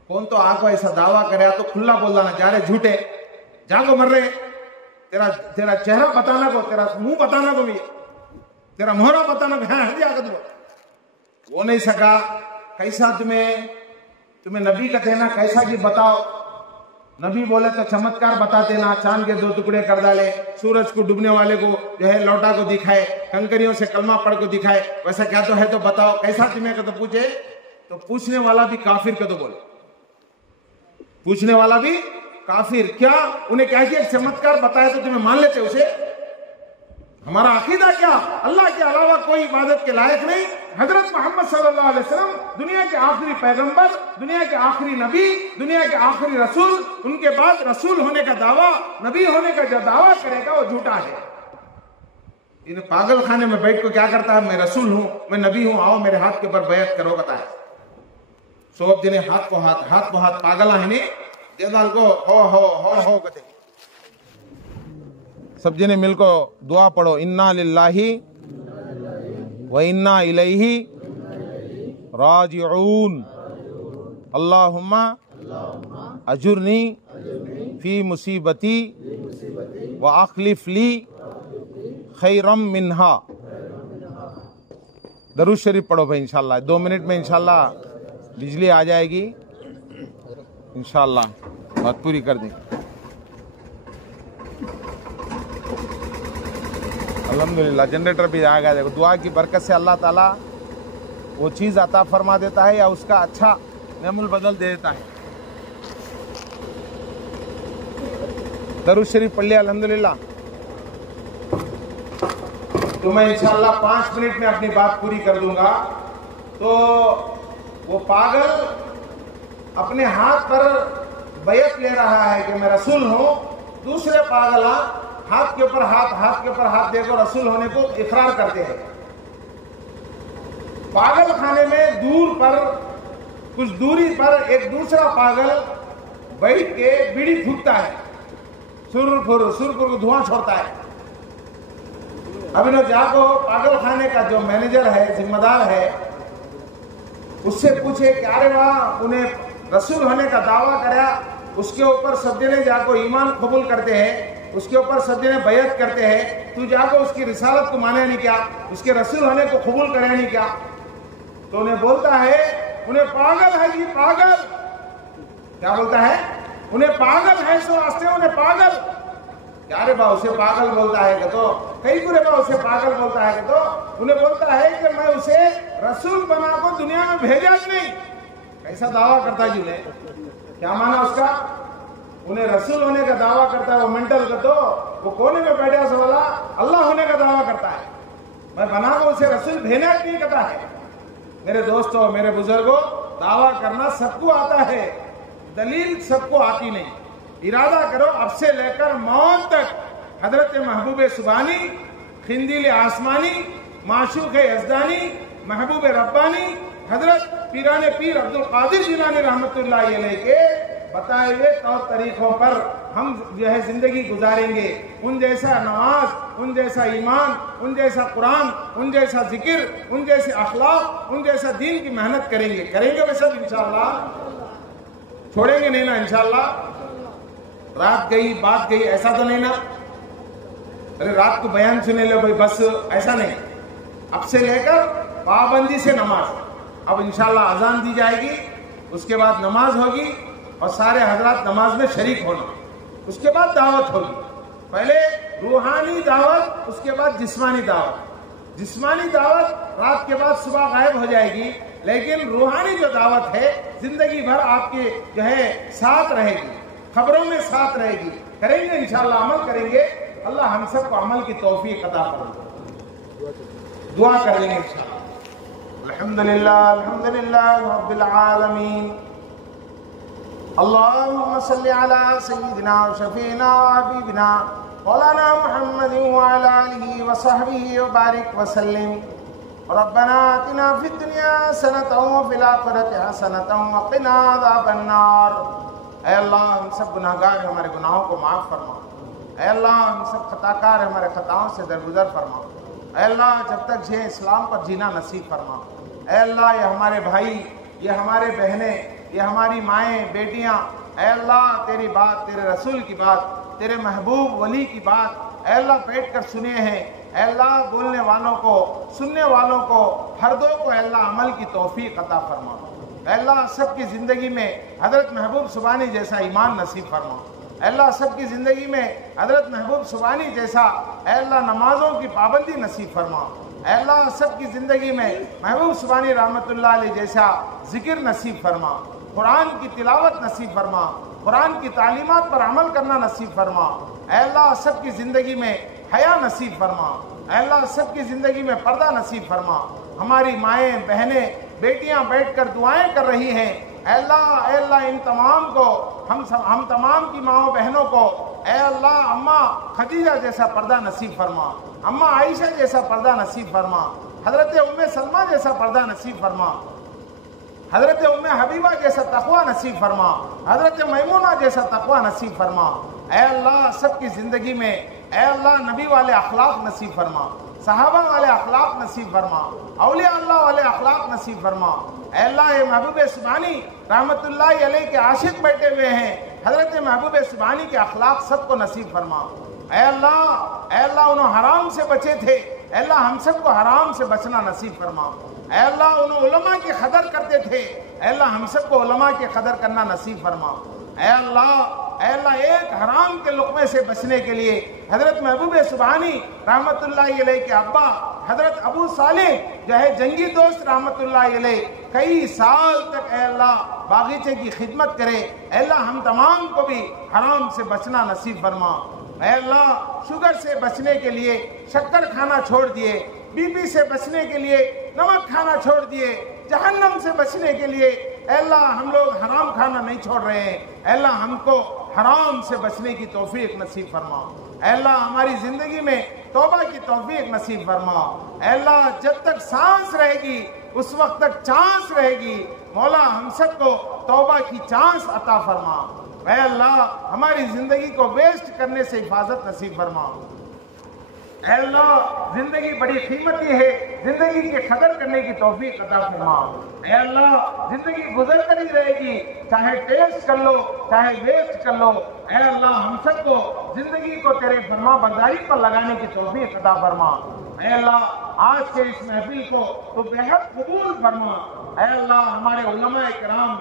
कौन तो आको ऐसा दावा करे तो खुला बोलना ना, जा रहे झूठे, जाको मर रहे, तेरा चेहरा बताना को, तेरा मुंह बताना को भी, तेरा मोहरा बताना को, हाँ हट वो नहीं सका। कैसा तुम्हें नबी का देना, कैसा कि बताओ। नबी बोले तो चमत्कार बताते ना, चांद के 2 टुकड़े कर डाले, सूरज को डूबने वाले को जो है लौटा को दिखाए, कंकरियों से कलमा पढ़ को दिखाए, वैसा क्या तो है तो बताओ, कैसा तुम्हें का तो पूछे, तो पूछने वाला भी काफिर का तो बोले, पूछने वाला भी काफिर। क्या उन्हें क्या किया, चमत्कार बताया तो तुम्हें मान लेते उसे? हमारा अकीदा क्या, अल्लाह के अलावा कोई इबादत के लायक नहीं। हजरत मोहम्मद सल्लल्लाहु अलैहि वसल्लम दुनिया के आखिरी पैगंबर, दुनिया के आखिरी नबी, दुनिया के आखिरी रसूल, उनके बाद रसूल होने का दावा, नबी होने का जो दावा करेगा वो झूठा है। इन पागल खाने में बैठ को क्या करता है, मैं रसूल हूं, मैं नबी हूं, आओ मेरे हाथ के ऊपर बैत करो, बताए। सब जने हाथ को हाथ पागल है नहीं, जेदाल को हो कहते, सब जने मिलको दुआ पढ़ो, इन्ना लिल्लाही व इन्ना इलैहि राजिऊन, अल्लाहुम्मा अजुरनी फी मुसीबती व अखलिफ ली खैरम मिन्हा। दरूद शरीफ पढ़ो भाई इंशाल्लाह। 2 मिनट में इंशाल्लाह बिजली आ जाएगी, इंशाल्लाह बात पूरी कर दें। अल्हम्दुलिल्लाह जनरेटर भी आ गया। देखो दुआ की बरकत से अल्लाह ताला वो चीज़ अता फरमा देता है या उसका अच्छा नेमुल बदल दे देता है। दरूद शरीफ पढ़ लिया अल्हम्दुलिल्लाह। तो मैं इंशाल्लाह 5 मिनट में अपनी बात पूरी कर दूंगा। तो वो पागल अपने हाथ पर बैत ले रहा है कि मैं रसूल हूं, दूसरे पागल हाथ के ऊपर हाथ देकर रसूल होने को इकरार करते हैं। पागल खाने में दूर पर कुछ दूरी पर एक दूसरा पागल बैठ के बीड़ी फूकता है, सुरपुर को धुआं छोड़ता है। अभी जाको पागल खाने का जो मैनेजर है, जिम्मेदार है, उससे पूछे कि अरे वाह, उन्हें रसूल होने का दावा कराया, उसके ऊपर सब जने जाको ईमान कबूल करते हैं, उसके ऊपर सब जने बैत करते हैं, तू जाको उसकी रिसालत को माने नहीं क्या, उसके रसूल होने को कबूल करे नहीं क्या? तो उन्हें बोलता है, उन्हें पागल है जी, पागल। क्या बोलता है? उन्हें पागल है, सो रास्ते उन्हें पागल। क्या रे बा उसे पागल बोलता है कि तो कई बुरे बा उसे पागल बोलता है कि तो उन्हें बोलता है कि मैं उसे रसूल बना को दुनिया में भेजा नहीं। कैसा दावा करता है जी उन्हें? क्या माना उसका? उन्हें रसूल होने का दावा करता है वो मेंटल का, तो वो कोने में बैठा से वाला अल्लाह होने का दावा करता है। मैं बना को उसे रसूल भेजना नहीं करता है। मेरे दोस्तों, मेरे बुजुर्गों, दावा करना सबको आता है, दलील सबको आती नहीं। इरादा करो अब से लेकर मौत तक हजरत महबूब सुबानी, खिंदील आसमानी, माशूक यज़दानी, महबूब रब्बानी, हजरत पीराने पीर अब्दुल कादिर जिलानी रहमतुल्लाह अलैह के बताए हुए तौर तरीकों पर हम जो है जिंदगी गुजारेंगे। उन जैसा नमाज, उन जैसा ईमान, उन जैसा कुरान, उन जैसा जिक्र, उन जैसे अखलाक, उन जैसा दीन की मेहनत करेंगे वे सब इंशाअल्लाह। छोड़ेंगे नहीं ना इंशाअल्लाह। रात गई बात गई ऐसा तो नहीं ना, अरे रात को बयान सुने लो भाई बस, ऐसा नहीं। अब से लेकर पाबंदी से नमाज, अब इंशाल्लाह अजान दी जाएगी, उसके बाद नमाज होगी और सारे हजरात नमाज में शरीक होना, उसके बाद दावत होगी। पहले रूहानी दावत, उसके बाद जिस्मानी दावत। जिस्मानी दावत रात के बाद सुबह गायब हो जाएगी, लेकिन रूहानी जो दावत है जिंदगी भर आपके जो है साथ रहेगी, खबरों में साथ रहेगी। करेंगे इंशाल्लाह, अमल करेंगे, अल्लाह हम सबको अमल की तौफीक अता करें। दुआ कर लेंगे इंशाल्लाह। अल्हम्दुलिल्लाह अल्हम्दुलिल्लाह रब्बिल आलमीन। अल्लाहुम्मा सल्लि अला सय्यिदिना व शफीना व हबीबिना मौलाना मुहम्मदिन व अला आलिहि व सहबिहि व बारिक व सल्लिम। रब्बना आतिना फिद दुनिया हसनतन व फिल आखिरति हसनतन व क़िना अज़ाबन नार। ऐ अल्लाह, हम सब गुनाहगार हैं, हमारे गुनाहों को माफ़ फरमा। ऐ अल्लाह, हम सब खताकार हैं, हमारे खताओं से दरगुजर फरमा। ऐ अल्लाह, जब तक जिए इस्लाम पर जीना नसीब फरमा। ऐ अल्लाह, ये हमारे भाई, ये हमारे बहनें, ये हमारी माएँ बेटियाँ, ऐ अल्लाह तेरी बात, तेरे रसूल की बात, तेरे महबूब वली की बात ऐ अल्लाह बैठ कर सुने हैं। ऐ अल्लाह, बोलने वालों को, सुनने वालों को, हर दो को ऐ अल्लाह अमल की तौफीक अता फरमा। ऐ अल्लाह, सबकी ज़िंदगी में हज़रत महबूब सुबानी जैसा ईमान नसीब फरमा। ऐ अल्लाह, सबकी ज़िंदगी में हज़रत महबूब सुबानी जैसा ऐ अल्लाह नमाजों की पाबंदी नसीब फरमा। ऐ अल्लाह, सबकी ज़िंदगी में महबूब सुबानी रहमतुल्लाह अलैह जैसा जिक्र नसीब फरमा, कुरान की तिलावत नसीब फरमा, कुरान की तालीमात पर अमल करना नसीब फरमा। ऐ अल्लाह, सबकी ज़िंदगी में हया नसीब फरमा। ऐ अल्लाह, सबकी ज़िंदगी में पर्दा नसीब फरमा। हमारी माएँ बहनें बेटियां बैठकर दुआएं कर रही हैं। ऐ अल्लाह, इन तमाम को, हम तमाम की माओ बहनों को ऐ अल्लाह अम्मा खदीजा जैसा पर्दा नसीब फरमा, अम्मा आयशा जैसा पर्दा नसीब फरमा, हजरत उम्मे सलमा जैसा पर्दा नसीब फरमा, हजरत उम्मे हबीबा जैसा तकवा नसीब फरमा, हजरत मैमूना जैसा तकवा नसीब फरमा। ऐ अल्लाह, सबकी ज़िंदगी में ऐ अल्लाह नबी वाले अखलाक नसीब फरमा, सहाबा वाले अखलाक नसीब फरमा, औलिया अल्लाह वाले अखलाक नसीब फरमा। ऐ अल्लाह, ये महबूब सुबानी रहमतुल्लाह अलैह के आशिक बैठे हुए हैं, हजरत महबूब सुबानी के अखलाक सबको नसीब फरमा। ऐ अल्लाह, उन्होंने हराम से बचे थे, ऐ अल्लाह हम सबको हराम से बचना नसीब फरमा। ऐ अल्लाह, उन्होंने उलमा की कदर करते थे, ऐ अल्लाह हम सबको उलमा की कदर करना नसीब फरमा। ऐ अल्लाह, एक हराम के लुक़मे से बचने के लिए हजरत महबूब सुबानी रहमतुल्लाह अलैह के अब्बा हजरत अबू सालेह जो है जंगी दोस्त रहमतुल्लाह अलैह कई साल तक ऐ अल्लाह बागीचे की खिदमत करे। ऐ अल्लाह, हम तमाम को भी हराम से बचना नसीब फरमा। ऐ अल्लाह, शुगर से बचने के लिए शक्कर खाना छोड़ दिए, बीपी से बचने के लिए नमक खाना छोड़ दिए, जहन्नम से बचने के लिए ऐ अल्लाह हम लोग हराम खाना नहीं छोड़ रहे हैं। ऐ अल्लाह, हमको हराम से बचने की तौफीक नसीब फरमा। ऐ अल्लाह, हमारी ज़िंदगी में तौबा की तौफीक नसीब फरमा। ऐ अल्लाह, जब तक सांस रहेगी उस वक्त तक चांस रहेगी। मौला, हम सबको तौबा की चांस अता फरमा। ऐ अल्लाह, हमारी ज़िंदगी को वेस्ट करने से हिफाजत नसीब फरमा। ऐ अल्लाह, जिंदगी बड़ी कीमती है, जिंदगी की कदर करने की तौफीक अता फरमा। ऐ अल्लाह, जिंदगी गुजर कर ही रहेगी, चाहे टेस्ट कर लो चाहे वेस्ट कर लो। ऐ अल्लाह, हम सबको जिंदगी को तेरे फरमा बरदारी पर लगाने की तौफीक अता फरमा। ऐ अल्लाह, आज के इस महफिल को तो बेहद कबूल फरमा। ऐ अल्लाह, हमारे उलमा इकराम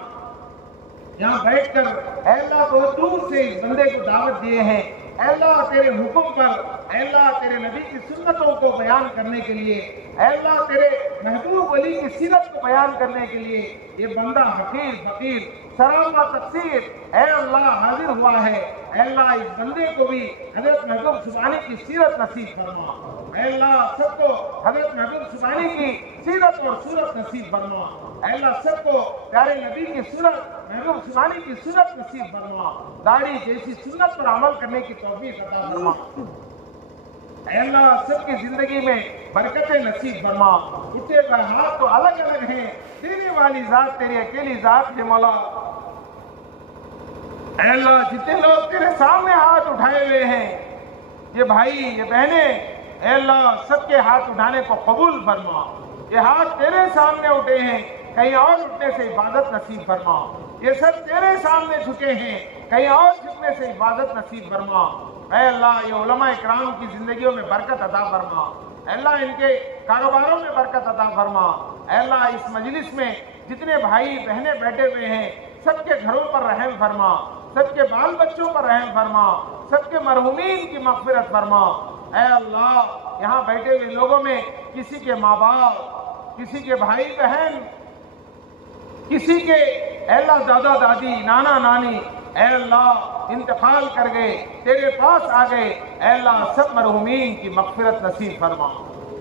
यहाँ बैठकर ऐ अल्लाह बहुत दूर से इस बंदे को दावत दिए हैं। ऐ अल्लाह, तेरे हुक्म पर, ऐ अल्लाह तेरे नबी की सुन्नतों को बयान करने के लिए, ऐ अल्लाह तेरे महबूब वली की सीरत को बयान करने के लिए ये बंदा हकीर फकीर सरामा तकसीर ऐ अल्लाह हाजिर हुआ है। ऐ अल्लाह, इस बंदे को भी हजरत महबूब सुबानी की सीरत नसीब फरमा। ऐ अल्लाह, सबको हजरत महबूब सुबानी की सीरत और सूरत नसीब फरमा। ऐ अल्लाह, सबको प्यारे नबी की सूरत महबूब सुबानी की सूरत नसीब फरमा। दाढ़ी जैसी सुन्नत पर अमल करने की तौफीक अता फरमा। ऐ अल्लाह, सबकी जिंदगी में बरकतें नसीब फरमा। उठे हुए हाथ तो अलग अलग हैं, देने वाली जात तेरी अकेली जात है मौला। ऐ अल्लाह, जितने लोग तेरे सामने हाथ उठाए हुए हैं, ये भाई ये बहनें, ऐ अल्लाह सबके हाथ उठाने को कबूल फरमा। ये हाथ तेरे सामने उठे हैं, कहीं और उठने से इबादत नसीब फरमा। ये सब तेरे सामने झुके हैं, कहीं और झुकने से इबादत नसीब फरमा। ऐ अल्लाह ये उलमा इकराम की जिंदगियों में बरकत अता फरमा, अल्लाह इनके कारोबारों में बरकत अता फरमा। अल्लाह इस मजलिस में जितने भाई बहनें बैठे हुए हैं सबके घरों पर रहम फरमा, सबके बाल बच्चों पर रहम फरमा, सबके मरहूमीन की मग़फ़िरत फरमा। ऐ अल्लाह यहाँ बैठे हुए लोगों में किसी के माँ बाप, किसी के भाई बहन, किसी के अल्लाह दादा दादी नाना नानी ऐ अल्लाह इंतकाल कर गए, तेरे पास आ गए, ऐ अल्लाह सब मरहूमीन की मग़फ़िरत नसीब फरमा।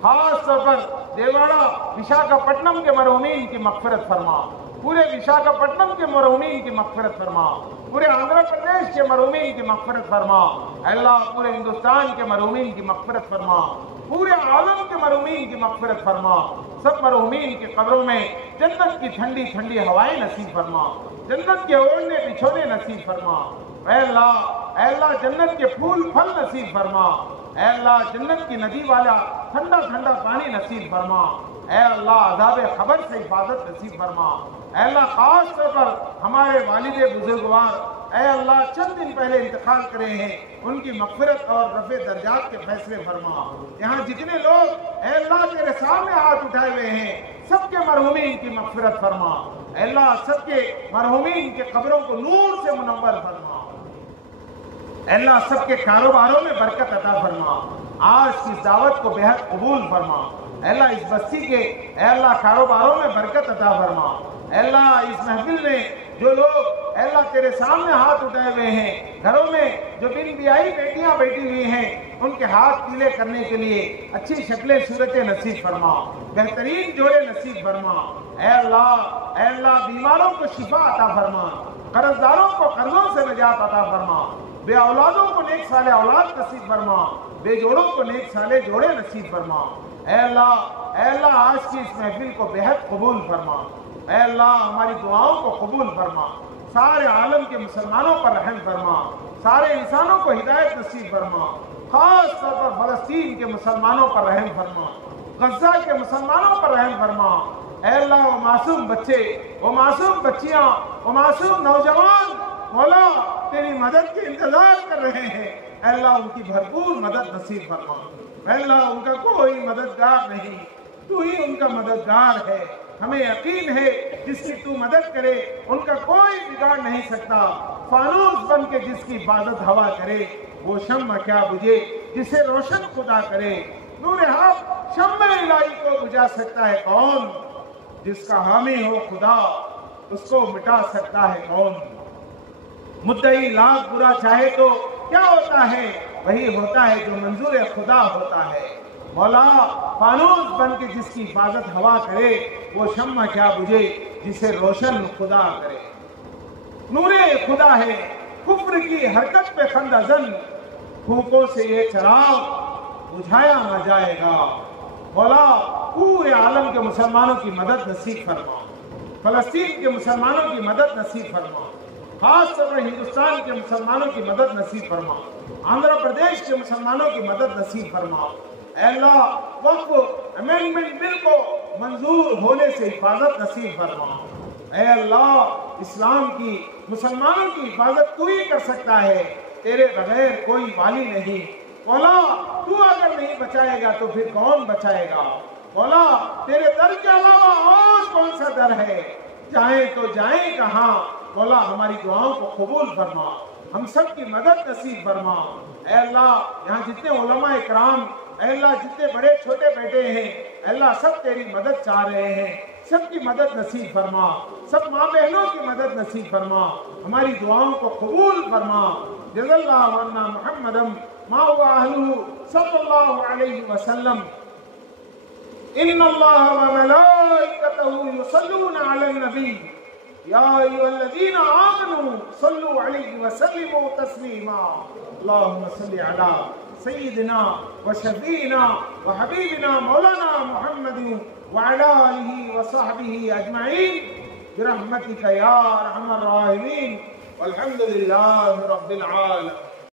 खास तौर पर देवाड़ा विशाखापट्टनम के मरहूमीन की मग़फ़िरत फरमा, पूरे विशाखापट्टनम के मरहूमीन की मग़फ़िरत फरमा, पूरे आंध्र प्रदेश के मरहूमीन की मग़फ़िरत फरमा। अल्लाह पूरे हिंदुस्तान के मरहूमीन की मग़फ़िरत फरमा, पूरे आलम के मरहूमीन की मग़फ़िरत फरमा। सब मरहूमीन की कब्रों में जन्नत की ठंडी ठंडी हवाएं नसीब फरमा, जन्नत के ओढ़ने बिछोने नसीब फरमा। ऐ अल्लाह जन्नत के फूल फल नसीब फरमा। ऐ अल्लाह जन्नत की नदी वाला ठंडा ठंडा पानी नसीब फरमा। ऐ अल्लाह अज़ाब खबर से हिफाजत नसीब फरमा। ऐ अल्लाह खास तौर पर हमारे वालिदे बुजुर्गवार ऐ अल्लाह चंद दिन पहले इंतकाल करे हैं, उनकी मग़फ़िरत और रफ़े दर्जात के फैसले फरमा। यहाँ जितने लोग ऐ अल्लाह तेरे सामने हाथ उठाए हुए हैं सबके मरहूमीन की मग़फ़िरत फरमा। अल्लाह सबके मरहूमीन के कब्रों को नूर से मुनव्वर फरमा। अल्लाह सबके कारोबारों में बरकत अता फरमा। आज की दावत को बेहद कबूल फरमा। अल्लाह इस बस्ती के अल्लाह कारोबारों में बरकत अता फरमा। अल्लाह इस महफिल में जो लोग अल्लाह तेरे सामने हाथ उठाए हुए हैं, घरों में जो बिन ब्याही बेटियां बैठी हुई हैं, उनके हाथ पीले करने के लिए अच्छी शक्लें सूरतें नसीब फरमा, बेहतरीन जोड़े नसीब फरमा। अल्लाह बीमारों को शिफा अता फरमा, कर्जदारों को कर्जों से निजात अता फरमा, बे औलादों को नेक साले औलाद नसीब फरमा, बेजोड़ों को नेक साले जोड़े नसीब फरमा। अल्लाह आज की इस महफिल को बेहद कबूल फरमा। अल्लाह हमारी दुआओं को कबूल फरमा। सारे आलम के मुसलमानों पर रहम फरमा, सारे इंसानों को हिदायत नसीब फरमा। खास तौर पर फलस्तीन के मुसलमानों पर रहम फरमा, गज़ा के मुसलमानों पर रहम फरमा। अल्लाह वो मासूम बच्चे, वो मासूम बच्चियां, वो मासूम नौजवान मौला तेरी मदद के इंतजार कर रहे हैं। अल्लाह उनकी भरपूर मदद नसीब फरमा। अल्लाह उनका कोई मददगार नहीं, तू ही उनका मददगार है। हमें यकीन है जिसकी तू मदद करे उनका कोई बिगाड़ नहीं सकता। फानूस बन के जिसकी इबादत हवा करे, वो शम्मा क्या बुझे जिसे रोशन खुदा करे। नूर हक शम्मा इलाही को बुझा सकता है कौन, जिसका हामी हो खुदा उसको मिटा सकता है कौन। मुद्दई लाख बुरा चाहे तो क्या होता है, वही होता है जो मंजूर खुदा होता है। मौला फानूस बन के जिसकी हिफाजत हवा करे, वो शम्मा क्या बुझे जिसे रोशन खुदा करे। नूरे खुदा है कुफ्र की हरकत पे खंदाजन, फूकों से ये चराग बुझाया न जाएगा। मौला पूरे आलम के मुसलमानों की मदद नसीब फरमा, फलस्तीन के मुसलमानों की मदद नसीब फरमा, खास तौर पर हिंदुस्तान के मुसलमानों की मदद नसीब फरमा, आंध्र प्रदेश के मुसलमानों की मदद नसीब फरमा। अल्लाह वक्फ अमेंडमेंट बिल को मंजूर होने से हिफाजत नसीब फरमा। ऐ अल्लाह इस्लाम की मुसलमानों की हिफाजत तू ही कर सकता है, तेरे बगैर कोई वाली नहीं। मौला तू अगर नहीं बचाएगा तो फिर कौन बचाएगा। मौला तेरे दर के अलावा और कौन सा दर है, जाए तो जाए कहाँ। मौला हमारी दुआओं को कबूल फरमा, हम सब की मदद नसीब फरमा। ऐ अल्लाह यहाँ जितने उलमा इकराम अल्लाह जितने बड़े छोटे बैठे हैं, अल्लाह सब तेरी मदद चाह रहे हैं, सबकी मदद नसीब फरमा, सब माँ बहनों की मदद नसीब फरमा, हमारी दुआओं को कबूल फरमा। जज़ल्लाहु अन्ना मुहम्मदम मा हुवा अहलुहु सल्लल्लाहु अलैहि वसल्लम। इन्नल्लाह व मलाइकतहु युसल्लूना अलन नबी या अय्युहल्लज़ीना आमनू सल्लु अलैहि व सल्लिमू तस्लीमा। अल्लाहुम्मा सल्लि अला सय्यिदिना व शफीना व हबीबिना मौलाना मुहम्मद व अला आलिहि व सहबिहि अजमईन बिरहमतिका या अरहमर राहिमीन। वल्हम्दुलिल्लाहि रब्बिल आलमीन।